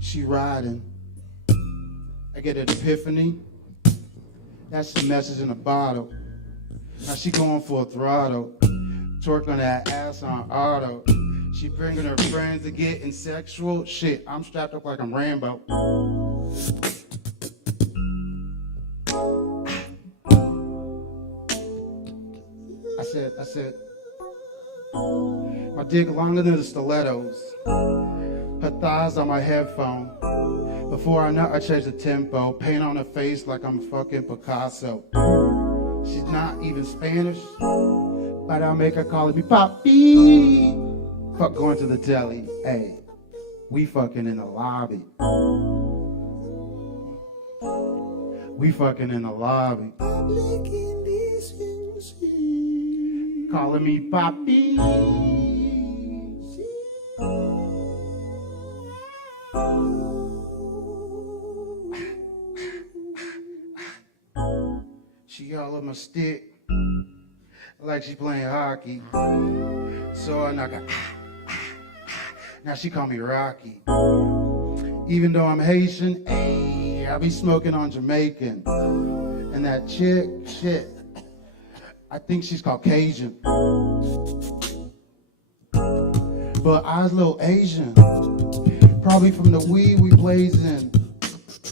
she riding, I get an epiphany. That's the message in a bottle. Now she going for a throttle, twerking that ass on auto. She bringing her friends to getting sexual. Shit, I'm strapped up like I'm Rambo. I said, my dick longer than the stilettos. Her thighs on my headphone. Before I know, I change the tempo. Paint on her face like I'm fucking Picasso. She's not even Spanish, but I'll make her call me Papi. Fuck going to the deli. Hey, we fucking in the lobby. We fucking in the lobby. Calling me Papi. She all on my stick like she playing hockey. So I knock her. Now she call me Rocky. Even though I'm Haitian, ayy, I be smoking on Jamaican. And that chick, shit, I think she's Caucasian. But I was a little Asian. Probably from the weed we blazing.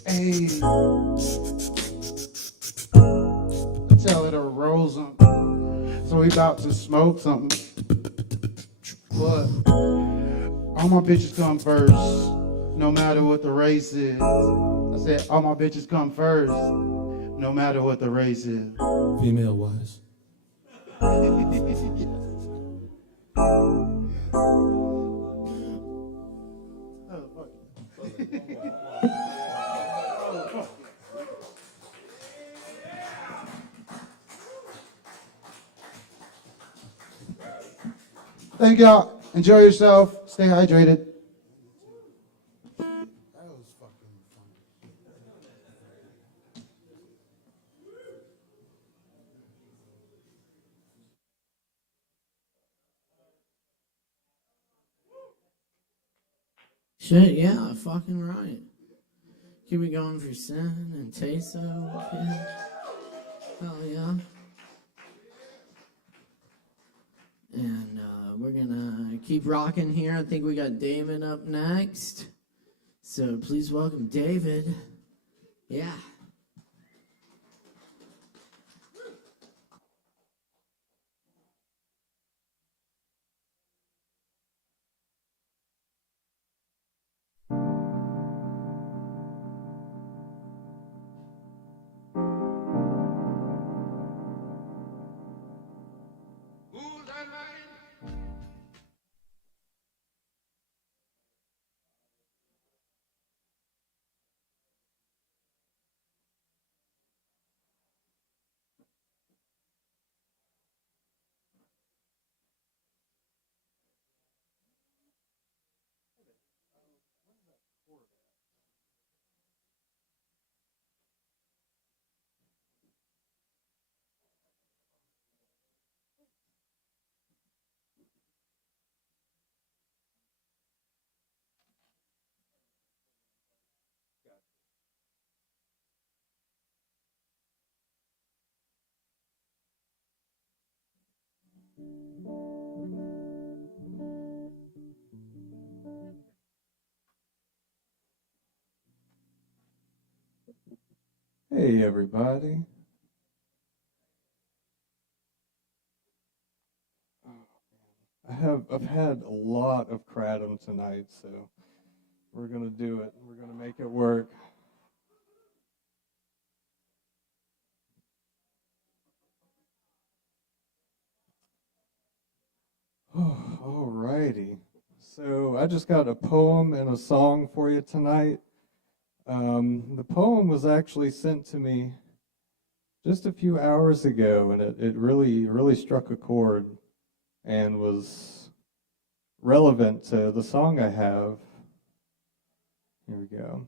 Ayy. Tell her to roll something. So we about to smoke something. But all my bitches come first, no matter what the race is. I said all my bitches come first, no matter what the race is. Female wise. Thank y'all. Enjoy yourself. Stay hydrated. Shit, yeah, fucking right. Keep it going for Sin and Teso. Yeah. Hell yeah. And we're gonna keep rocking here. I think we got David up next. So please welcome David. Yeah. Hey everybody. I've had a lot of kratom tonight, so we're gonna do it. We're gonna make it work. Alrighty. So I just got a poem and a song for you tonight. The poem was actually sent to me just a few hours ago, and it really struck a chord and was relevant to the song I have. Here we go.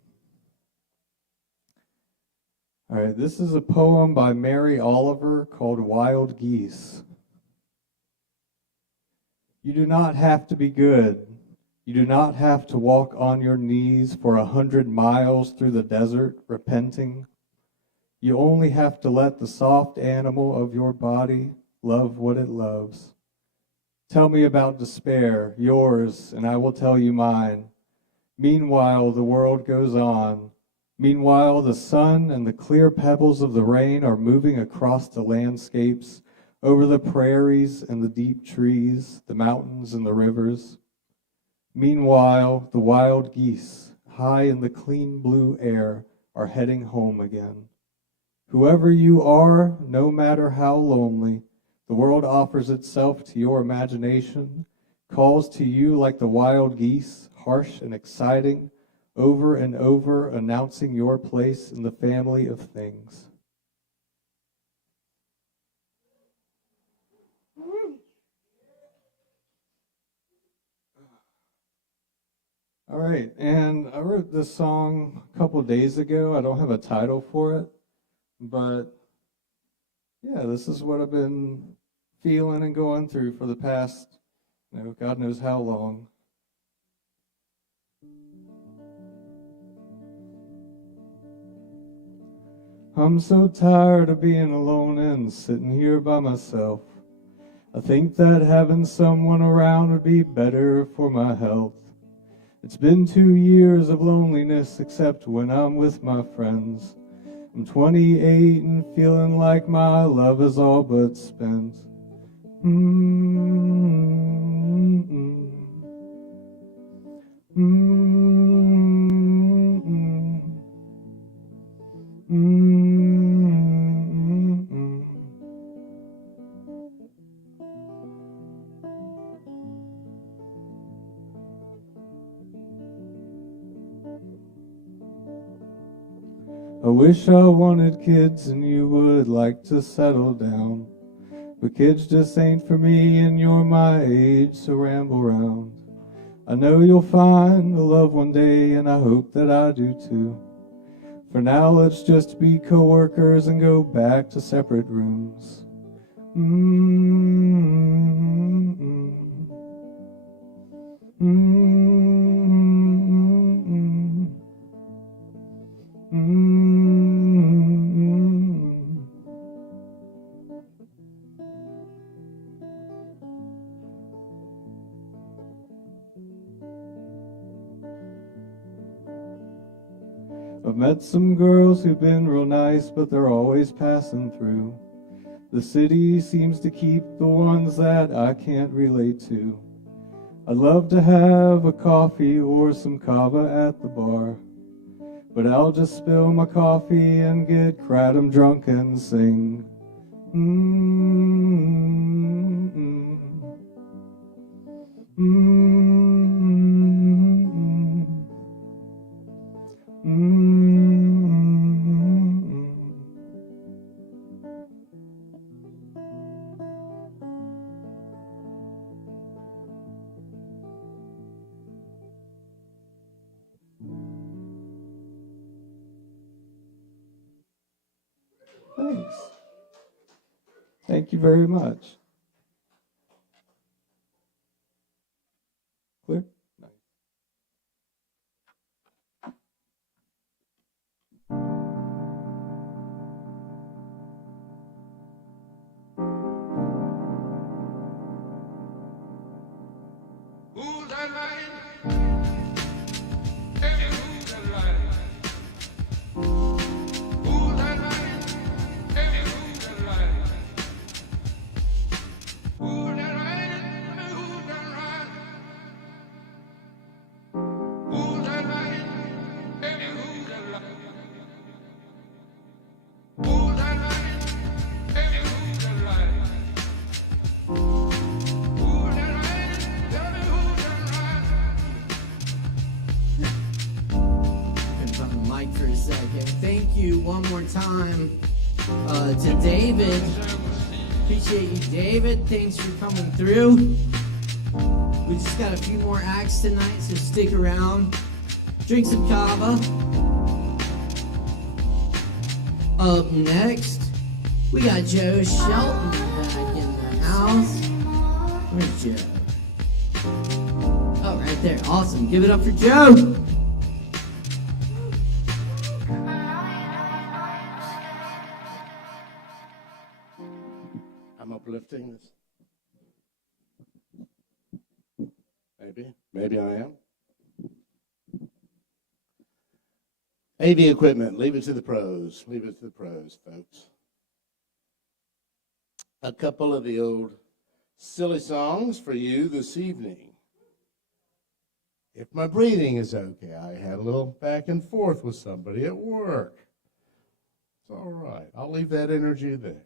All right, this is a poem by Mary Oliver called Wild Geese. You do not have to be good. You do not have to walk on your knees for 100 miles through the desert, repenting. You only have to let the soft animal of your body love what it loves. Tell me about despair, yours, and I will tell you mine. Meanwhile, the world goes on. Meanwhile, the sun and the clear pebbles of the rain are moving across the landscapes, over the prairies and the deep trees, the mountains and the rivers. Meanwhile, the wild geese, high in the clean blue air, are heading home again. Whoever you are, no matter how lonely, the world offers itself to your imagination, calls to you like the wild geese, harsh and exciting, over and over announcing your place in the family of things. All right, and I wrote this song a couple days ago. I don't have a title for it, but yeah, this is what I've been feeling and going through for the past, God knows how long. I'm so tired of being alone and sitting here by myself. I think that having someone around would be better for my health. It's been 2 years of loneliness, except when I'm with my friends. I'm 28 and feeling like my love is all but spent. I wish I wanted kids and you would like to settle down. But kids just ain't for me and you're my age, so ramble round. I know you'll find a love one day and I hope that I do too. For now let's just be co-workers and go back to separate rooms. I've met some girls who've been real nice, but they're always passing through. The city seems to keep the ones that I can't relate to. I'd love to have a coffee or some Kava at the bar, but I'll just spill my coffee and get kratom drunk and sing. Thanks. Thank you very much. Clear? Nice. Who's that line? Hey, who's that line? Who's that line? Hey, who's that line? Who's that line? Who's that line? Who's that line? Hey, who's that line? Who's that line? Hey, who's that line? Who's that line? Tell me who's that line? Been from the mic for a second. Thank you one more time to David. Appreciate you, David. Thanks for coming through. We just got a few more acts tonight, so stick around. Drink some Kava. Up next, we got Joe Shelton back in the house. Where's Joe? Oh, right there. Awesome. Give it up for Joe. I'm uplifting this. Maybe I am. AV equipment, leave it to the pros. Leave it to the pros, folks. A couple of the old silly songs for you this evening. If my breathing is okay, I had a little back and forth with somebody at work. It's all right. I'll leave that energy there.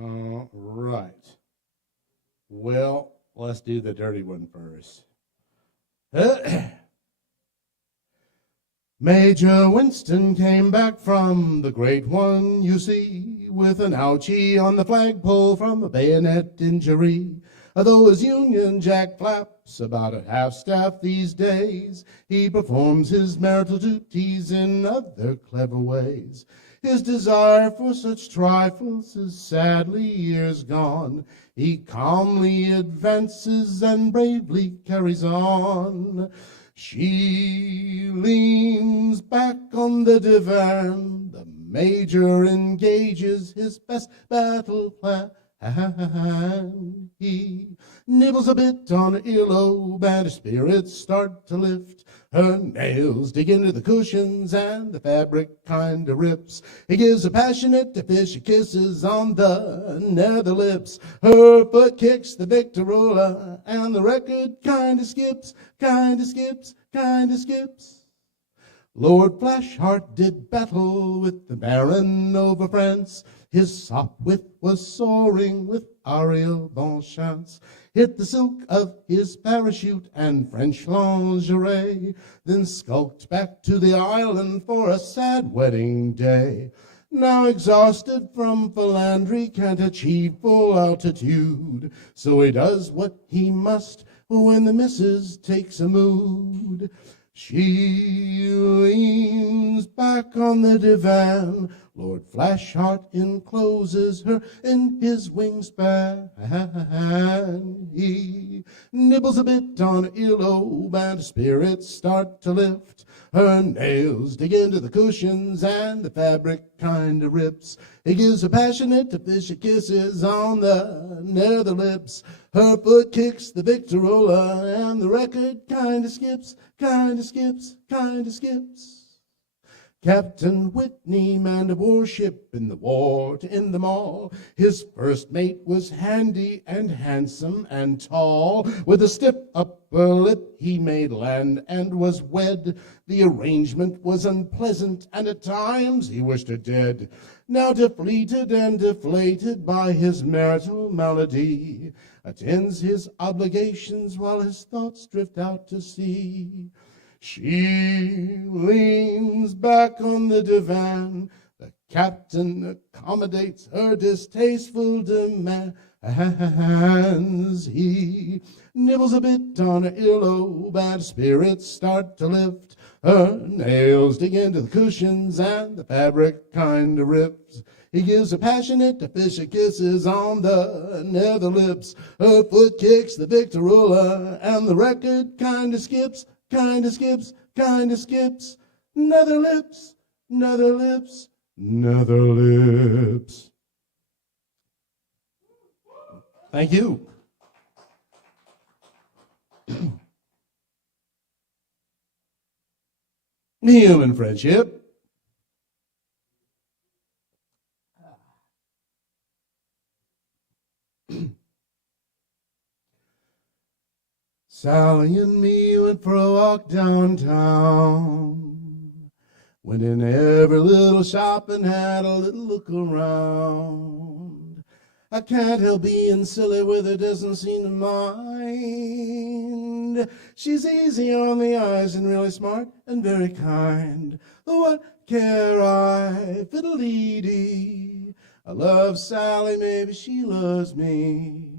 All right. Well, let's do the dirty one first. Major Winston came back from the Great One, you see, with an ouchie on the flagpole from a bayonet injury. Though his Union Jack flaps about at half-staff these days, he performs his marital duties in other clever ways. His desire for such trifles is sadly years gone. He calmly advances and bravely carries on. She leans back on the divan. The major engages his best battle plan. He nibbles a bit on her earlobe and her spirits start to lift. Her nails dig into the cushions and the fabric kinda rips. He gives her passionate fishy kisses on the nether lips. Her foot kicks the Victorola and the record kinda skips, kinda skips, kinda skips. Lord Flashheart did battle with the Baron over France. His sopwith was soaring with Ariel Bonchance. Hit the silk of his parachute and French lingerie, then skulked back to the island for a sad wedding day. Now exhausted from philandry, can't achieve full altitude, so he does what he must when the missus takes a mood. She leans back on the divan. Lord Flashheart encloses her in his wingspan. He nibbles a bit on her earlobe and her spirits start to lift. Her nails dig into the cushions and the fabric kinda rips. He gives her passionate fishy kisses on the nether lips. Her foot kicks the Victorola and the record kinda skips, kinda skips, kinda skips. Captain Whitney manned a warship in the war to end them all. His first mate was handy and handsome and tall. With a stiff upper lip he made land and was wed. The arrangement was unpleasant and at times he wished her dead. Now depleted and deflated by his marital malady, attends his obligations while his thoughts drift out to sea. She leans back on the divan. The captain accommodates her distasteful demands. He nibbles a bit on her earlobe and spirits start to lift. Her nails dig into the cushions and the fabric kinda rips. He gives her passionate fishy kisses on the nether lips. Her foot kicks the Victorola and the record kinda skips, kinda skips, kinda skips. Nether lips, nether lips, nether lips. Thank you. Human friendship. Sally and me went for a walk downtown. Went in every little shop and had a little look around. I can't help being silly with her, doesn't seem to mind. She's easy on the eyes and really smart and very kind. What care I, fiddle-dee-dee. I love Sally, maybe she loves me.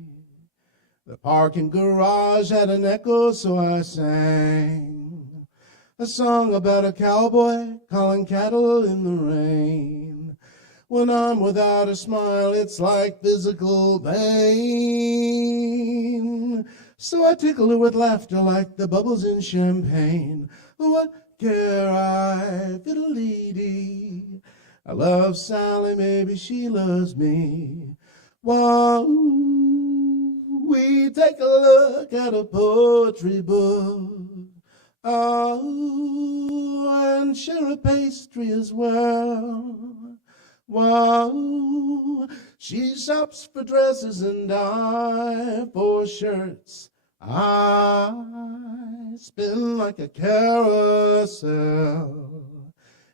The parking garage had an echo, so I sang a song about a cowboy calling cattle in the rain. When I'm without a smile, it's like physical pain. So I tickle her with laughter like the bubbles in champagne. What care I, fiddle-dee-dee. I love Sally, maybe she loves me. Wow, we take a look at a poetry book. Oh, and share a pastry as well. Wow, she shops for dresses and I for shirts. I spin like a carousel.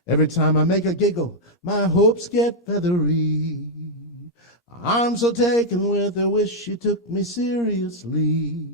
Every time I make a giggle, my hopes get feathery. I'm so taken with her, wish she took me seriously.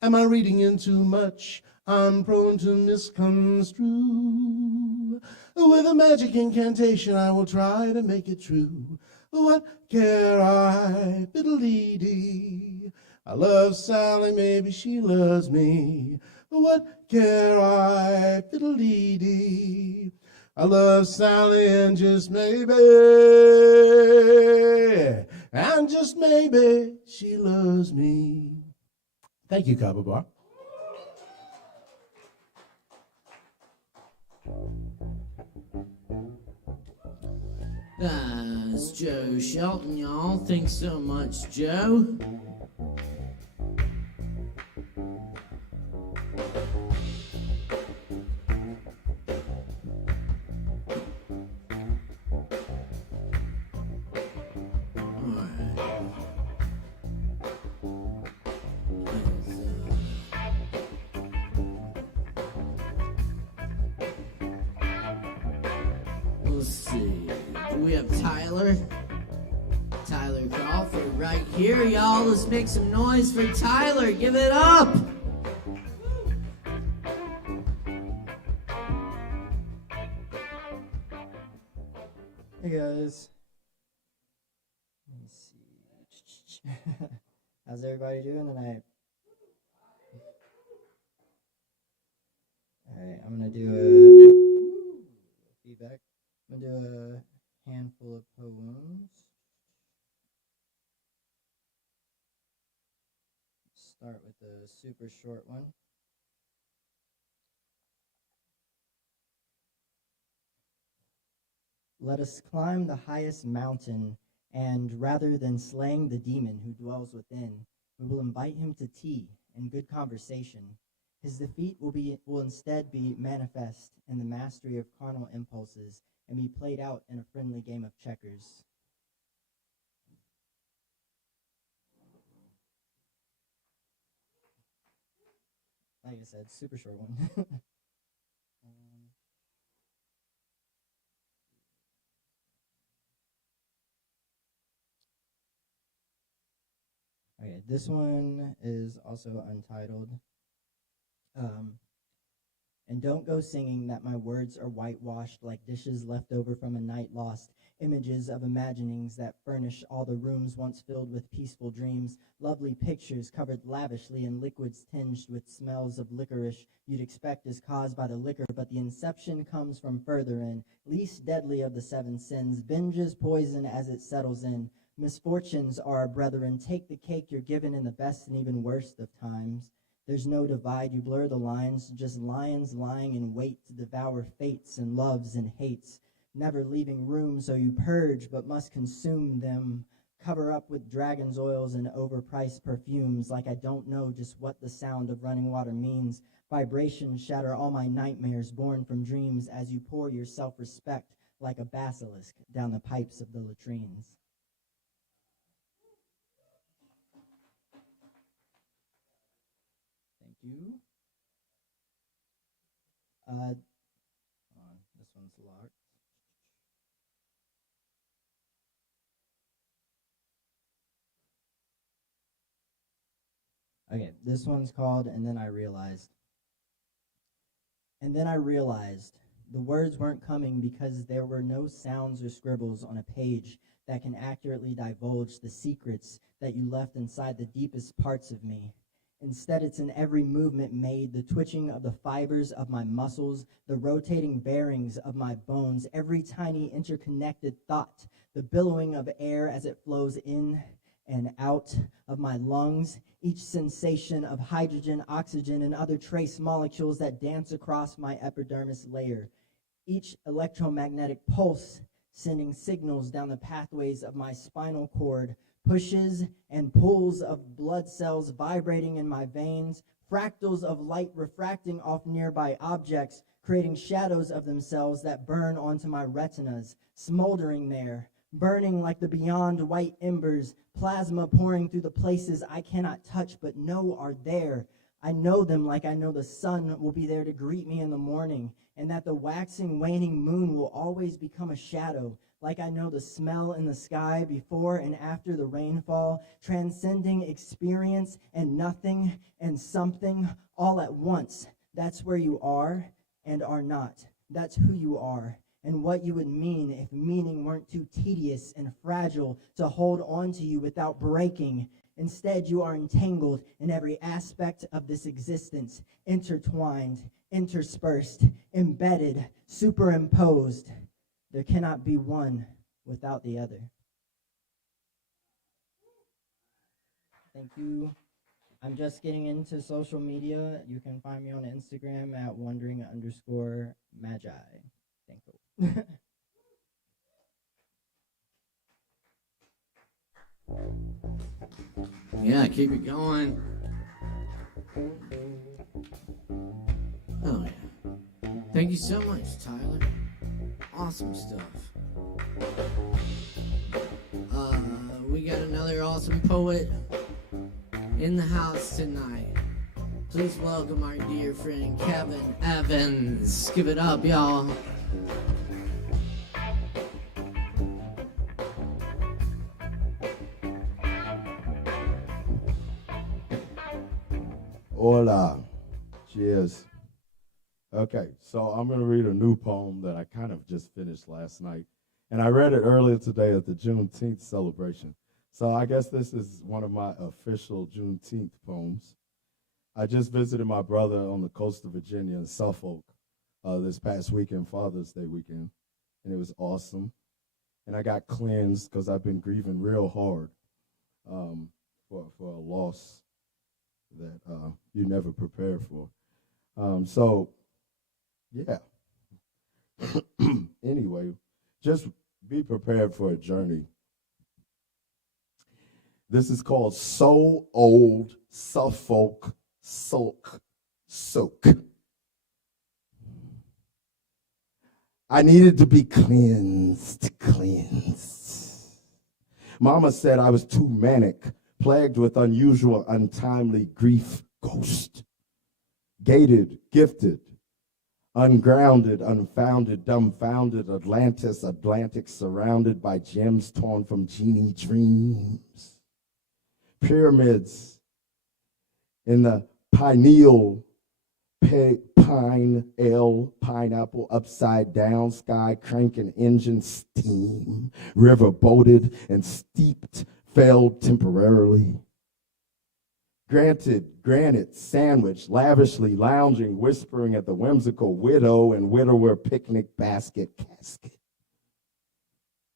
Am I reading in too much? I'm prone to misconstrue. With a magic incantation, I will try to make it true. What care I, fiddle-dee-dee. I love Sally, maybe she loves me. What care I, fiddle-dee-dee. I love Sally and just maybe and just maybe she loves me. Thank you, Kava Bar. That's Joe Shelton, y'all. Thanks so much, Joe. Let's see. Do we have Tyler? Tyler Crawford right here, y'all. Let's make some noise for Tyler. Give it up. Hey guys. Let me see. How's everybody doing tonight? Alright, I'm gonna do a feedback. I'm gonna do a handful of poems. Start with a super short one. Let us climb the highest mountain, and rather than slaying the demon who dwells within, we will invite him to tea and good conversation. His defeat will instead be manifest in the mastery of carnal impulses and be played out in a friendly game of checkers. Like I said, super short one. Okay, this one is also untitled. And don't go singing that my words are whitewashed like dishes left over from a night lost, images of imaginings that furnish all the rooms once filled with peaceful dreams, lovely pictures covered lavishly in liquids tinged with smells of licorice you'd expect is caused by the liquor, but the inception comes from further in, least deadly of the seven sins, binges poison as it settles in. Misfortunes are, brethren, take the cake you're given in the best and even worst of times. There's no divide, you blur the lines, just lions lying in wait to devour fates and loves and hates, never leaving room, so you purge but must consume them, cover up with dragon's oils and overpriced perfumes, like I don't know just what the sound of running water means. Vibrations shatter all my nightmares born from dreams as you pour your self-respect like a basilisk down the pipes of the latrines. You. Hold on, this one's locked. Okay, this one's called And Then I Realized. And then I realized the words weren't coming because there were no sounds or scribbles on a page that can accurately divulge the secrets that you left inside the deepest parts of me. Instead, it's in every movement made, the twitching of the fibers of my muscles, the rotating bearings of my bones, every tiny interconnected thought, the billowing of air as it flows in and out of my lungs, each sensation of hydrogen, oxygen, and other trace molecules that dance across my epidermis layer, each electromagnetic pulse sending signals down the pathways of my spinal cord, pushes and pulls of blood cells vibrating in my veins, fractals of light refracting off nearby objects, creating shadows of themselves that burn onto my retinas, smoldering there, burning like the beyond white embers, plasma pouring through the places I cannot touch but know are there. I know them like I know the sun will be there to greet me in the morning, and that the waxing, waning moon will always become a shadow, like I know the smell in the sky before and after the rainfall, transcending experience and nothing and something all at once. That's where you are and are not. That's who you are and what you would mean if meaning weren't too tedious and fragile to hold on to you without breaking. Instead, you are entangled in every aspect of this existence, intertwined, interspersed, embedded, superimposed. There cannot be one without the other. Thank you. I'm just getting into social media. You can find me on Instagram at wondering_magi. Thank you. Yeah, keep it going. Oh, yeah. Thank you so much, Tyler. Awesome stuff. We got another awesome poet in the house tonight. Please welcome our dear friend Kevin Evans. Give it up, y'all. Hola. Cheers. Okay, so I'm going to read a new poem that I kind of just finished last night. And I read it earlier today at the Juneteenth celebration. So I guess this is one of my official Juneteenth poems. I just visited my brother on the coast of Virginia in Suffolk this past weekend, Father's Day weekend, and it was awesome. And I got cleansed because I've been grieving real hard for a loss that you never prepare for. Yeah. Anyway, just be prepared for a journey. This is called So Old Suffolk Sulk Soak. I needed to be cleansed. Mama said I was too manic, plagued with unusual, untimely grief ghost. Gated, gifted, ungrounded, unfounded, dumbfounded, Atlantic surrounded by gems torn from genie dreams. Pyramids in the pineal, pineapple upside down, sky cranking engine steam, river boated and steeped, failed temporarily. Granite sandwich, lavishly lounging, whispering at the whimsical widow and widower picnic basket casket.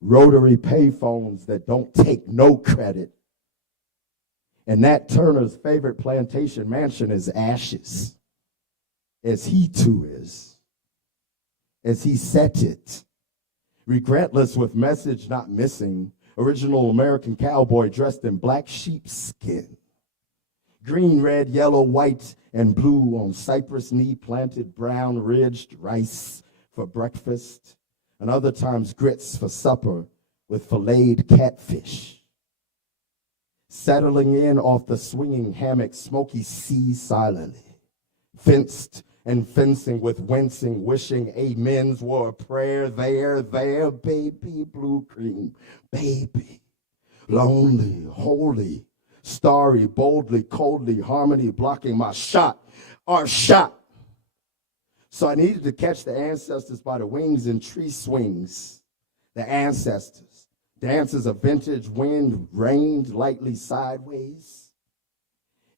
Rotary payphones that don't take no credit. And Nat Turner's favorite plantation mansion is ashes, as he too is, as he set it. Regretless with message not missing, original American cowboy dressed in black sheepskin. Green, red, yellow, white, and blue on cypress knee planted brown ridged rice for breakfast, and other times grits for supper with filleted catfish. Settling in off the swinging hammock, smoky sea silently. Fenced and fencing with wincing, wishing amens were a prayer there, baby, blue cream, baby. Lonely, holy, starry, boldly, coldly, harmony blocking my shot, our shot. So I needed to catch the ancestors by the wings in tree swings. The ancestors. Dances of vintage wind rained lightly sideways.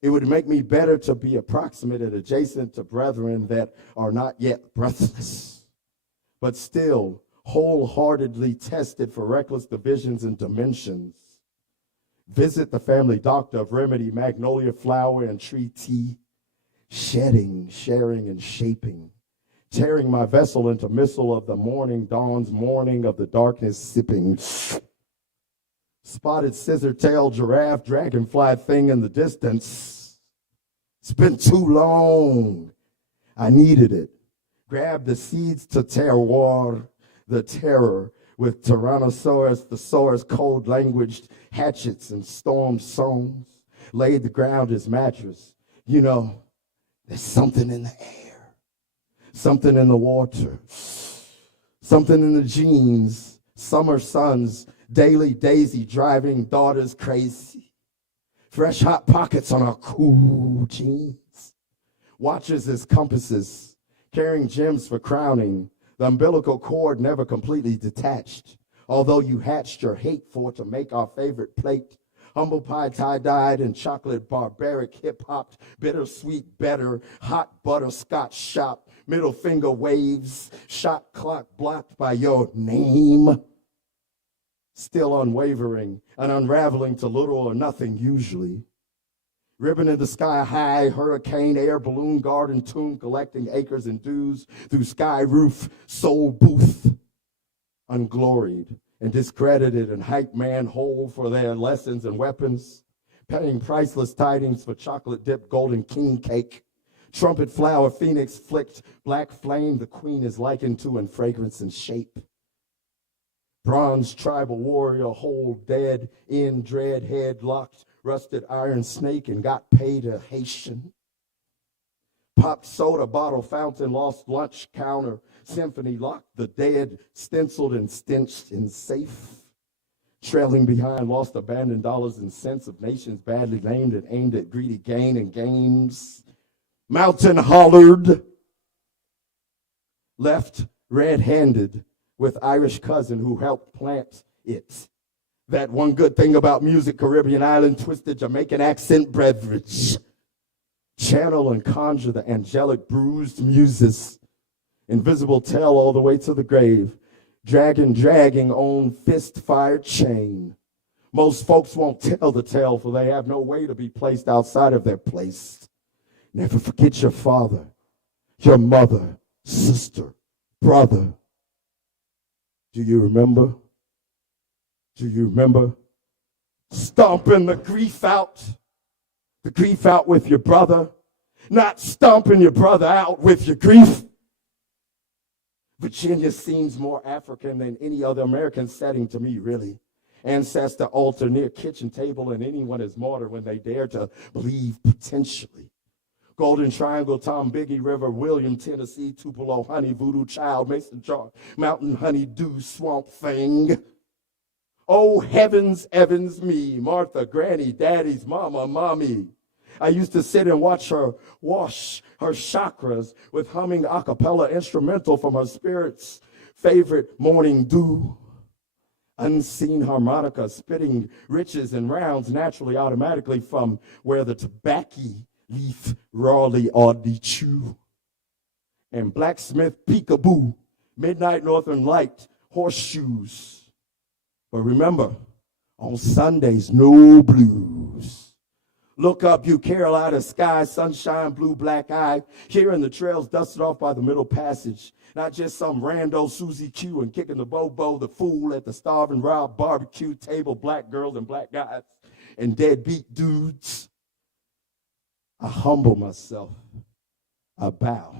It would make me better to be approximate and adjacent to brethren that are not yet breathless, but still wholeheartedly tested for reckless divisions and dimensions. Visit the family doctor of remedy, magnolia flower and tree tea, shedding, sharing, and shaping, tearing my vessel into missile of the morning, dawn's morning of the darkness sipping. Spotted scissor-tailed giraffe, dragonfly thing in the distance. It's been too long. I needed it. Grab the seeds to terroir, the terror, with Tyrannosaurus, thesaurus, cold-languaged hatchets and storm songs. Laid the ground as mattress. You know, there's something in the air, something in the water, something in the genes, summer suns, daily daisy driving daughters crazy. Fresh hot pockets on our cool jeans. Watches as compasses, carrying gems for crowning. The umbilical cord never completely detached. Although you hatched your hate for to make our favorite plate. Humble pie tie-dyed and chocolate barbaric hip-hopped, bittersweet better, hot butterscotch shop, middle finger waves, shot clock blocked by your name. Still unwavering and unraveling to little or nothing usually. Ribbon in the sky high, hurricane, air balloon, garden tomb, collecting acres and dues through sky roof, soul booth, ungloried and discredited and hype man whole for their lessons and weapons, paying priceless tidings for chocolate dipped golden king cake. Trumpet flower, phoenix flicked, black flame, the queen is likened to in fragrance and shape. Bronze tribal warrior, whole dead, in dread, head locked, rusted iron snake and got paid a Haitian. Popped soda bottle, fountain, lost lunch counter, symphony locked, the dead, stenciled and stenched in safe. Trailing behind, lost abandoned dollars and cents of nations badly named and aimed at greedy gain and games. Mountain hollered, left red-handed with Irish cousin who helped plant it. That one good thing about music, Caribbean island, twisted Jamaican accent beverage. Channel and conjure the angelic bruised muses. Invisible tail all the way to the grave. Dragging on fist-fired chain. Most folks won't tell the tale, for they have no way to be placed outside of their place. Never forget your father, your mother, sister, brother. Do you remember? Do you remember? Stomping the grief out with your brother, not stomping your brother out with your grief. Virginia seems more African than any other American setting to me, really. Ancestor altar near kitchen table, and anyone is martyr when they dare to believe potentially. Golden Triangle, Tom Biggie River, William, Tennessee, Tupelo, Honey, Voodoo Child, Mason Jar, Mountain Honey Dew, Swamp Thing. Oh, heavens, Evans, me, Martha, Granny, Daddy's mama, mommy. I used to sit and watch her wash her chakras with humming a cappella instrumental from her spirit's favorite morning dew. Unseen harmonica spitting riches and rounds naturally, automatically from where the tobacco leaf rawly oddly chew. And blacksmith peekaboo, midnight northern light, horseshoes. But remember, on Sundays, no blues. Look up, you Carolina sky, sunshine, blue, black eye, hearing the trails dusted off by the middle passage. Not just some rando Susie Q and kicking the bobo, the fool at the starving Rob barbecue table, black girls and black guys and deadbeat dudes. I humble myself. I bow,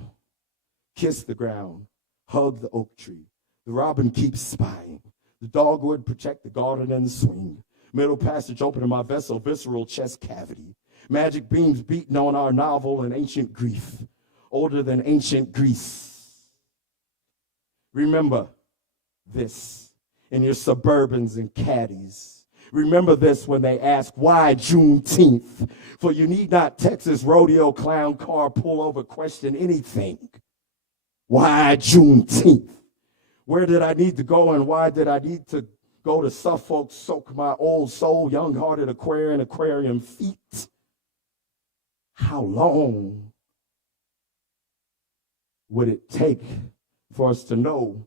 kiss the ground, hug the oak tree. The robin keeps spying. The dogwood protect the garden and the swing. Middle passage open in my vessel, visceral chest cavity. Magic beams beating on our novel and ancient grief, older than ancient Greece. Remember this in your Suburbans and caddies. Remember this when they ask, why Juneteenth? For you need not Texas rodeo clown car pull over question anything. Why Juneteenth? Where did I need to go and why did I need to go to Suffolk, soak my old soul, young-hearted aquarium feet? How long would it take for us to know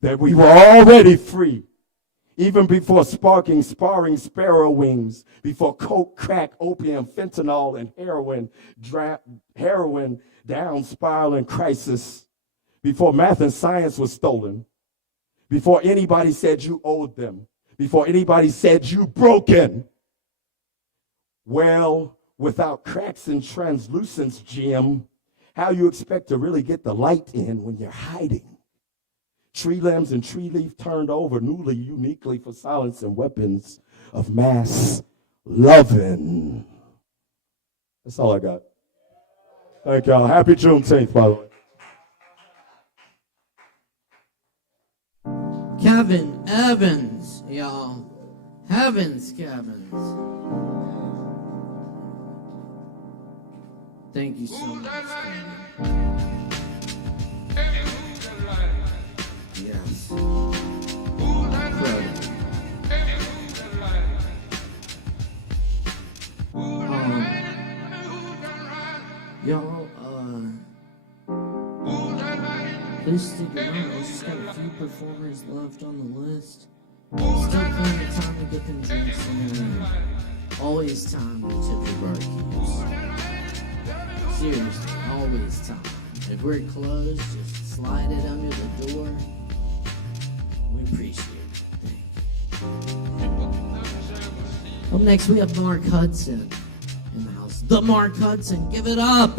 that we were already free? Even before sparring sparrow wings, before coke, crack, opium, fentanyl, and heroin down spiraling crisis, before math and science was stolen, before anybody said you owed them, before anybody said you broken. Well, without cracks and translucence, Jim, how you expect to really get the light in when you're hiding? Tree limbs and tree leaf turned over newly, uniquely for silence and weapons of mass loving. That's all I got. Thank y'all. Happy Juneteenth, by the way. Kevin Evans, y'all. Heavens, Kevins. Thank you so much, Kevin. Yes. Y'all, please stick around. I just got a few performers left on the list. Still plenty of time to get them drinks in there. Always time to tip your barkeeps. Seriously, always time. If we're closed, just slide it under the door. We appreciate it. Thank you. Up next, we have Mark Hudson in the house. The Mark Hudson, give it up!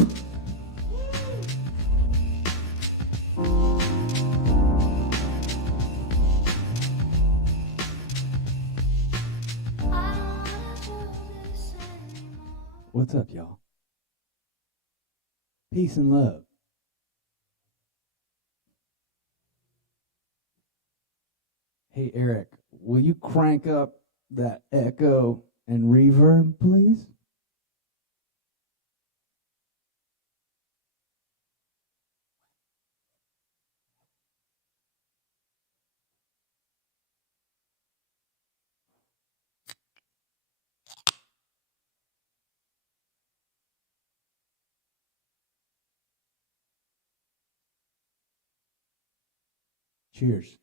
What's up, y'all? Peace and love. Hey, Eric, will you crank up that echo and reverb, please? Cheers.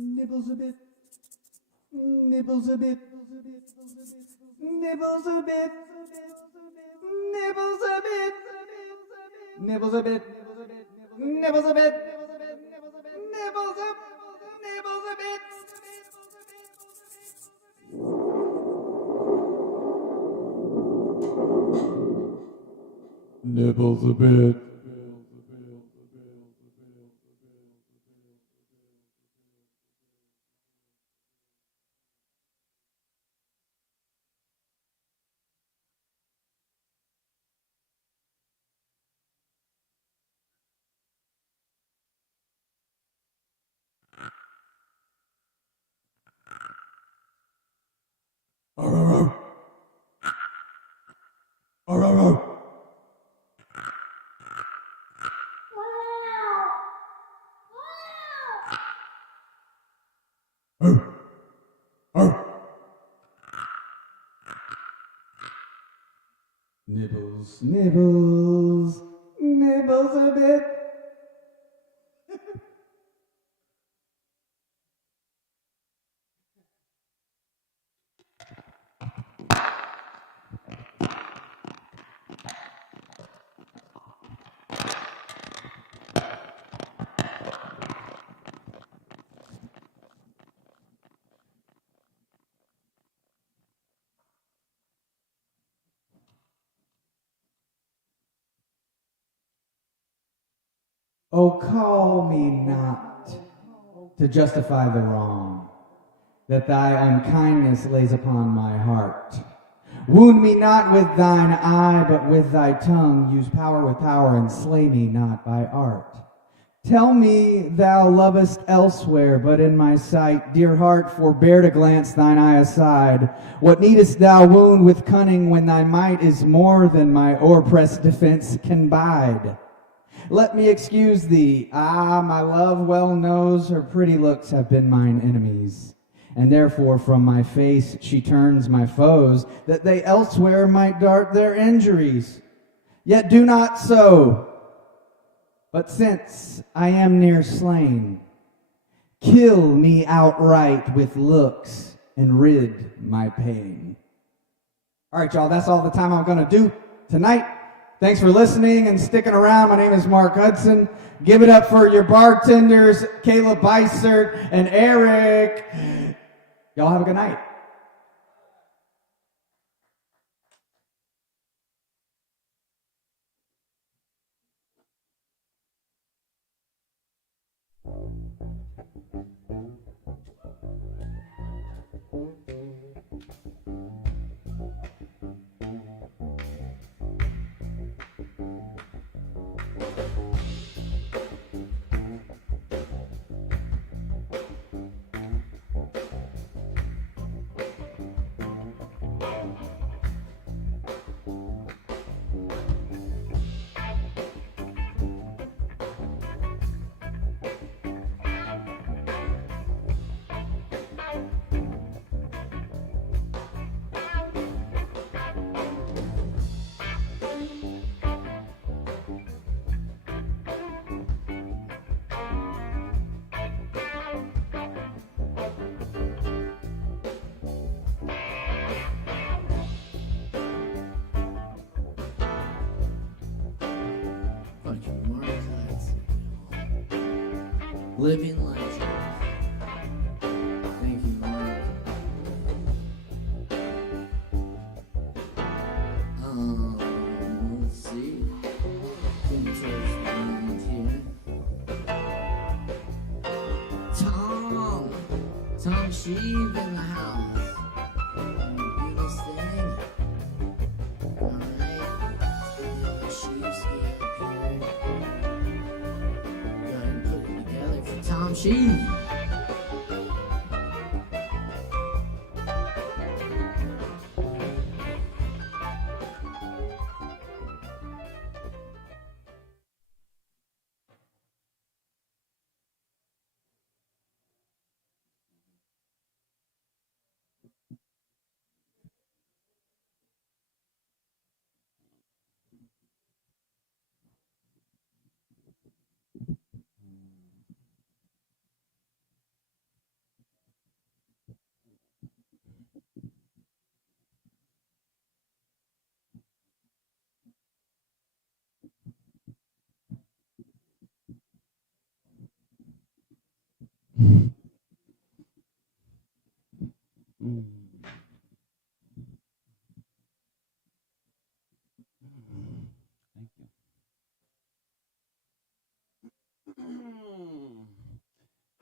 Nibbles a bit. Nibbles a bit. Nibbles a bit. Nibbles a bit. Nibbles a bit. Nibbles a bit. Nibbles a bit. Nibbles a bit. Nibbles, nibbles, nibbles a bit. Oh, call me not to justify the wrong that thy unkindness lays upon my heart. Wound me not with thine eye, but with thy tongue. Use power with power, and slay me not by art. Tell me thou lovest elsewhere, but in my sight. Dear heart, forbear to glance thine eye aside. What needest thou wound with cunning when thy might is more than my o'erpressed defense can bide? Let me excuse thee. Ah, my love well knows her pretty looks have been mine enemies, and therefore from my face she turns my foes, that they elsewhere might dart their injuries. Yet do not so. But since I am near slain, kill me outright with looks and rid my pain. All right, y'all, that's all the time I'm going to do tonight. Thanks for listening and sticking around. My name is Mark Hudson. Give it up for your bartenders, Caleb Beissert and Eric. Y'all have a good night. Living legend. Thank you, Mark. Let's see. Getting towards the end here. Tom Sheev in the house. Do this thing. Alright. Sheev's here. Go ahead and put it together for Tom Sheev.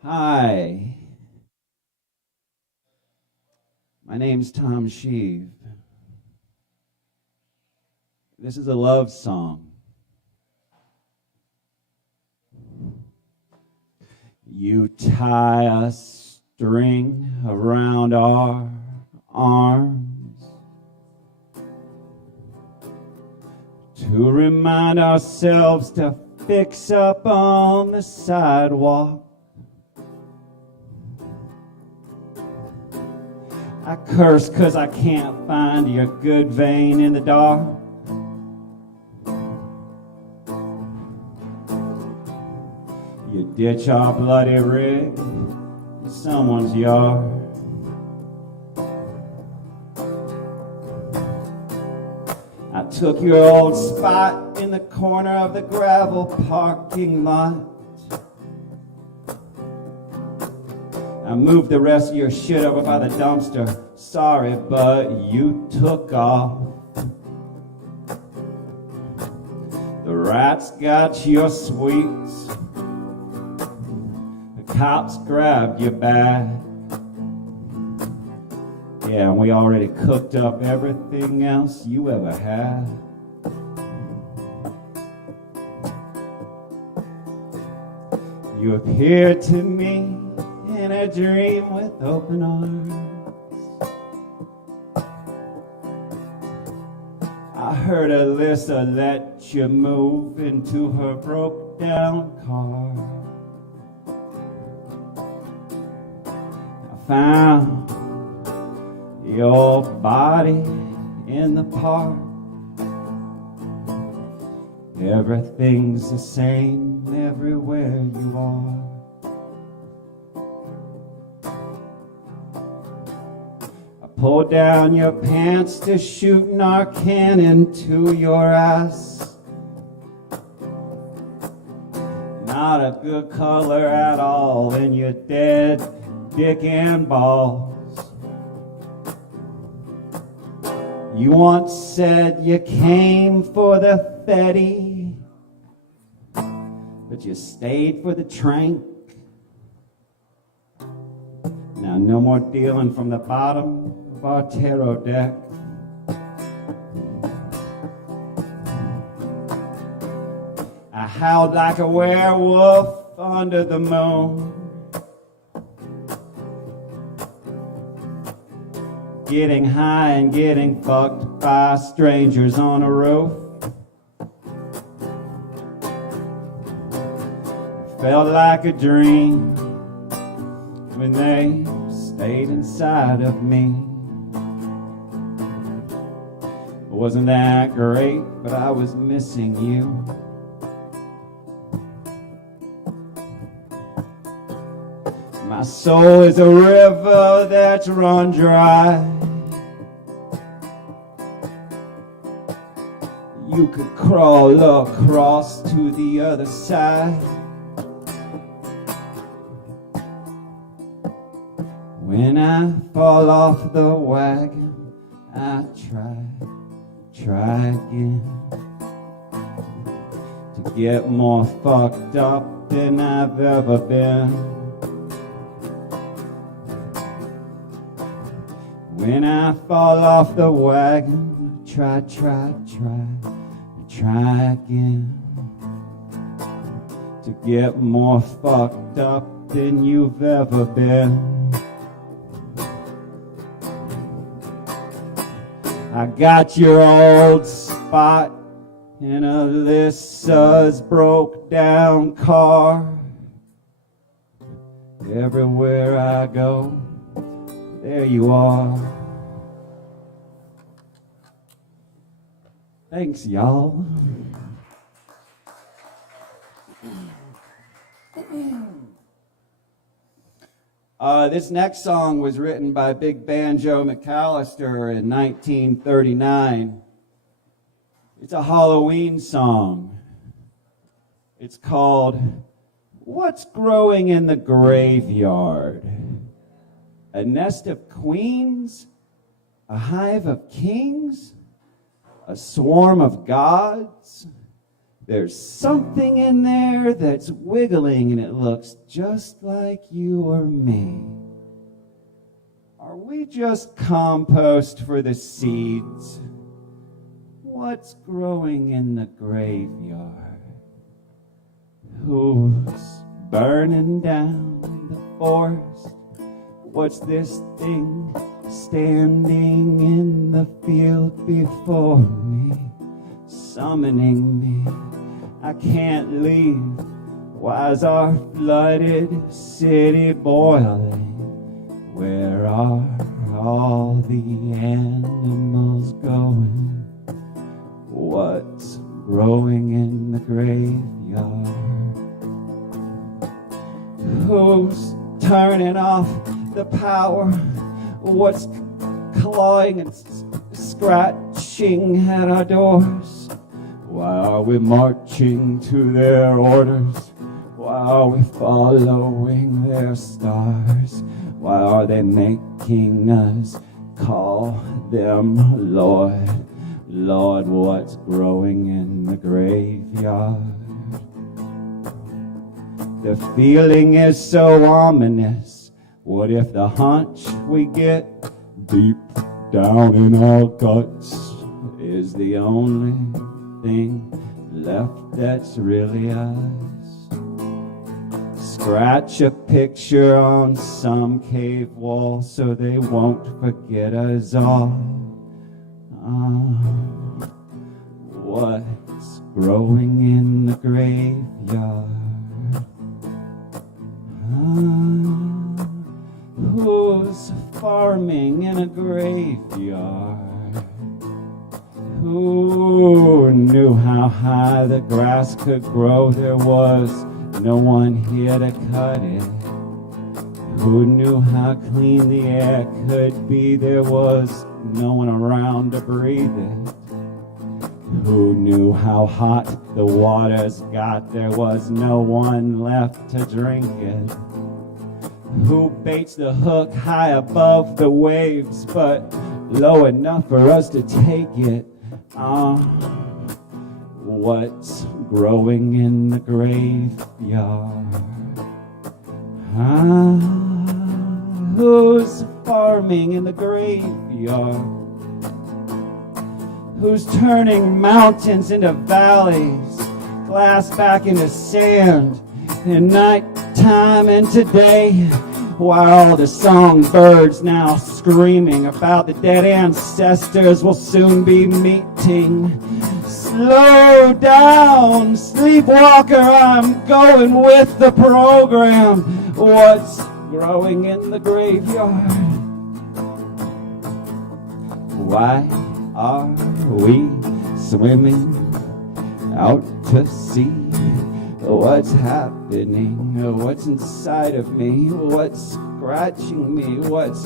Hi, my name's Tom Sheev. This is a love song. You tie a string around our arms to remind ourselves to fix up on the sidewalk. I curse 'cause I can't find your good vein in the dark. You ditch our bloody rig in someone's yard. I took your old spot in the corner of the gravel parking lot. I moved the rest of your shit over by the dumpster. Sorry, but you took off. The rats got your sweets. The cops grabbed your bag. Yeah, and we already cooked up everything else you ever had. You appeared to me in a dream with open arms. I heard Alyssa let you move into her broke down car. I found your body in the park. Everything's the same everywhere you are. I pulled down your pants to shoot Narcan into your ass. Not a good color at all in your dead dick and balls. You once said you came for the Fetty, but you stayed for the trank. Now no more dealing from the bottom of our tarot deck. I howled like a werewolf under the moon. Getting high and getting fucked by strangers on a roof. Felt like a dream when they stayed inside of me. Wasn't that great, but I was missing you. My soul is a river that's run dry. You could crawl across to the other side. When I fall off the wagon, I try again to get more fucked up than I've ever been. When I fall off the wagon, try again to get more fucked up than you've ever been. I got your old spot in Alyssa's broke down car. Everywhere I go, there you are. Thanks, y'all. This next song was written by Big Banjo McAllister in 1939. It's a Halloween song. It's called What's Growing in the Graveyard? A nest of queens? A hive of kings? A swarm of gods? There's something in there that's wiggling and it looks just like you or me. Are we just compost for the seeds? What's growing in the graveyard? Who's burning down the forest? What's this thing standing in the field before me, summoning me? I can't leave. Why's our flooded city boiling? Where are all the animals going? What's growing in the graveyard? Who's turning off the power? What's clawing and scratching at our doors? Why are we marching to their orders? Why are we following their stars? Why are they making us call them Lord? Lord, what's growing in the graveyard? The feeling is so ominous. What if the hunch we get deep down in our guts is the only thing left that's really us? Scratch a picture on some cave wall so they won't forget us all. What's growing in the graveyard? Who's farming in a graveyard? Who knew how high the grass could grow? There was no one here to cut it. Who knew how clean the air could be? There was no one around to breathe it. Who knew how hot the waters got? There was no one left to drink it. Who baits the hook high above the waves but low enough for us to take it? What's growing in the graveyard? Who's farming in the graveyard? Who's turning mountains into valleys, glass back into sand, in nighttime and today, while the songbirds now screaming about the dead ancestors will soon be meeting. Slow down, sleepwalker, I'm going with the program. What's growing in the graveyard? Why are we swimming out to sea? What's happening? What's inside of me? What's scratching me? What's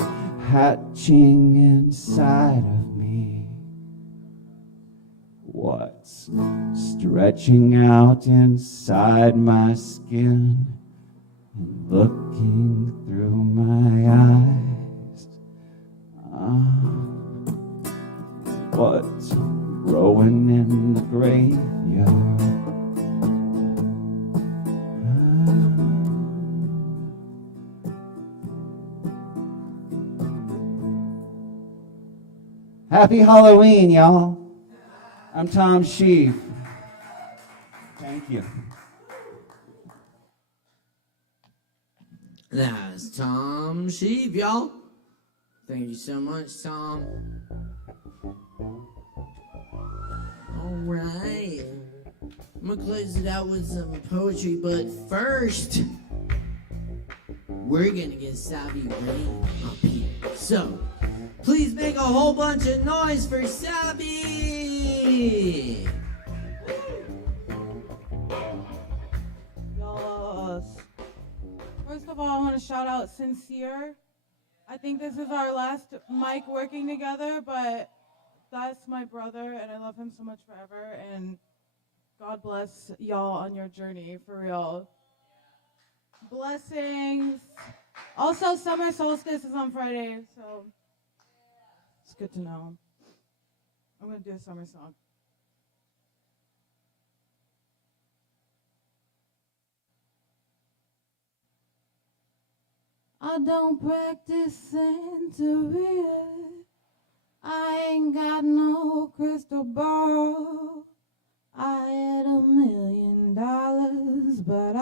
hatching inside of me? What's stretching out inside my skin and looking through my eyes? What's growing in the graveyard? Happy Halloween, y'all. I'm Tom Sheaf. Thank you. That's Tom Sheep, y'all. Thank you so much, Tom. All right. I'm going to close it out with some poetry, but first, we're going to get Savvy ready up here. So, please make a whole bunch of noise for Savvy! Yes. First of all, I want to shout out Sincere. I think this is our last mic working together, but that's my brother, and I love him so much forever, and God bless y'all on your journey, for real. Blessings. Also, summer solstice is on Friday, so it's good to know. I'm going to do a summer song. I don't practice Santeria. I ain't got no crystal ball. I had $1 million, but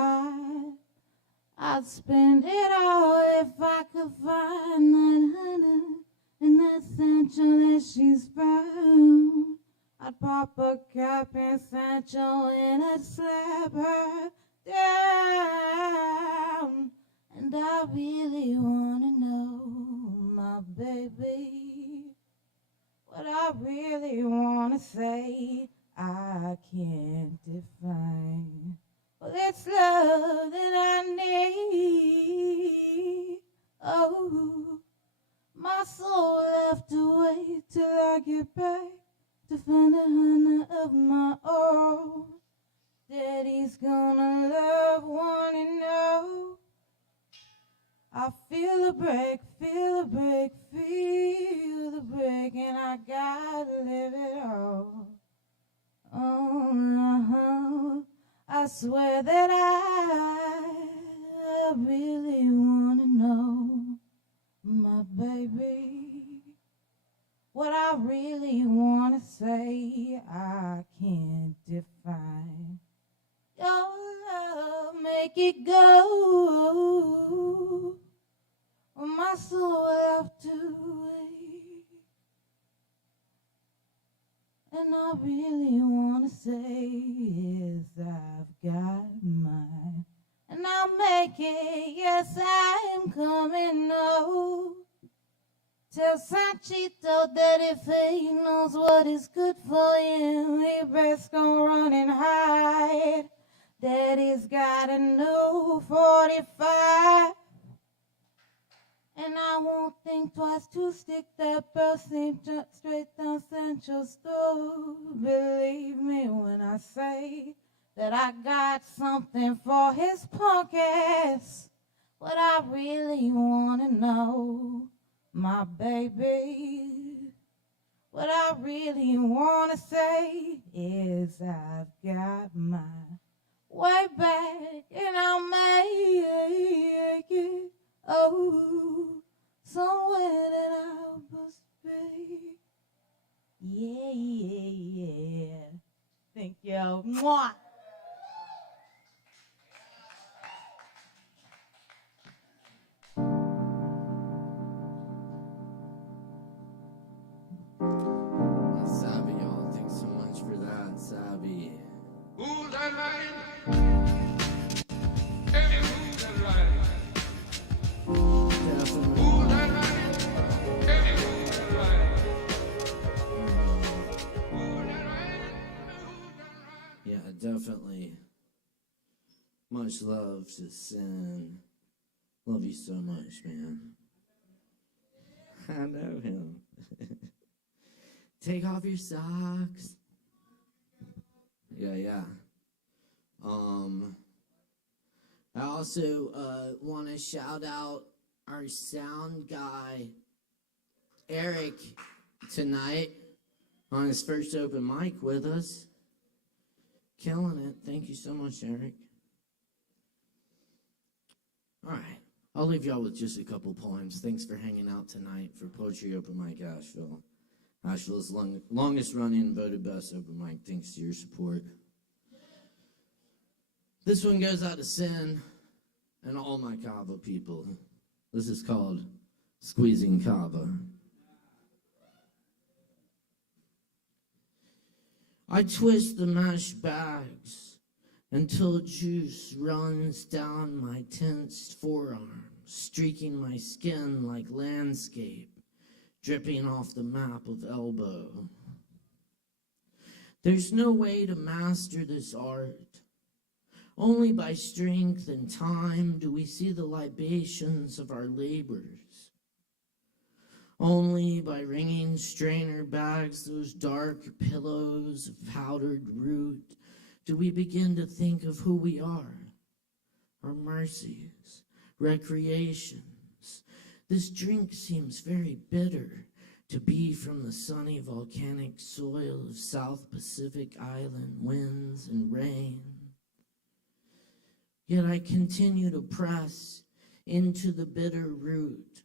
I'd spend it all if I could find that honey in that Sancho that she's found. I'd pop a cap in Sancho and I'd slap her down. And I really wanna know, my baby, what I really wanna say, I can't define. Well, it's love that I need. Oh, my soul left to wait till I get back to find the honey of my own. Daddy's gonna love, wanna know. I feel the break, feel the break, feel the break, and I gotta live it all. Oh, I swear that I really wanna know, my baby. What I really wanna say, I can't define. Your love, make it go. My soul will have to wait. And I really wanna say is I've got mine. And I'll make it, yes, I'm coming, no. Tell Sanchito that if he knows what is good for him, he best go run and hide. Daddy's got a new 45. And I won't think twice to stick that birthday straight down Central's throat. Believe me when I say that I got something for his punk ass. What I really wanna know, my baby, what I really wanna say is I've got my way back and I'll make it, oh, somewhere that I must be. Yeah, yeah, yeah. Thank you. Mwah. Sabi, y'all. Thanks so much for that, Sabi. Who's that riding? Hey, who's that riding? Definitely. Who's that riding? Hey, who's that riding? Yeah, definitely. Much love to Sin. Love you so much, man. I know him. Take off your socks. Yeah. I also want to shout out our sound guy, Eric, tonight on his first open mic with us. Killing it. Thank you so much, Eric. All right. I'll leave y'all with just a couple poems. Thanks for hanging out tonight for Poetry Open Mic Asheville. Asheville's longest running and voted best open mic, thanks to your support. This one goes out to Sin and all my Kava people. This is called Squeezing Kava. I twist the mesh bags until juice runs down my tensed forearms, streaking my skin like landscape, dripping off the map of elbow. There's no way to master this art. Only by strength and time do we see the libations of our labors. Only by wringing strainer bags, those dark pillows of powdered root, do we begin to think of who we are, our mercies, recreations. This drink seems very bitter to be from the sunny volcanic soil of South Pacific Island winds and rain. Yet I continue to press into the bitter root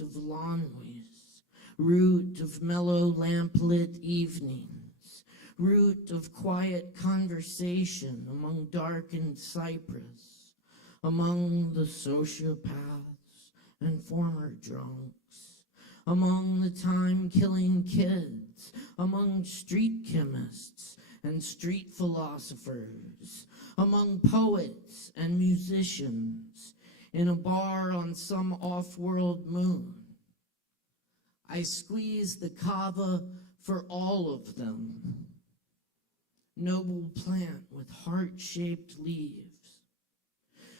of l'ennui, root of mellow lamplit evenings, root of quiet conversation among darkened cypress, among the sociopaths and former drunks, among the time-killing kids, among street chemists and street philosophers, among poets and musicians, in a bar on some off-world moon. I squeeze the kava for all of them. Noble plant with heart-shaped leaves.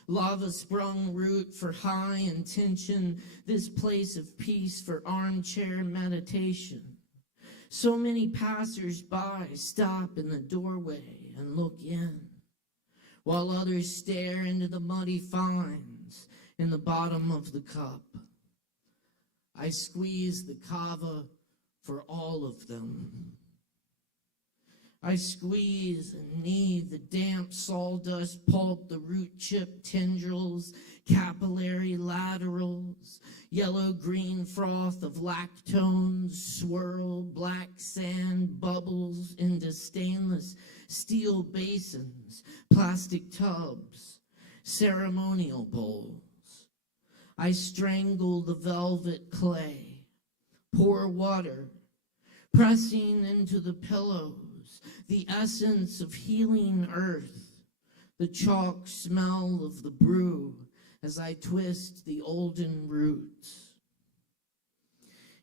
Lava-sprung root for high intention, this place of peace for armchair meditation. So many passers-by stop in the doorway and look in, while others stare into the muddy finds in the bottom of the cup. I squeeze the kava for all of them. I squeeze and knead the damp sawdust pulp, the root chip tendrils, capillary laterals, yellow-green froth of lactones, swirl black sand bubbles into stainless steel basins, plastic tubs, ceremonial bowls. I strangle the velvet clay, pour water, pressing into the pillows the essence of healing earth, the chalk smell of the brew as I twist the olden roots.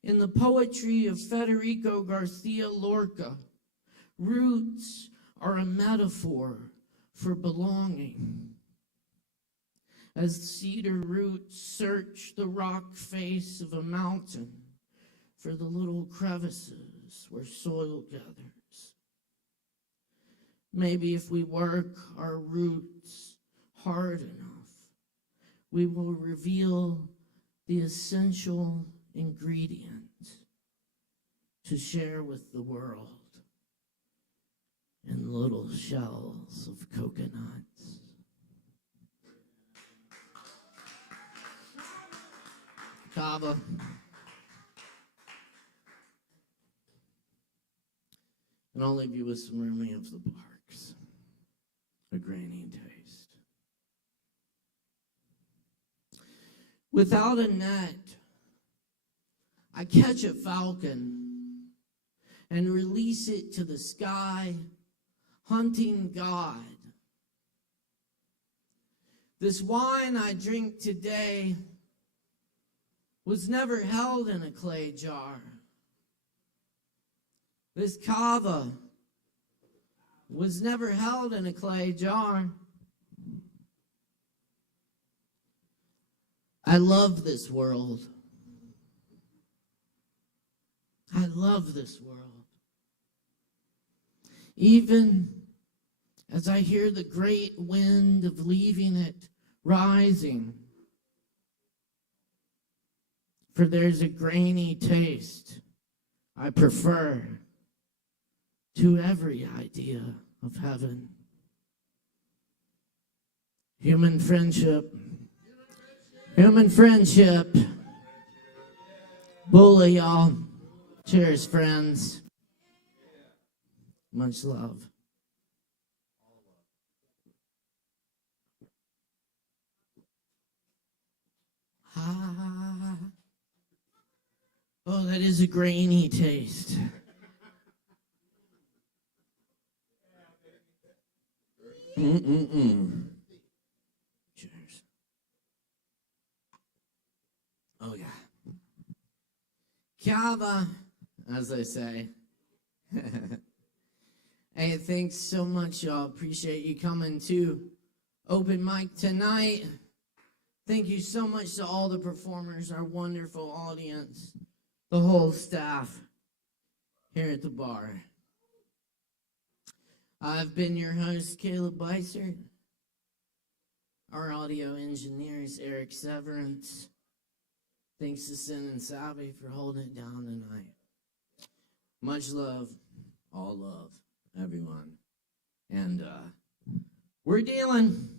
In the poetry of Federico Garcia Lorca, roots are a metaphor for belonging. As cedar roots search the rock face of a mountain for the little crevices where soil gathers. Maybe if we work our roots hard enough, we will reveal the essential ingredient to share with the world in little shells of coconuts. Kava. And I'll leave you with some Rumi of the Parks, a grainy taste. Without a net, I catch a falcon and release it to the sky, hunting God. This wine I drink today was never held in a clay jar. This kava was never held in a clay jar. I love this world. I love this world. Even as I hear the great wind of leaving it rising, for there's a grainy taste I prefer to every idea of heaven. Human friendship. Human friendship. Bully, y'all. Cheers, friends. Much love. Ah. Oh, that is a grainy taste. Cheers. Oh, yeah. Kava, as I say. Hey, thanks so much, y'all. Appreciate you coming to open mic tonight. Thank you so much to all the performers, our wonderful audience, the whole staff here at the bar. I've been your host, Caleb Beissert. Our audio engineer is Eric Severance. Thanks to Sin and Savvy for holding it down tonight. Much love, all love, everyone. And we're dealing.